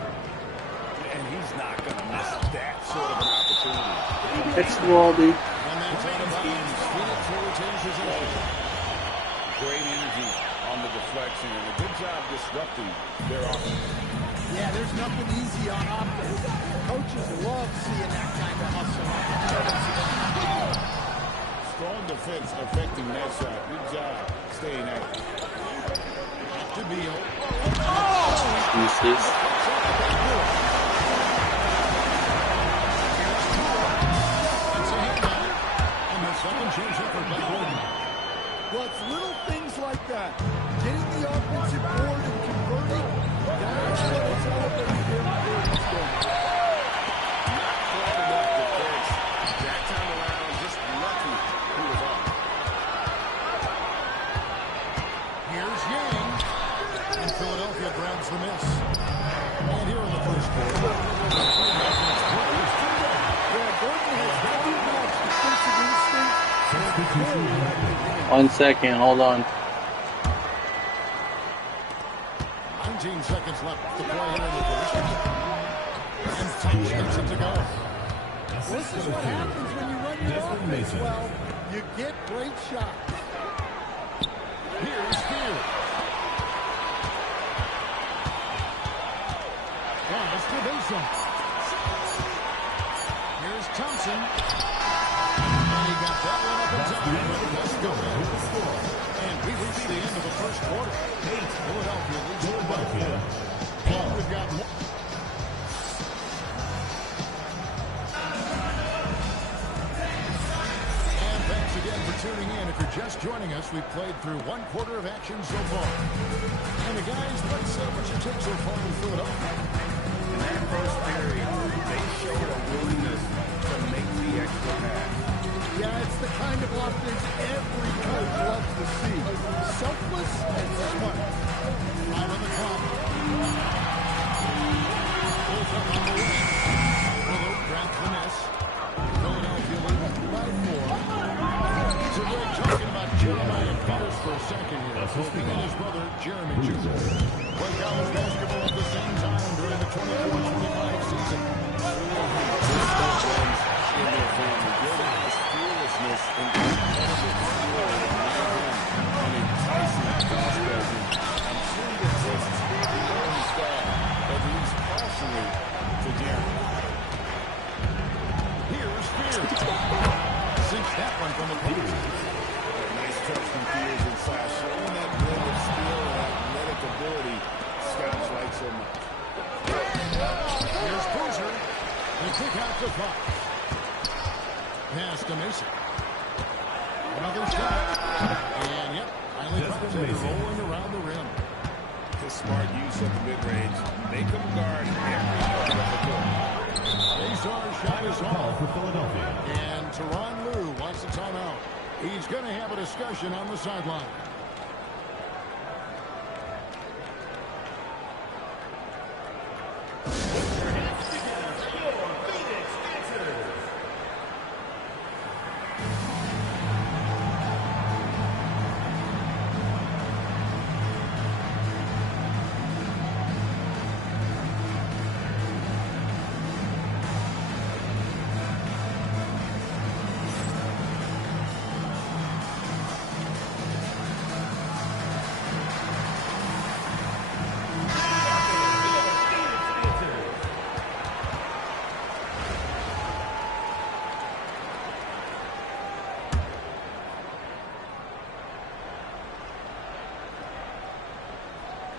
And he's not going to miss that sort of an opportunity. It's Waldy. And that's out of bounds. Phoenix will retain possession. Great energy on the deflection and a good job disrupting their offense. Yeah, there's nothing easy on offense. Coaches love seeing that kind of hustle. Strong defense affecting that shot. Good job staying active. Back to Beal. Jesus. That's a hit on it. And the second chance effort by Gordon. Well, it's little things like that. Getting the offensive board and converting, that's what it's all about. And Philadelphia grabs the miss. And here in the first quarter, Gordon has very much defensive instinct. 1 second, hold on. 19 seconds left to play here in the first. And Thompson gets it to go. This is what happens when you run your offense well. You get great shots. Here's Spears. Masturbation. Here's Thompson. And he got that one up in time. Let's go. And we reached the end of the first quarter. Philadelphia leads it by 4. And we've got more. And thanks again for tuning in. If you're just joining us, we've played through 1 quarter of action so far. And the guys, what's your take so far in Philadelphia? In that first period, they showed a willingness to make the extra pass. Yeah, it's the kind of offense every coach loves to see. Selfless and smart. 5 on the clock. Pulls up on the wing. Willard grabs the miss. Philadelphia leading by 4. So Greg, talking about Jeremiah Peters for a second here. Hoping and his brother, Jeremy Jr. Played college basketball at the same time during the 24-25 season. In their family, building his fearlessness and competitive spirit and enticing prospect. I'm sure that this is early start, at least partially, to Jeremy. Here's Spears. Sinks that one from the post. Nice touch from Spears inside, showing that blend of skill and athletic ability scouts like so much. Here's Boozer. They kick out to Fox. Pass to Mason. Another shot. And, yep, finally drops it, rolling around the rim. His smart use of the mid-range. Make him guard every part of the court. Azar's shot is off. For Philadelphia. And Tyronn Lue wants a timeout. He's going to have a discussion on the sideline.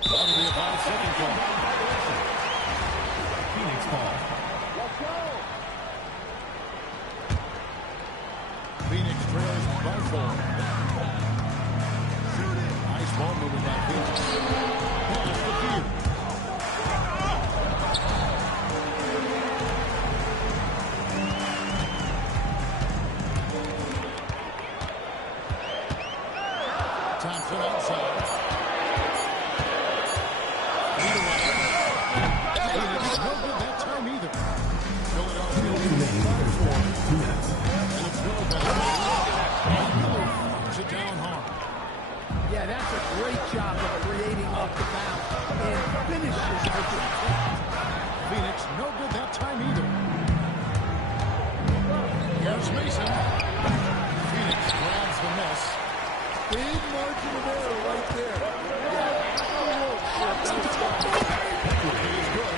That'll be a 5-second call. Phoenix ball. Let's go. Phoenix trails by 4. Nice ball movement by Phoenix. Pass to Few. Thompson outside. Phoenix no good that time either. Philadelphia leads by 4. And it's no better. Miller knocks it down hard. Yeah, that's a great job of creating off the bounce and finishes with intent. Phoenix no good that time either. Here's Mason. Phoenix grabs the miss. Big margin of error right there. It is good.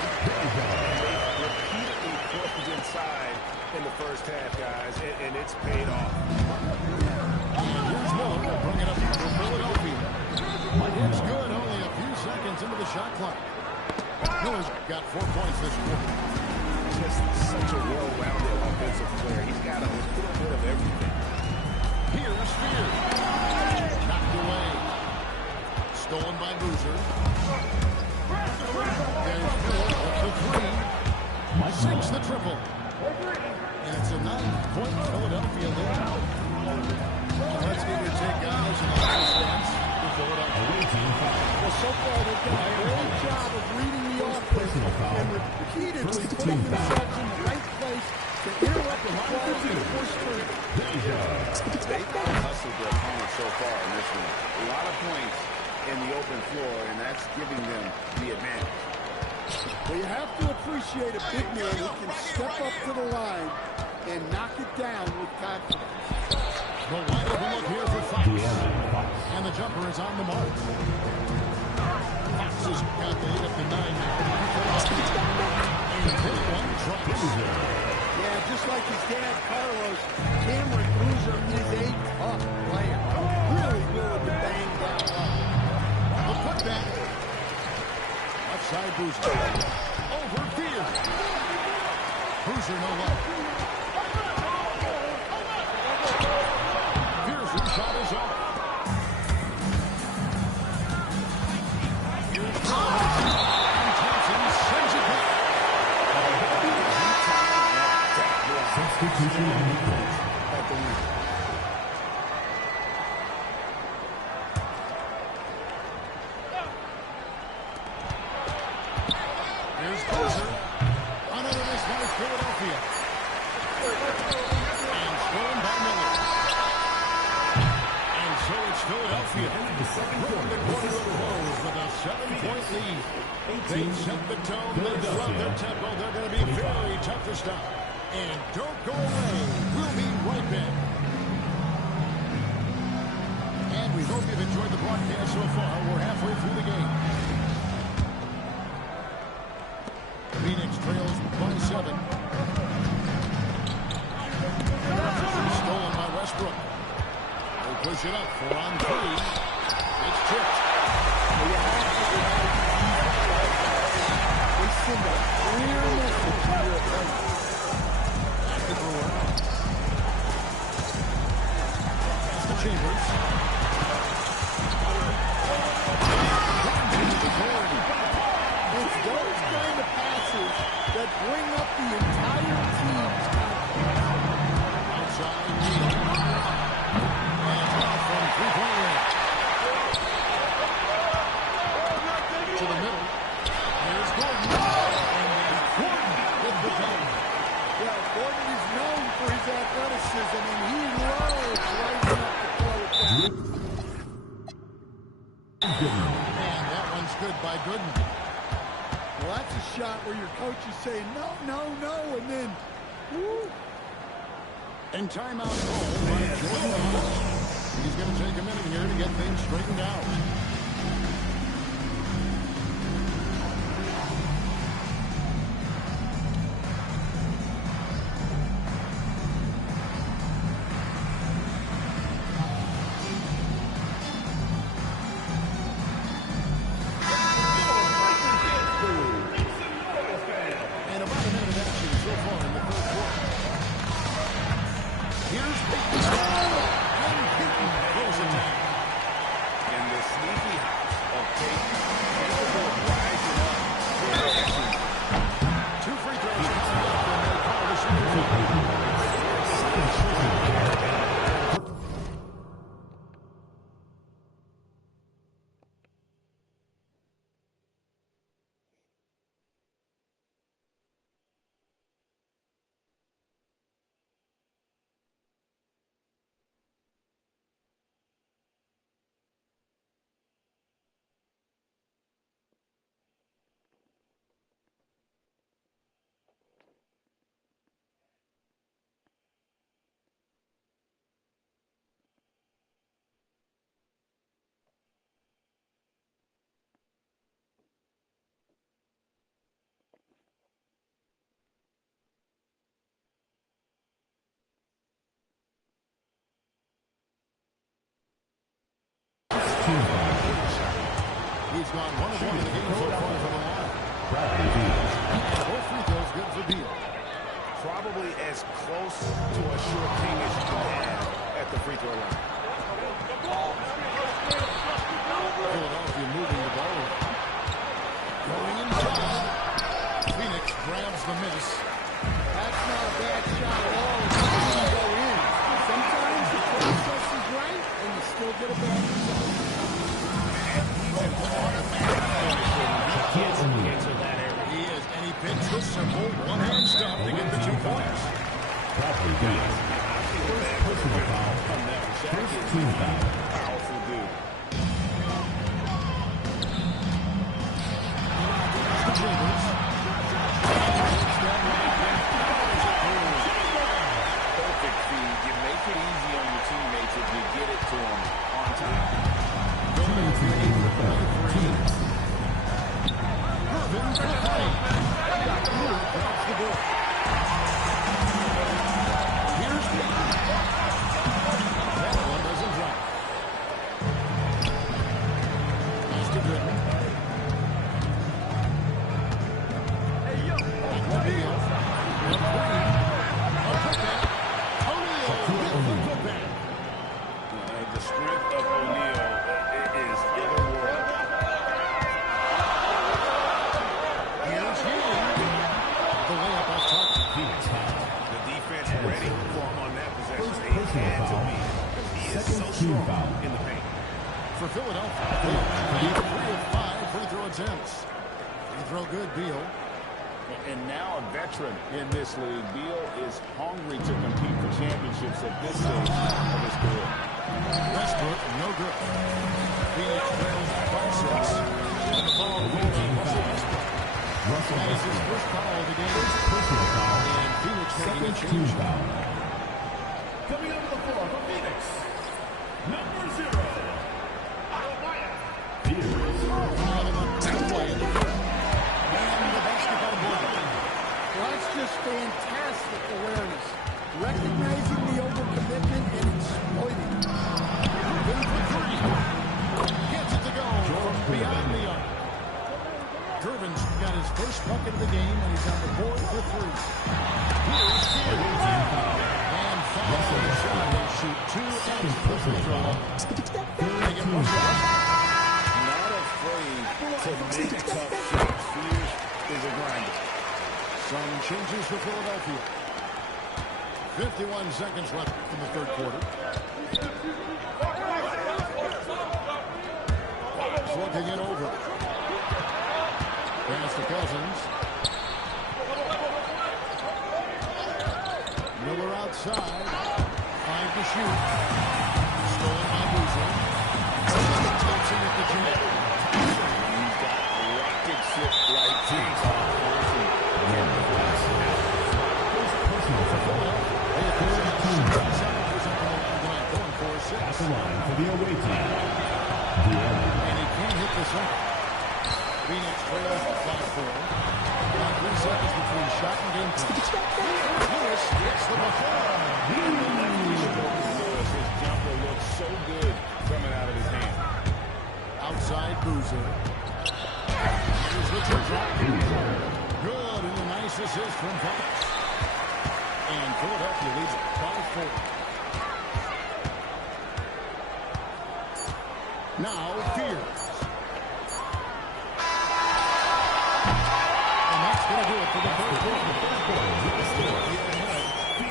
Repeatedly pushed inside in the first half, guys, and it's paid off. And here's Miller. Bring it up for Philadelphia. It's good. Only a few seconds into the shot clock. Miller's got 4 points this quarter. Just such a well-rounded offensive player. He's got a little bit of everything. Here's Spears. Knocked away. Stolen by Boozer. There's Miller with the 3. Sinks the triple. And it's a 9-point Philadelphia lead. Let's get your take, guys, on the offense. If Away team foul. Well, so far they've done a great job of reading the offense and repeatedly putting themselves in the right place to interrupt the ball and force turnover. They've hustled their opponent so far in this one. A lot of points in the open floor, and that's giving them the advantage. Well, you have to appreciate a big man who can step up to the line and knock it down with confidence. The wide open look here for Fox. And the jumper is on the mark. Fox has got the 8 up to 9 now. And this one drops. Yeah, just like his dad, Carlos, Cameron Boozer is a tough player. Really willing to bang down low. The putback. Outside Boozer. Over Beard. Boozer no luck. Beard's shot is off. Here's Brown. And Thompson sends it back. Substitution on the court. At the win. Here's Boozer. Another miss by Philadelphia. And stolen by Miller. And so it's Philadelphia. Putting the quarter to close with a 7-point lead. They set the tone. They love their tempo. They're going to be very tough to stop. And don't go away. We'll be right back. And we hope you've enjoyed the broadcast so far. We're halfway through the game. Phoenix trails by 7. Stolen by Westbrook. They push it up 4 on 3. It's tipped. They send a clear message to your opponent. Back to Brewer. Pass to Chambers. Drives into the authority. It's those kind of passes that bring up the entire team's confidence. Outside Neal. And off from 3-point range. To the middle. Here's Gordon. And Gordon with the pen. Yeah, Gordon is known for his athleticism, and he loves rising up to throw it down. And that one's good by Gooden. Well, that's a shot where your coach is saying, no, no, no, and then, woo. And timeout called by Jordan Hawks. He's going to take a minute here to get things straightened out. And about a minute of action so far in the third quarter. Here's Peyton. And Peyton throws it down. And the sneaky house of Peyton. Capable of rising up. Two free throws coming up, and they call the shooter. He's gone 1 of 1 in the game so far from the line. And both free throws good for Beal. Probably as close to a sure thing as you can have at the free throw line. Philadelphia moving the ball. Going inside. Phoenix grabs the miss. That's not a bad shot at all. It doesn't go in. Sometimes the process is right, and you still get a bad result. Personal foul. First team foul. Powerful dude. Perfect feed. You make it easy on your teammates if you get it to them on time. The strength of O'Neal is otherworldly. Here's Hughes. The layup off target. The defense ready for him on that possession. They Personal had to foul. be. He is so Second team strong foul. in the paint. For Philadelphia, 3 of 5 free throw attempts. Free throw good, Beal. And now a veteran in this league, Beal is hungry to compete for championships at this stage of his career. Westbrook, no good. Phoenix trails by 6. And the ball goes on Russell Westbrook. That is his first foul of the game. Personal foul. And Phoenix making a Second team change. foul. Coming onto the floor for Phoenix, number 0, Well, that's just fantastic awareness. Recognizing the overcommitment and exploiting it. Good for 3. Gets it to go from beyond the arc. Durbin's got his first bucket of the game, and he's on the board for 3. Here's Field. And foul on the shot. He'll shoot 2 at the free throw line. Again, Russell Westbrook. Not afraid to make tough shots. Fears is a grinder. Some changes for Philadelphia. 51 seconds left in the third quarter. Looking it over. Pass to Cousins. Miller outside. 5 to shoot. Stolen by Boozer. Thompson at the jam. He's got rocket ship like takeoff. At the line for the away team. And he can't hit the second. Phoenix trails 5-4. About 3 seconds between shot and game time. Lewis gets the ball. Lewis, his jumper looks so good coming out of his hand. Outside Boozer. Here's the drop. Good, and a nice assist from Fox. And Philadelphia leads it 5-4. Now, Fears. And that's going to do it for the third quarter.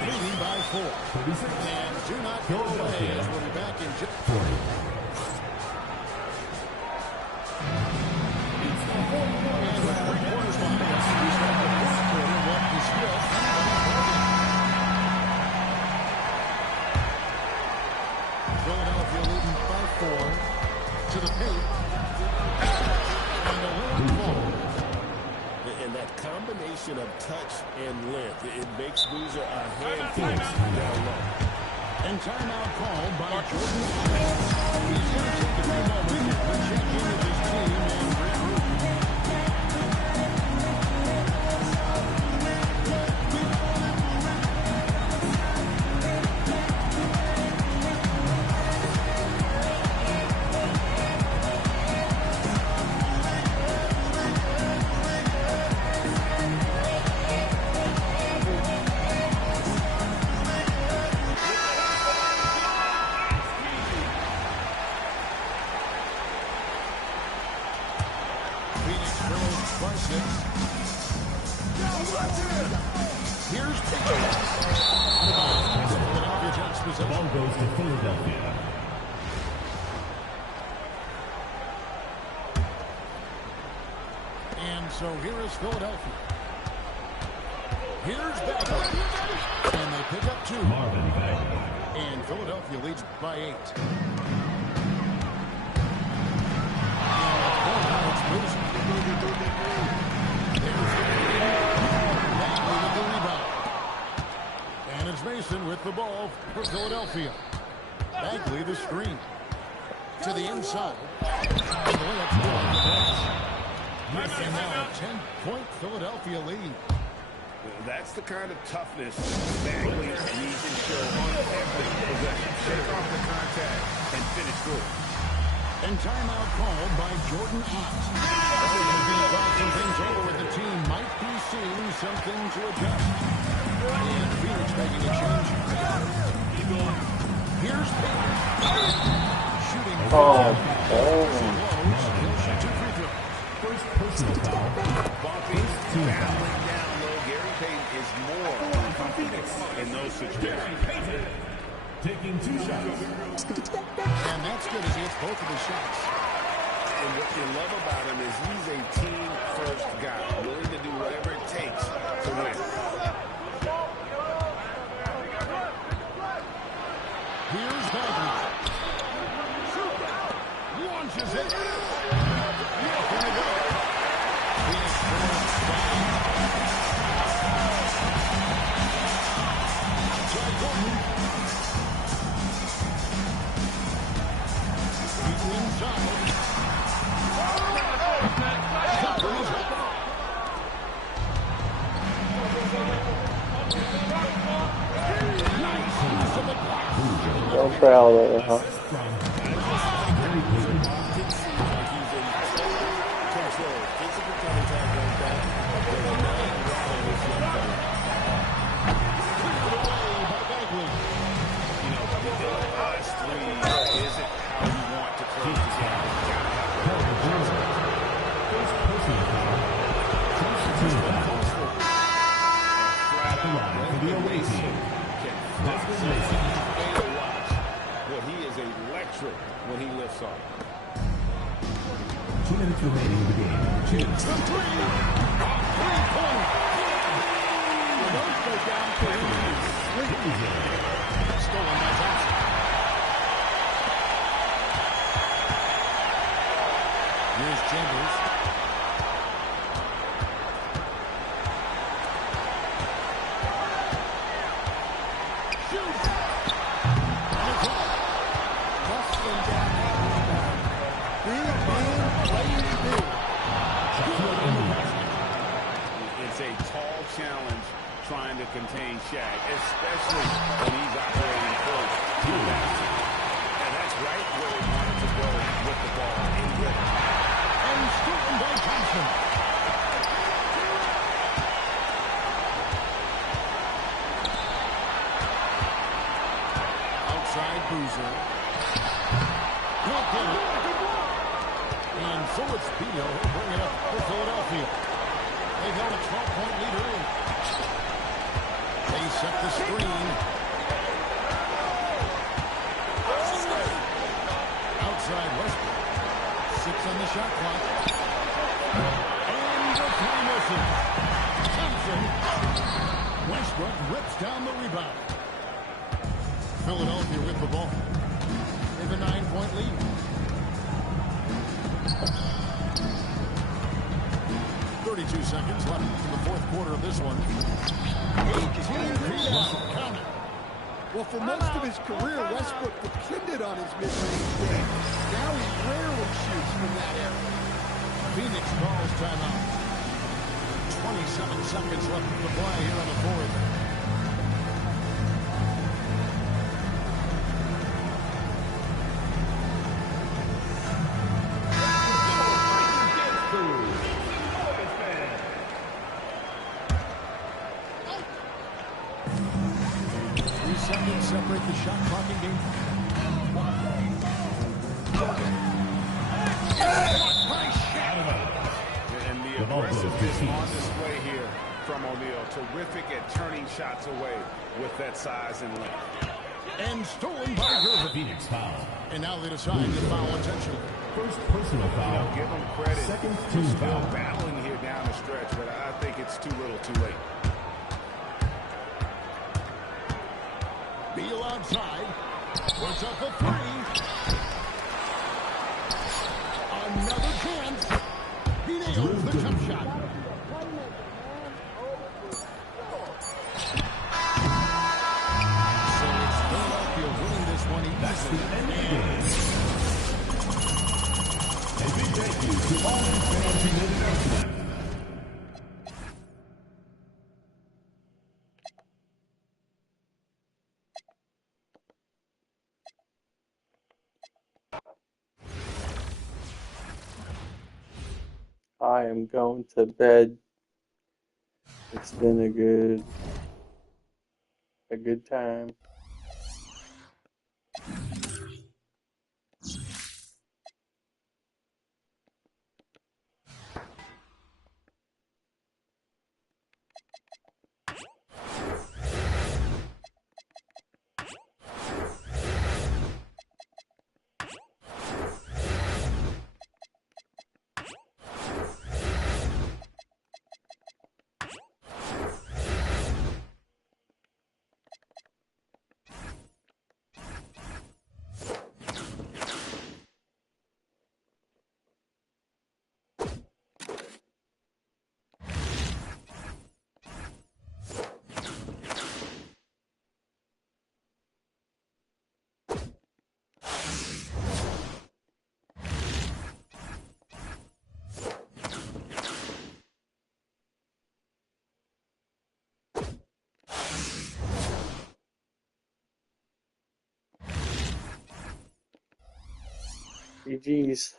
Leading by 4. And do not go away as we'll be back in just 40. And with 3 quarters behind us, we start the fourth quarter. What is still Philadelphia leading by 4. To the paint. And a little ball. And that combination of touch and length, it makes Boozer a handful down low. And timeout called by Jordan. He's going to take a few moments to check in with his team and regroup. Here's Pickens. Philadelphia takes The possession. ball goes to Philadelphia. And so here is Philadelphia. Here's Bagley. And they pick up 2. Marvin Bagley. And Philadelphia leads by 8. And it's Mason with the ball for Philadelphia. Bagley the screen. To the inside. And the layup's good. And now a 10-point Philadelphia lead. That's the kind of toughness Bagley needs to show on every possession. Shake off the contact and finish good. And timeout called by Jordan Ott. Talking things over with the team. Might be seeing something to adjust. And Phoenix making a change. Here's Payne. Shooting. Oh. He'll shoot 2 free throws. First personal foul. Bumping, battling down low. Gary Payton is more confident in those situations. Taking 2 shots. And that's good as he hits both of his shots. And what you love about him is he's a team-first guy, willing to do whatever it takes to win. Here's Bagley. Launches it. Nothing to go. Phoenix scores 5. Outside Gordon. He's inside. No foul there, huh? When he lifts off. 2 minutes remaining in the game. 2. From 3. 3-point. Those go down to Stolen by Johnson. Here's Chambers. Shoot. It's a tall challenge trying to contain Shaq, especially when he's operating close to the basket. And that's right where he wanted to go with the ball in rhythm. And stolen by Johnson. Outside Boozer. And so it's Beal who'll bring it up for Philadelphia. They've held a 12-point lead early. They set the screen. Outside Westbrook. 6 on the shot clock. And the 3 misses. Thompson. Westbrook rips down the rebound. Philadelphia with the ball. They have a 9-point lead. 32 seconds left in the 4th quarter of this one. 18 feet out. Count it. Well, for most of his career, Westbrook depended on his mid-range game. Now he rarely shoots from that area. Phoenix calls timeout. 27 seconds left to play here on the 4th. Separate the shot clock and game. And the aggressiveness on display here from O'Neal. Terrific at turning shots away with that size and length. And stolen by Gervin. Phoenix foul. And now they decide to foul intentionally. First personal foul. Give them credit. Second They're team still foul. battling here down the stretch, but I think it's too little too late. outside. Puts up a three. Another chance. He nails the jump shot. So it's Philadelphia winning this one easily. That's the end of the game. A big thank you to all the fans who made it out tonight. I am going to bed. It's been a good time. GG's.